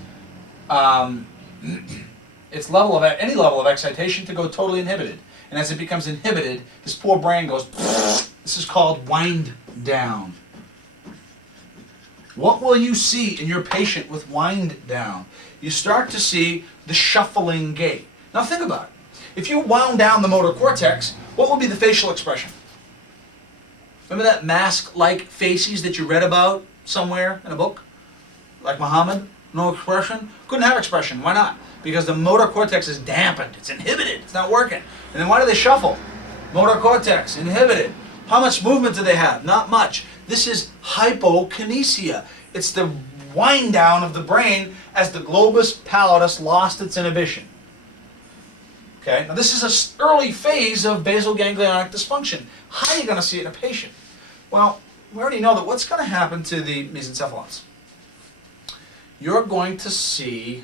level of any level of excitation to go totally inhibited. And as it becomes inhibited, this poor brain goes. This is called wind down. What will you see in your patient with wind down? You start to see the shuffling gait. Now think about it. If you wound down the motor cortex, what will be the facial expression? Remember that mask-like faces that you read about somewhere in a book? Like Muhammad? No expression? Couldn't have expression. Why not? Because the motor cortex is dampened. It's inhibited. It's not working. And then why do they shuffle? Motor cortex, inhibited. How much movement do they have? Not much. This is hypokinesia. It's the wind down of the brain as the globus pallidus lost its inhibition. Okay, now this is an early phase of basal ganglionic dysfunction. How are you going to see it in a patient? Well, we already know that what's going to happen to the mesencephalons. You're going to see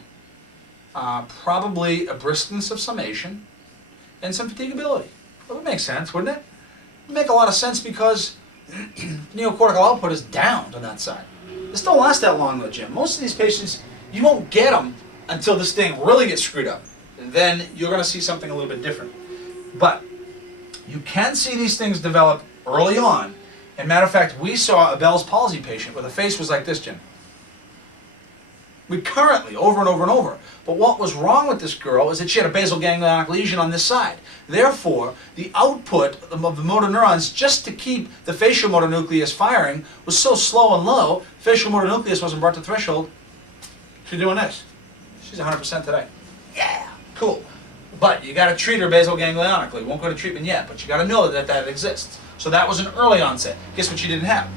probably a briskness of summation and some fatigability. That would make sense, wouldn't it? It would make a lot of sense because neocortical output is down on that side. This don't last that long though, Jim. Most of these patients, you won't get them until this thing really gets screwed up. And then you're going to see something a little bit different. But you can see these things develop early on. And matter of fact, we saw a Bell's palsy patient where the face was like this, Jim. Recurrently, over and over and over. But what was wrong with this girl is that she had a basal ganglionic lesion on this side. Therefore, the output of the motor neurons, just to keep the facial motor nucleus firing, was so slow and low, facial motor nucleus wasn't brought to threshold. She's doing this. She's 100% today. Yeah, cool. But you got to treat her basal ganglionically. Won't go to treatment yet, but you got to know that that exists. So that was an early onset. Guess what she didn't have?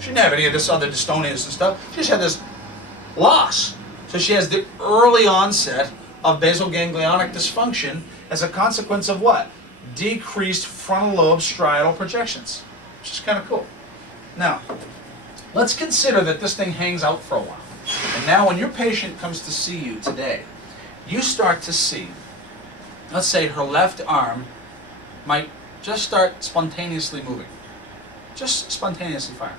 She didn't have any of this other dystonias and stuff. She just had this loss. So she has the early onset of basal ganglionic dysfunction as a consequence of what? Decreased frontal lobe striatal projections, which is kind of cool. Now, let's consider that this thing hangs out for a while. And now when your patient comes to see you today, you start to see, let's say her left arm might just start spontaneously moving. Just spontaneously firing.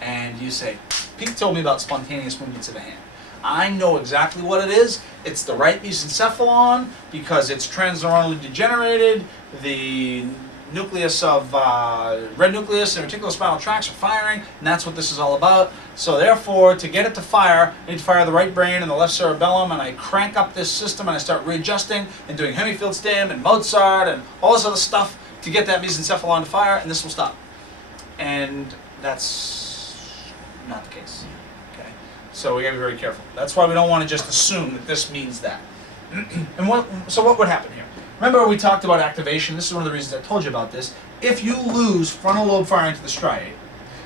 And you say, Pete told me about spontaneous movements of the hand. I know exactly what it is. It's the right mesencephalon because it's transneuronally degenerated. The nucleus of red nucleus and reticulospinal tracts are firing, and that's what this is all about. So therefore, to get it to fire, I need to fire the right brain and the left cerebellum, and I crank up this system and I start readjusting and doing Hemifield stim and Mozart and all this other stuff to get that mesencephalon to fire, and this will stop. And that's not the case. Okay, so we gotta be very careful. That's why we don't want to just assume that this means that. And so what would happen here? Remember we talked about activation. This is one of the reasons I told you about this. If you lose frontal lobe firing to the striate,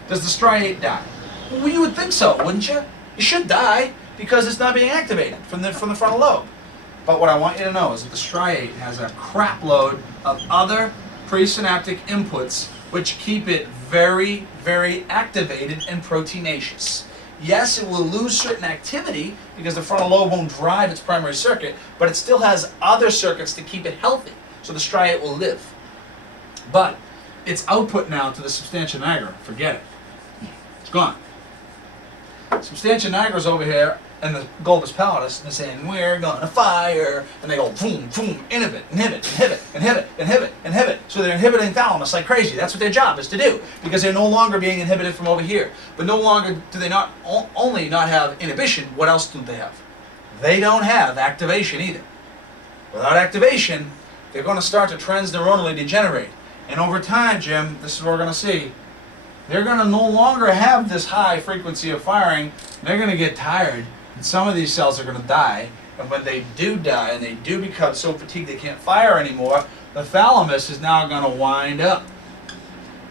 does the striate die? Well, you would think so, wouldn't you? It should die because it's not being activated from the frontal lobe. But what I want you to know is that the striate has a crap load of other presynaptic inputs which keep it very, very activated and proteinaceous. Yes, it will lose certain activity because the frontal lobe won't drive its primary circuit, but it still has other circuits to keep it healthy, so the striate will live. But its output now to the substantia nigra, forget it. It's gone. Substantia nigra's over here, and the globus pallidus, and they're saying, we're gonna fire, and they go, boom, boom, inhibit, inhibit, inhibit, inhibit, inhibit, inhibit. So they're inhibiting thalamus like crazy. That's what their job is to do, because they're no longer being inhibited from over here. But no longer do they not only not have inhibition, what else do they have? They don't have activation either. Without activation, they're going to start to transneuronally degenerate. And over time, Jim, this is what we're going to see, they're going to no longer have this high frequency of firing. They're going to get tired, and some of these cells are going to die. And when they do die, and they do become so fatigued they can't fire anymore, the thalamus is now going to wind up.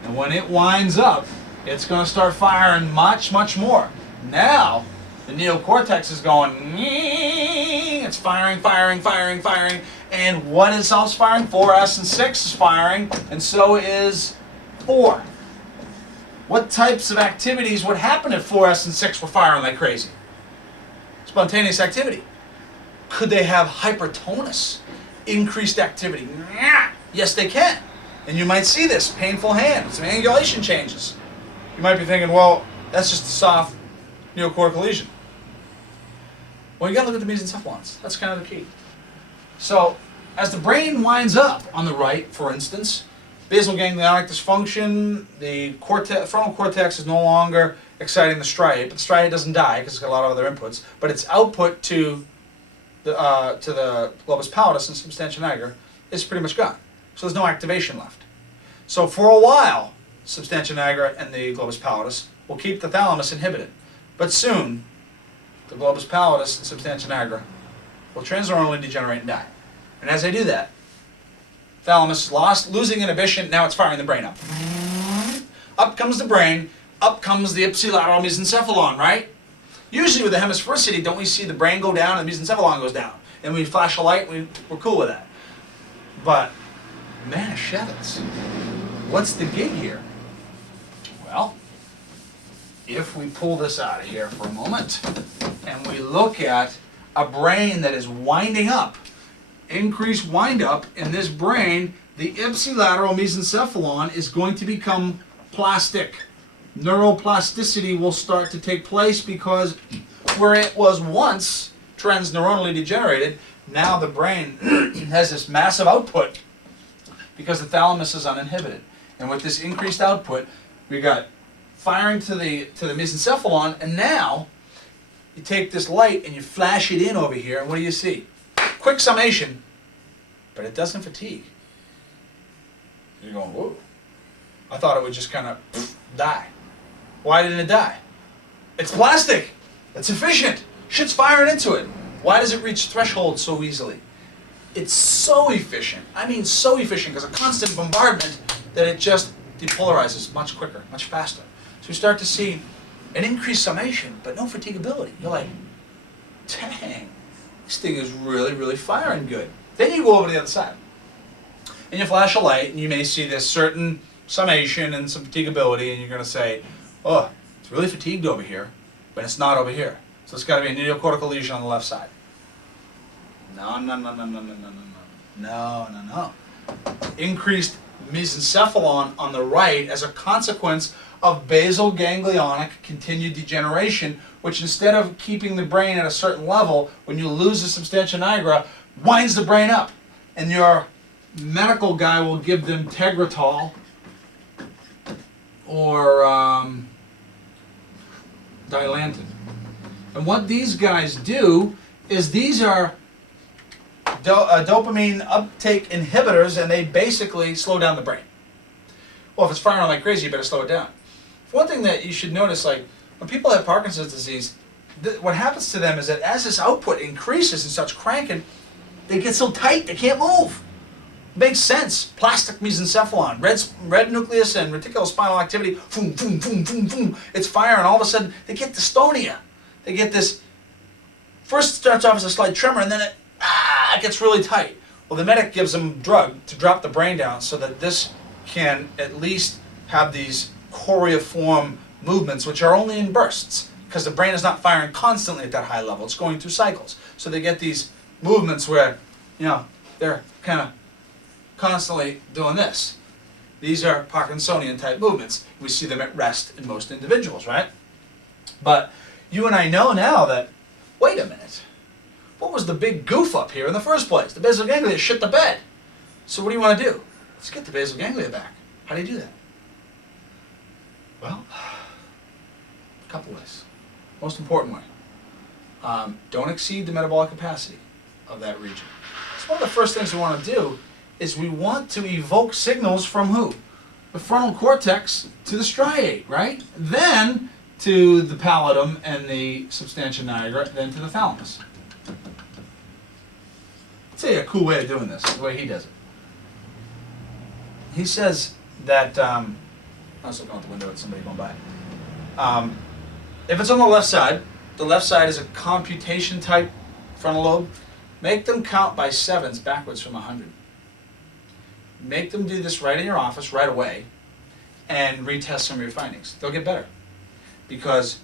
And when it winds up, it's going to start firing much, much more. Now, the neocortex is going, it's firing, firing, firing, firing. And what is else firing? 4S and 6 is firing, and so is 4. What types of activities would happen if 4S and 6 were firing like crazy? Spontaneous activity. Could they have hypertonus, increased activity? Yes, they can. And you might see this, painful hand, some angulation changes. You might be thinking, well, that's just a soft neocortical lesion. Well, you got to look at the mesencephalons. That's kind of the key. So, as the brain winds up on the right, for instance, basal ganglionic dysfunction, the frontal cortex is no longer exciting the striate, but the striate doesn't die because it's got a lot of other inputs, but its output to the globus pallidus and substantia nigra is pretty much gone. So there's no activation left. So for a while, substantia nigra and the globus pallidus will keep the thalamus inhibited, but soon the globus pallidus and substantia nigra will transneuronally degenerate and die. And as they do that, thalamus losing inhibition, now it's firing the brain up. Up comes the brain, up comes the ipsilateral mesencephalon, right? Usually with the hemisphericity, don't we see the brain go down and the mesencephalon goes down? And we flash a light, we're cool with that. But, Manischewitz, what's the gig here? Well, if we pull this out of here for a moment, and we look at a brain that is winding up, increased wind up in this brain, the ipsilateral mesencephalon is going to become plastic. Neuroplasticity will start to take place because where it was once transneuronally degenerated, now the brain has this massive output because the thalamus is uninhibited. And with this increased output, we got firing to the mesencephalon, and now you take this light and you flash it in over here, and what do you see? Quick summation, but it doesn't fatigue. You're going, whoa. I thought it would just kind of die. Why didn't it die? It's plastic. It's efficient. Shit's firing into it. Why does it reach threshold so easily? It's so efficient. I mean so efficient because of constant bombardment that it just depolarizes much quicker, much faster. So you start to see an increased summation, but no fatigability. You're like, dang, this thing is really, really firing good. Then you go over to the other side. And you flash a light, and you may see this certain summation and some fatigability, and you're going to say, oh, it's really fatigued over here, but it's not over here. So it's got to be a neocortical lesion on the left side. No, no, no, no, no, no, no, no, no, no, no. Increased mesencephalon on the right as a consequence of basal ganglionic continued degeneration, which instead of keeping the brain at a certain level, when you lose the substantia nigra, winds the brain up. And your medical guy will give them Tegretol or Dilantin. And what these guys do is these are dopamine uptake inhibitors, and they basically slow down the brain. Well, if it's firing like crazy, you better slow it down. One thing that you should notice, like when people have Parkinson's disease, what happens to them is that as this output increases and starts cranking, they get so tight they can't move. Makes sense. Plastic mesencephalon, red nucleus and reticulospinal activity, boom, boom, boom, boom, boom. It's firing. All of a sudden, they get dystonia. They get this. First, it starts off as a slight tremor, and then it gets really tight. Well, the medic gives them a drug to drop the brain down so that this can at least have these choreiform movements, which are only in bursts, because the brain is not firing constantly at that high level. It's going through cycles. So they get these movements where, they're kind of constantly doing this. These are Parkinsonian type movements. We see them at rest in most individuals, right? But You and I know now that, wait a minute, what was the big goof up here in the first place? The basal ganglia shit the bed. So what do you want to do? Let's get the basal ganglia back. How do you do that? Well, a couple ways. Most important way, don't exceed the metabolic capacity of that region. So one of the first things we want to do is we want to evoke signals from who? The frontal cortex to the striate, right? Then to the pallidum and the substantia nigra, then to the thalamus. I'll tell you a cool way of doing this, the way he does it. He says that, I was looking out the window at somebody going by. If it's on the left side is a computation type frontal lobe, make them count by sevens backwards from 100. Make them do this right in your office right away and retest some of your findings. They'll get better. Because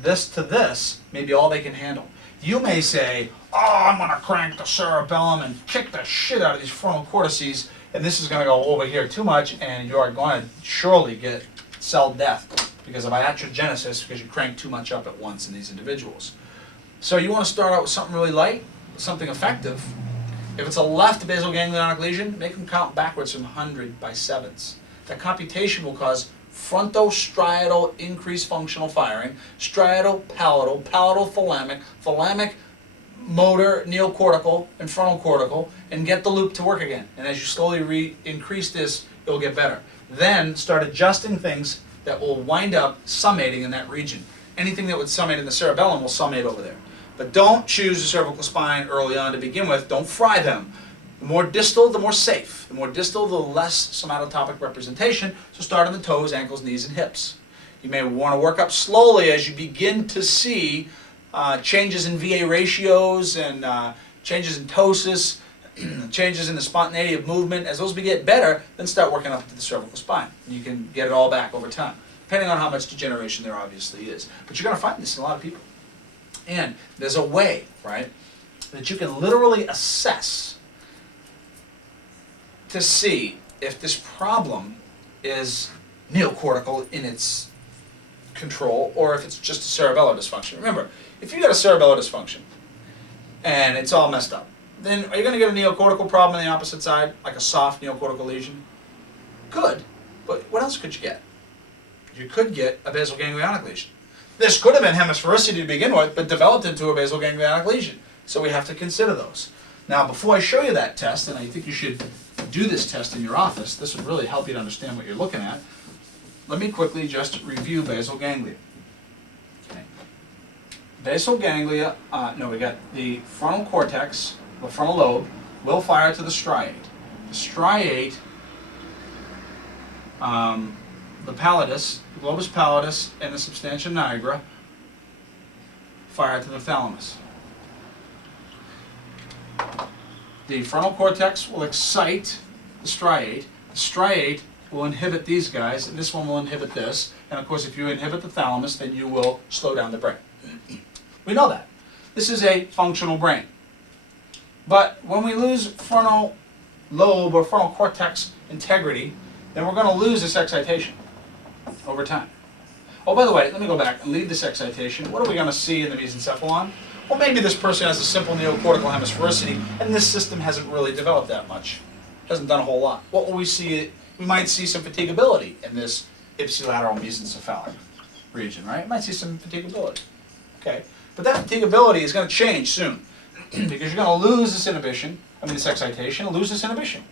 this to this may be all they can handle. You may say, oh, I'm going to crank the cerebellum and kick the shit out of these frontal cortices, and this is going to go over here too much, and you are going to surely get cell death because of iatrogenesis, because you crank too much up at once in these individuals. So you want to start out with something really light, something effective. If it's a left basal ganglionic lesion, make them count backwards from 100 by sevens. That computation will cause frontostriatal increased functional firing, striatal pallidal, pallidal thalamic, thalamic motor neocortical and frontal cortical, and get the loop to work again. And as you slowly increase this, it'll get better. Then start adjusting things that will wind up summating in that region. Anything that would summate in the cerebellum will summate over there. But don't choose the cervical spine early on to begin with. Don't fry them. The more distal, the more safe. The more distal, the less somatotopic representation. So start on the toes, ankles, knees, and hips. You may want to work up slowly as you begin to see changes in VA ratios and changes in ptosis, changes in the spontaneity of movement. As those get better, then start working up to the cervical spine. You can get it all back over time, depending on how much degeneration there obviously is. But you're going to find this in a lot of people. And there's a way, right, that you can literally assess to see if this problem is neocortical in its control or if it's just a cerebellar dysfunction. Remember, if you've got a cerebellar dysfunction and it's all messed up, then are you going to get a neocortical problem on the opposite side, like a soft neocortical lesion? Good, but what else could you get? You could get a basal ganglionic lesion. This could have been hemisphericity to begin with, but developed into a basal ganglionic lesion. So we have to consider those. Now, before I show you that test, and I think you should do this test in your office, this would really help you to understand what you're looking at. Let me quickly just review basal ganglia. Okay. Basal ganglia, we got the frontal cortex, the frontal lobe, will fire to the striate. The striate, the pallidus, the globus pallidus, and the substantia nigra fire to the thalamus. The frontal cortex will excite the striate. The striate will inhibit these guys, and this one will inhibit this. And of course, if you inhibit the thalamus, then you will slow down the brain. We know that. This is a functional brain. But when we lose frontal lobe or frontal cortex integrity, then we're going to lose this excitation over time. Oh, by the way, let me go back and leave this excitation. What are we going to see in the mesencephalon? Well, maybe this person has a simple neocortical hemisphericity, and this system hasn't really developed that much. Hasn't done a whole lot. What will we see? We might see some fatigability in this ipsilateral mesencephalic region, right? Might see some fatigability. Okay, but that fatigability is going to change soon because you're going to lose this inhibition, this excitation, and lose this inhibition.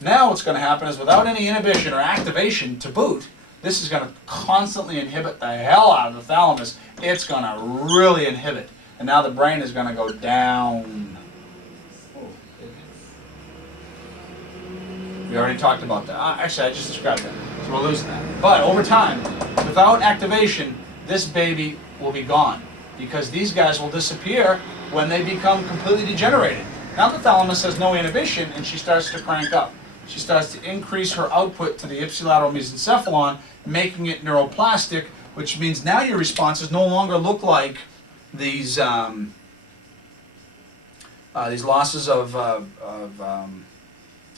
Now what's going to happen is without any inhibition or activation to boot, this is going to constantly inhibit the hell out of the thalamus. It's going to really inhibit. And now the brain is going to go down. We already talked about that. Actually, I just described that. So we're losing that. But over time, without activation, this baby will be gone because these guys will disappear when they become completely degenerated. Now the thalamus has no inhibition and she starts to crank up. She starts to increase her output to the ipsilateral mesencephalon, making it neuroplastic, which means now your responses no longer look like these losses of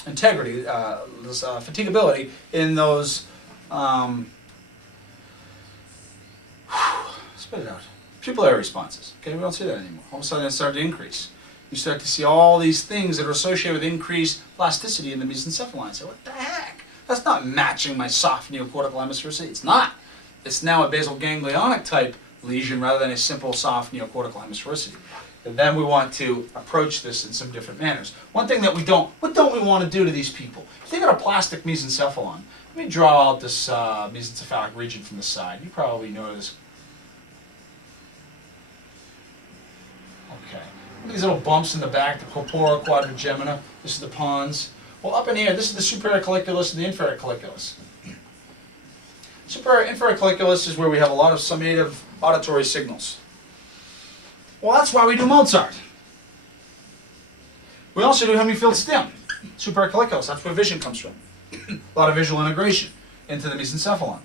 integrity, this fatigability in those, spit it out, pupillary responses. Okay, we don't see that anymore. All of a sudden it started to increase. You start to see all these things that are associated with increased plasticity in the mesencephaly. So what the heck? That's not matching my soft neocortical hemisphere. It's not. It's now a basal ganglionic type lesion rather than a simple soft neocortical hemisphericity. And then we want to approach this in some different manners. One thing that what don't we want to do to these people? If they got a plastic mesencephalon, let me draw out this mesencephalic region from the side. You probably know this. Okay. These little bumps in the back, the corpora quadrigemina. This is the pons. Well, up in here, this is the superior colliculus and the inferior colliculus. Superior inferior colliculus is where we have a lot of summative auditory signals. Well, that's why we do Mozart. We also do hemifield stem, superior colliculus. That's where vision comes from. A lot of visual integration into the mesencephalon.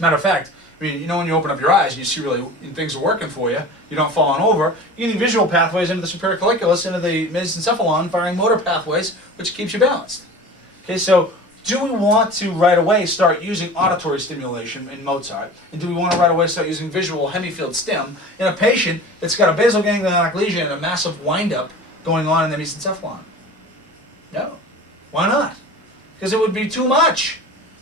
Matter of fact, I mean, you know when you open up your eyes and you see really and things are working for you, you don't fall on over, you're getting visual pathways into the superior colliculus, into the mesencephalon, firing motor pathways, which keeps you balanced. Okay, so do we want to right away start using auditory stimulation in Mozart? And do we want to right away start using visual hemifield stim in a patient that's got a basal ganglionic lesion and a massive windup going on in the mesencephalon? No. Why not? Because it would be too much.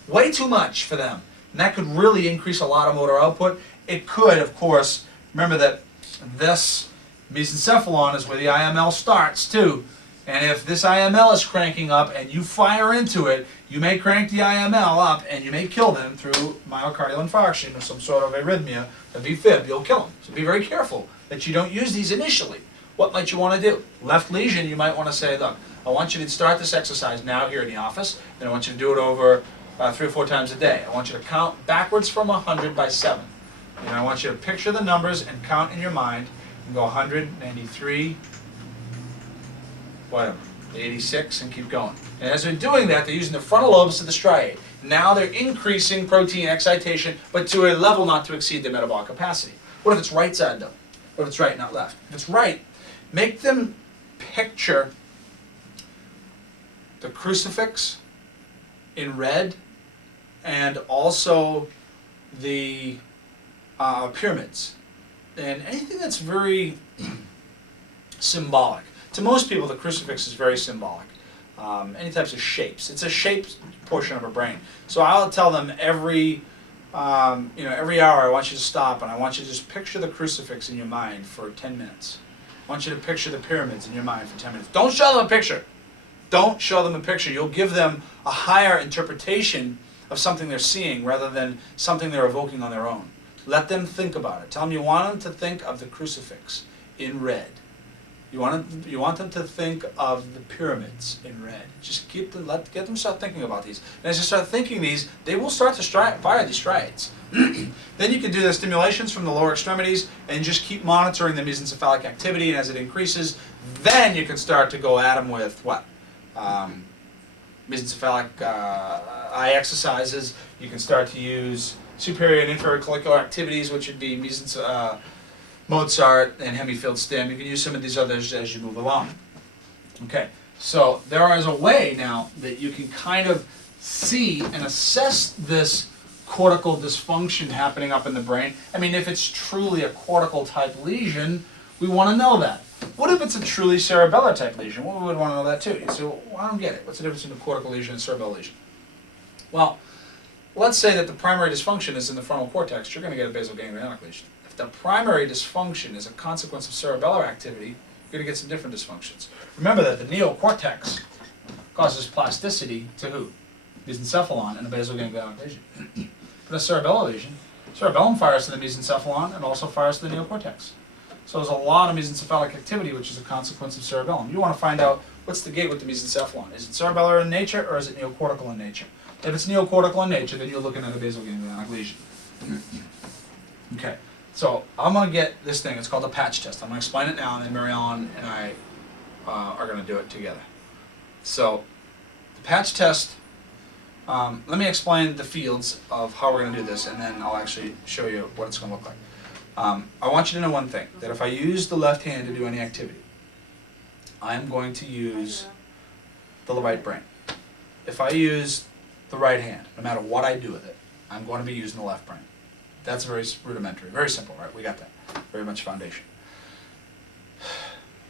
Way too much for them. And that could really increase a lot of motor output. It could, of course, remember that this mesencephalon is where the IML starts too. And if this IML is cranking up and you fire into it, you may crank the IML up and you may kill them through myocardial infarction or some sort of arrhythmia, a VFib, you'll kill them. So be very careful that you don't use these initially. What might you want to do? Left lesion, you might want to say, look, I want you to start this exercise now here in the office, and I want you to do it over 3 or 4 times a day. I want you to count backwards from 100 by 7. And I want you to picture the numbers and count in your mind and go 100, 93, whatever, 86, and keep going. And as they're doing that, they're using the frontal lobes of the striate. Now they're increasing protein excitation, but to a level not to exceed their metabolic capacity. What if it's right side though? What if it's right, not left? If it's right, make them picture the crucifix in red and also the pyramids. And anything that's very symbolic. To most people, the crucifix is very symbolic. Any types of shapes. It's a shaped portion of our brain. So I'll tell them every hour I want you to stop and I want you to just picture the crucifix in your mind for 10 minutes. I want you to picture the pyramids in your mind for 10 minutes. Don't show them a picture. Don't show them a picture. You'll give them a higher interpretation of something they're seeing rather than something they're evoking on their own. Let them think about it. Tell them you want them to think of the crucifix in red. You want them to think of the pyramids in red. Just get them start thinking about these. And as you start thinking these, they will start to fire these striates. Then you can do the stimulations from the lower extremities and just keep monitoring the mesencephalic activity, and as it increases, then you can start to go at them with what? Mesencephalic eye exercises. You can start to use superior and inferior collicular activities, which would be Mozart and hemifield stim. You can use some of these others as you move along. Okay, so there is a way now that you can kind of see and assess this cortical dysfunction happening up in the brain. I mean, if it's truly a cortical type lesion, we want to know that. What if it's a truly cerebellar type lesion? Well, we would want to know that too. You say, well, I don't get it. What's the difference between a cortical lesion and a cerebellar lesion? Well, let's say that the primary dysfunction is in the frontal cortex. You're going to get a basal ganglionic lesion. If the primary dysfunction is a consequence of cerebellar activity, you're going to get some different dysfunctions. Remember that the neocortex causes plasticity to who? Mesencephalon and a basal ganglionic lesion. But a cerebellar lesion, cerebellum fires to the mesencephalon and also fires to the neocortex. So there's a lot of mesencephalic activity which is a consequence of cerebellum. You want to find out what's the gig with the mesencephalon. Is it cerebellar in nature or is it neocortical in nature? If it's neocortical in nature, then you're looking at a basal ganglionic lesion. Okay, so I'm going to get this thing. It's called a patch test. I'm going to explain it now, and then Mary Ellen and I are going to do it together. So the patch test, let me explain the fields of how we're going to do this, and then I'll actually show you what it's going to look like. I want you to know one thing, that if I use the left hand to do any activity, I'm going to use the right brain. If I use the right hand, no matter what I do with it, I'm going to be using the left brain. That's very rudimentary, very simple, right? We got that. very much foundation.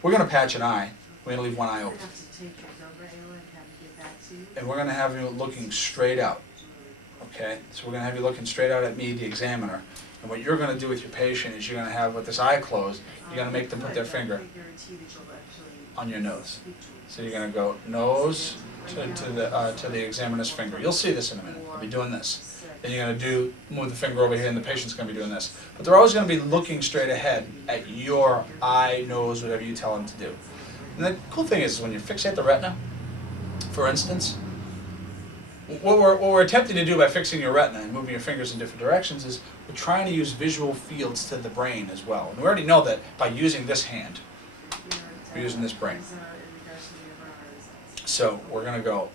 We're going to patch an eye. We're going to leave one eye I open. have to take yours over, Ayla, and have you get back to you. And we're going to have you looking straight out. Okay? So we're going to have you looking straight out at me, the examiner. And what you're going to do with your patient is you're going to have, with this eye closed, you're going to make them put their finger on your nose. So you're going to go nose to the examiner's finger. You'll see this in a minute. I'll be doing this. Then you're going to move the finger over here, and the patient's going to be doing this. But they're always going to be looking straight ahead at your eye, nose, whatever you tell them to do. And the cool thing is when you fixate the retina, for instance, what we're attempting to do by fixing your retina and moving your fingers in different directions is we're trying to use visual fields to the brain as well. And we already know that by using this hand, we're using this brain. So we're going to go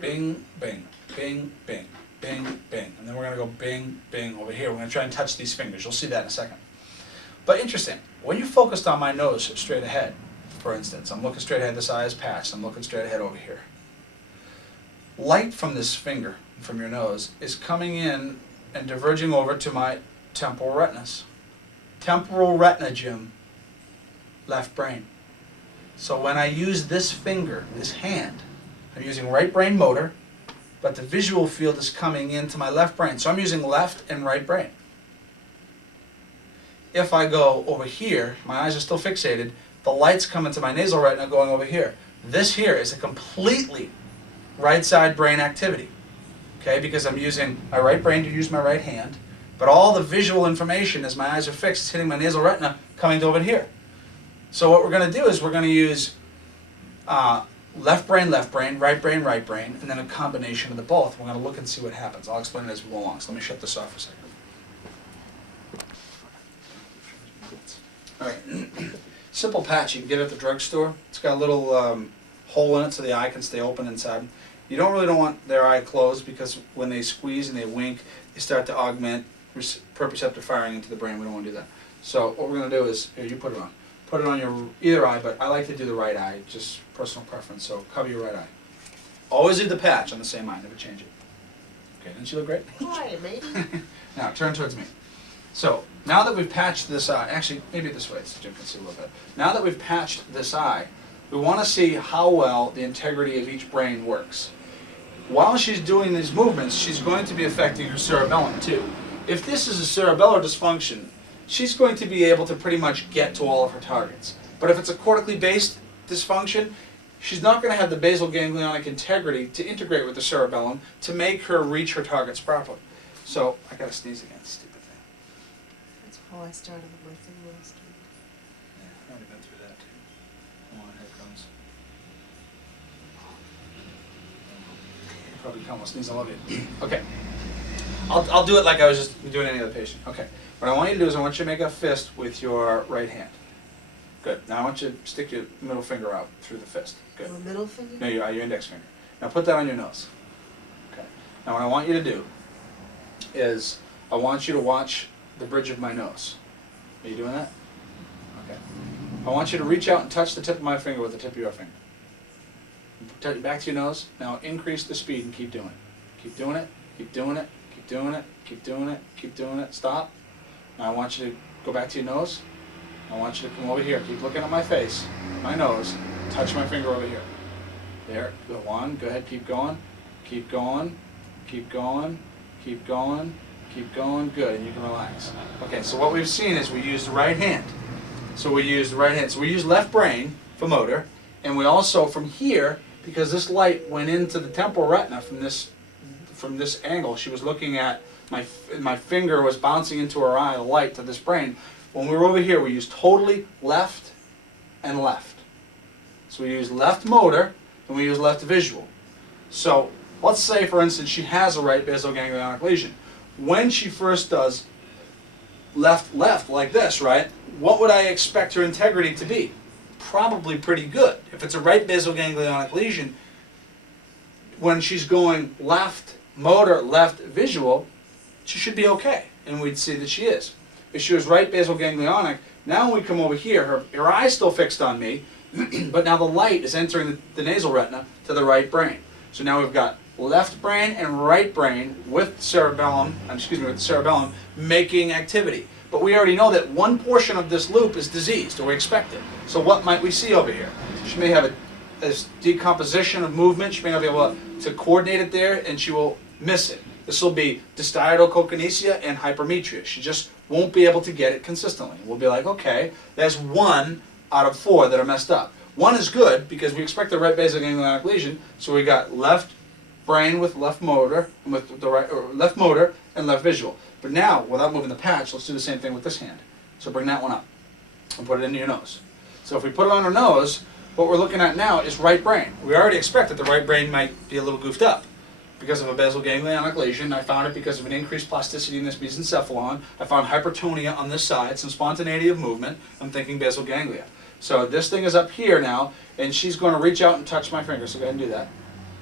bing, bing, bing, bing, bing, bing. And then we're going to go bing, bing over here. We're going to try and touch these fingers. You'll see that in a second. But interesting, when you focused on my nose straight ahead, for instance, I'm looking straight ahead, this eye is patched, I'm looking straight ahead over here. Light from this finger, from your nose, is coming in and diverging over to my temporal retinas. Temporal retina, Jim, left brain. So when I use this finger, this hand, I'm using right brain motor, but the visual field is coming into my left brain. So I'm using left and right brain. If I go over here, my eyes are still fixated, the light's coming to my nasal retina going over here. This here is a completely right side brain activity, okay, because I'm using my right brain to use my right hand, but all the visual information as my eyes are fixed is hitting my nasal retina coming to over here. So what we're going to do is we're going to use left brain, right brain, and then a combination of the both. We're going to look and see what happens. I'll explain it as we go along. So let me shut this off for a second. All right. Simple patch you can get at the drugstore. It's got a little hole in it so the eye can stay open inside. You don't want their eye closed because when they squeeze and they wink, they start to augment proprioceptive firing into the brain. We don't want to do that. So what we're going to do is, here, you put it on. Put it on your either eye, but I like to do the right eye, just personal preference, so cover your right eye. Always leave the patch on the same eye, never change it. Okay, didn't she look great? Hi, matey. Now, turn towards me. So, now that we've patched this eye, actually, maybe this way so Jim can see a little bit. Now that we've patched this eye, we want to see how well the integrity of each brain works. While she's doing these movements, she's going to be affecting her cerebellum too. If this is a cerebellar dysfunction, she's going to be able to pretty much get to all of her targets. But if it's a cortically based dysfunction, she's not going to have the basal ganglionic integrity to integrate with the cerebellum to make her reach her targets properly. So, I gotta sneeze again, stupid thing. That's how I started with my thing last week. Yeah, I've already been through that too. Come on, here it comes. You probably can almost sneeze, I love you. Okay. I'll do it like I was just doing any other patient. Okay. What I want you to do is I want you to make a fist with your right hand. Good. Now I want you to stick your middle finger out through the fist. Good. My middle finger? No, your index finger. Now put that on your nose. Okay. Now what I want you to do is I want you to watch the bridge of my nose. Are you doing that? Okay. I want you to reach out and touch the tip of my finger with the tip of your finger. Touch it back to your nose. Now increase the speed and keep doing it. Keep doing it. Keep doing it. Keep doing it. Keep doing it. Keep doing it. Stop. Now I want you to go back to your nose. I want you to come over here. Keep looking at my face, my nose. Touch my finger over here. There. Go on. Go ahead. Keep going. Keep going. Keep going. Keep going. Keep going. Good. And you can relax. Okay. So what we've seen is we use the right hand. So we use the right hand. So we use left brain for motor, and we also from here, because this light went into the temporal retina from this angle. She was looking at my finger was bouncing into her eye, the light to this brain. When we were over here, we used totally left and left. So we use left motor and we use left visual. So let's say, for instance, she has a right basal ganglionic lesion. When she first does left like this, right, what would I expect her integrity to be? Probably pretty good. If it's a right basal ganglionic lesion, when she's going left motor, left visual, she should be okay, and we'd see that she is. If she was right basal ganglionic, now when we come over here, her eye's still fixed on me, but now the light is entering the nasal retina to the right brain. So now we've got left brain and right brain with cerebellum, with the cerebellum making activity. But we already know that one portion of this loop is diseased, or we expect it. So what might we see over here? She may have a decomposition of movement. She may not be able to coordinate it there, and she will miss it. This will be dystoidokokinesia and hypermetria. She just won't be able to get it consistently. We'll be like, okay, there's 1 out of 4 that are messed up. 1 is good because we expect the right basal ganglionic lesion, so we got left brain with left motor, and with the right, or left motor and left visual. But now, without moving the patch, let's do the same thing with this hand. So bring that one up and put it into your nose. So if we put it on our nose, what we're looking at now is right brain. We already expect that the right brain might be a little goofed up because of a basal ganglionic lesion. I found it because of an increased plasticity in this mesencephalon. I found hypertonia on this side, some spontaneity of movement. I'm thinking basal ganglia. So this thing is up here now, and she's going to reach out and touch my finger. So go ahead and do that.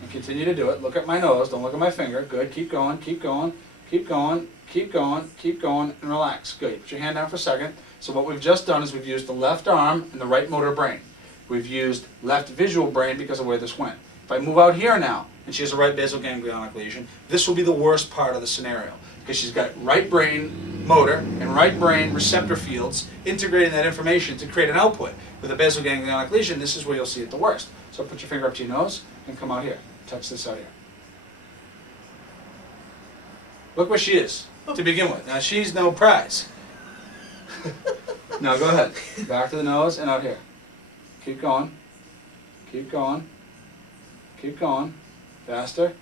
And continue to do it. Look at my nose. Don't look at my finger. Good. Keep going. Keep going. Keep going. Keep going. Keep going. And relax. Good. Put your hand down for a second. So what we've just done is we've used the left arm and the right motor brain. We've used left visual brain because of where this went. If I move out here now, and she has a right basal ganglionic lesion, this will be the worst part of the scenario, because she's got right brain motor and right brain receptor fields integrating that information to create an output. With a basal ganglionic lesion, this is where you'll see it the worst. So put your finger up to your nose and come out here. Touch this out here. Look where she is to begin with. Now she's no prize. Now go ahead. Back to the nose and out here. Keep going. Keep going. Keep going. Faster.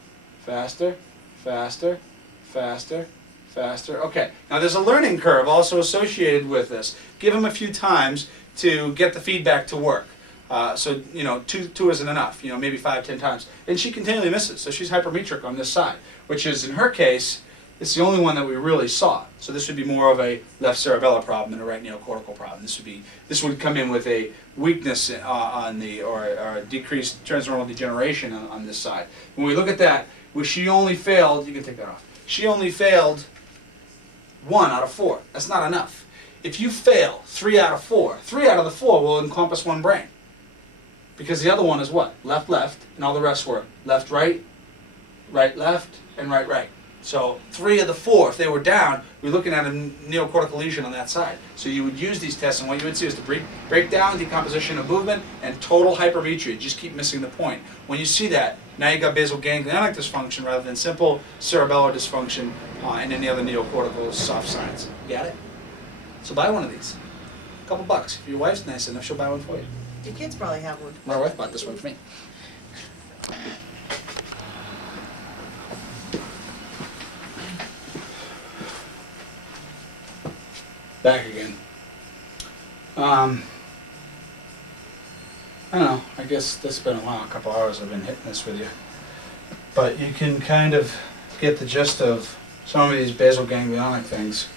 Faster. Faster. Faster. Faster. Okay. Now there's a learning curve also associated with this. Give them a few times to get the feedback to work. So, you know, two isn't enough. You know, maybe 5, 10 times. And she continually misses. So she's hypermetric on this side, which is, in her case, it's the only one that we really saw. So this would be more of a left cerebellar problem than a right neocortical problem. This would come in with a weakness on the or a decreased transneuronal degeneration on this side. When we look at that, where she only failed, you can take that off. She only failed 1 out of 4. That's not enough. If you fail 3 out of 4, 3 out of the 4 will encompass one brain, because the other one is what? Left, left, and all the rest were left, right, right, left, and right, right. So 3 of the 4, if they were down, we're looking at a neocortical lesion on that side. So you would use these tests, and what you would see is the breakdown, decomposition of movement, and total hypermetria. Just keep missing the point. When you see that, now you got basal ganglionic dysfunction rather than simple cerebellar dysfunction and any other neocortical soft signs. Got it? So buy one of these. A couple bucks. If your wife's nice enough, she'll buy one for you. Your kids probably have one. My wife bought this one for me. Back again. I don't know, I guess this has been a while, a couple hours I've been hitting this with you. But you can kind of get the gist of some of these basal ganglionic things.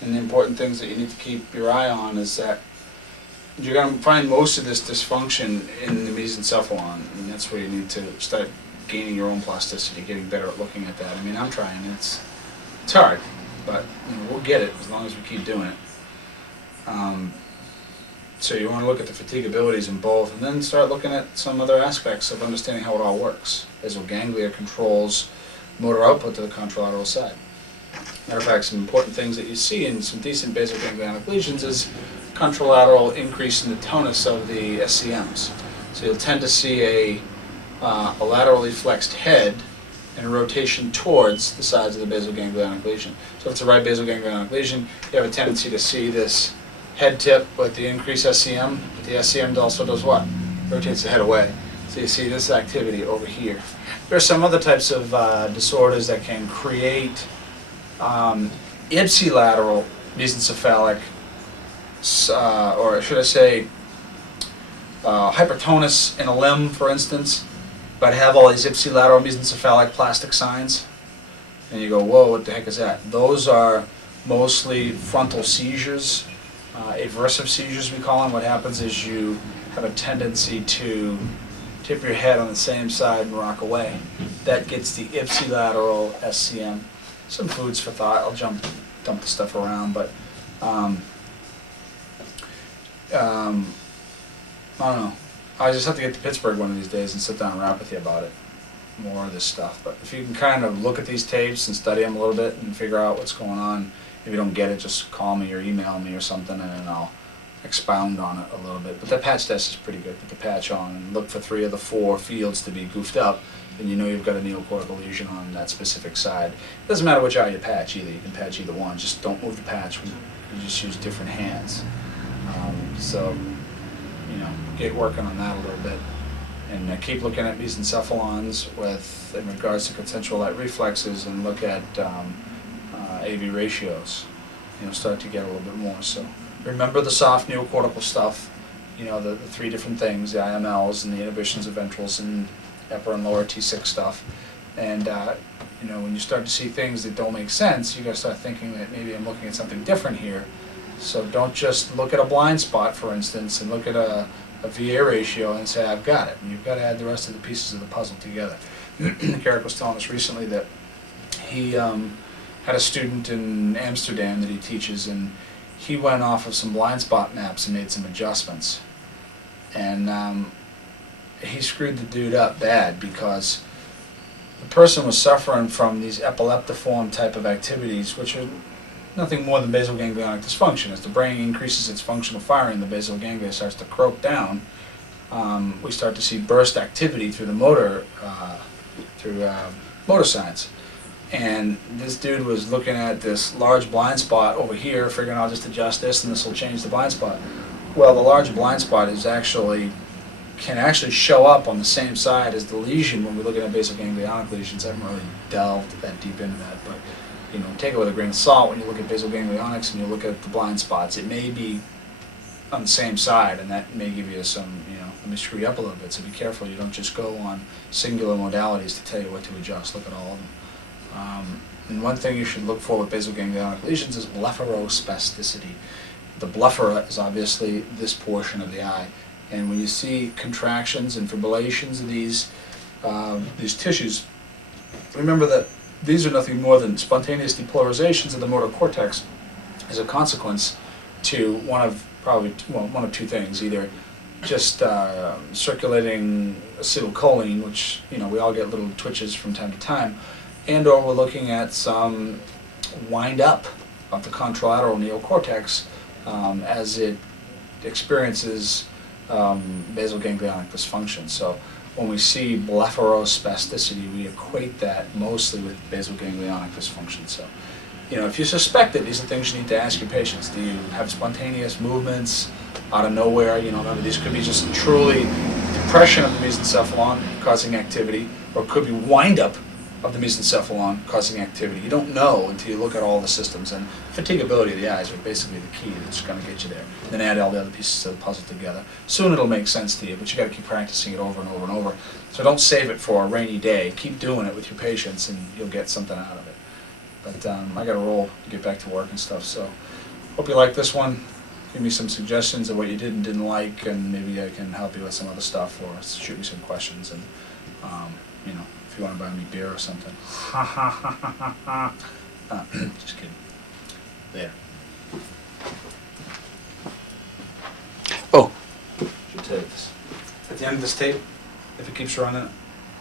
And the important things that you need to keep your eye on is that you're going to find most of this dysfunction in the mesencephalon, and that's where you need to start gaining your own plasticity, getting better at looking at that. I mean, I'm trying. It's hard, but you know, we'll get it as long as we keep doing it. So you want to look at the fatigabilities in both, and then start looking at some other aspects of understanding how it all works. Basal ganglia controls motor output to the contralateral side. Matter of fact, some important things that you see in some decent basal ganglionic lesions is contralateral increase in the tonus of the SCMs. So you'll tend to see a laterally flexed head and a rotation towards the sides of the basal ganglionic lesion. So if it's a right basal ganglionic lesion, you have a tendency to see this head tip with the increased SCM, but the SCM also does what? Rotates the head away. So you see this activity over here. There are some other types of disorders that can create ipsilateral mesencephalic, or should I say, hypertonus in a limb, for instance, but have all these ipsilateral mesencephalic plastic signs. And you go, whoa, what the heck is that? Those are mostly frontal seizures, aversive seizures we call them. What happens is you have a tendency to tip your head on the same side and rock away. That gets the ipsilateral SCM. Some foods for thought. I'll dump the stuff around, but I don't know. I just have to get to Pittsburgh one of these days and sit down and rap with you about it. More of this stuff. But if you can kind of look at these tapes and study them a little bit and figure out what's going on, If you don't get it, just call me or email me or something, and then I'll expound on it a little bit. But the patch test is pretty good. Put the patch on and look for 3 of the 4 fields to be goofed up, and you know you've got a neocortical lesion on that specific side. It doesn't matter which eye you patch either. You can patch either one. Just don't move the patch. You just use different hands. So, you know, get working on that a little bit. And keep looking at mesencephalons in regards to consensual light reflexes, and look at AV ratios. You know, start to get a little bit more. So remember the soft neocortical stuff. You know, the 3 different things, the IMLs and the inhibitions of ventrals and upper and lower T6 stuff. And you know, when you start to see things that don't make sense, you got to start thinking that maybe I'm looking at something different here. So don't just look at a blind spot, for instance, and look at a VA ratio and say, I've got it. And you've got to add the rest of the pieces of the puzzle together. Garrick was telling us recently that he had a student in Amsterdam that he teaches, and he went off of some blind spot maps and made some adjustments. And he screwed the dude up bad, because the person was suffering from these epileptiform type of activities, which are nothing more than basal ganglionic dysfunction. As the brain increases its functional firing, the basal ganglia starts to croak down. We start to see burst activity through the motor, motor signs. And this dude was looking at this large blind spot over here, figuring I'll just adjust this and this will change the blind spot. Well, the large blind spot can actually show up on the same side as the lesion when we're looking at basal ganglionic lesions. I haven't really delved that deep into that, but you know, take it with a grain of salt when you look at basal ganglionics and you look at the blind spots. It may be on the same side, and that may give you some, you know, let me screw you up a little bit. So be careful you don't just go on singular modalities to tell you what to adjust. Look at all of them. And one thing you should look for with basal ganglionic lesions is blepharospasticity. The blephara is obviously this portion of the eye, and when you see contractions and fibrillations of these tissues, remember that these are nothing more than spontaneous depolarizations of the motor cortex as a consequence to one of 2 things: either just circulating acetylcholine, which, you know, we all get little twitches from time to time, and/or we're looking at some wind up of the contralateral neocortex as it experiences basal ganglionic dysfunction. So when we see blepharospasticity, we equate that mostly with basal ganglionic dysfunction. So, you know, if you suspect it, these are things you need to ask your patients. Do you have spontaneous movements out of nowhere? You know, remember, these could be just truly depression of the mesencephalon causing activity, or it could be wind-up of the mesencephalon causing activity. You don't know until you look at all the systems, and fatigability of the eyes are basically the key that's going to get you there. Then add all the other pieces of the puzzle together. Soon it'll make sense to you, but you got to keep practicing it over and over and over. So don't save it for a rainy day. Keep doing it with your patients, and you'll get something out of it. But I got to roll to get back to work and stuff. So hope you like this one. Give me some suggestions of what you did and didn't like, and maybe I can help you with some other stuff, or shoot me some questions. And you know, if you want to buy me beer or something. Just kidding. There. Oh, should tell you this. At the end of this tape, if it keeps running,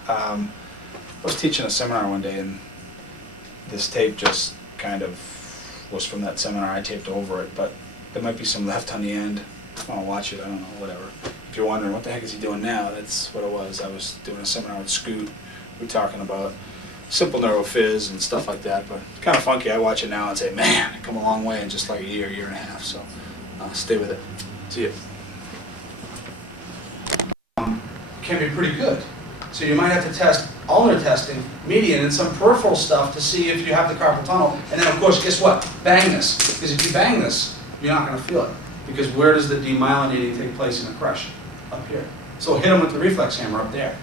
I was teaching a seminar one day, and this tape just kind of was from that seminar. I taped over it, but there might be some left on the end. I want to watch it, I don't know, whatever. If you're wondering what the heck is he doing now, that's what it was. I was doing a seminar with Scoot. We were talking about simple neurophys and stuff like that, but kind of funky. I watch it now and say, man, I've come a long way in just like a year and a half, so stay with it. See you. Can be pretty good. So you might have to test ulnar testing, median, and some peripheral stuff to see if you have the carpal tunnel. And then, of course, guess what? Bang this. Because if you bang this, you're not going to feel it. Because where does the demyelinating take place in the crush? Up here. So hit them with the reflex hammer up there.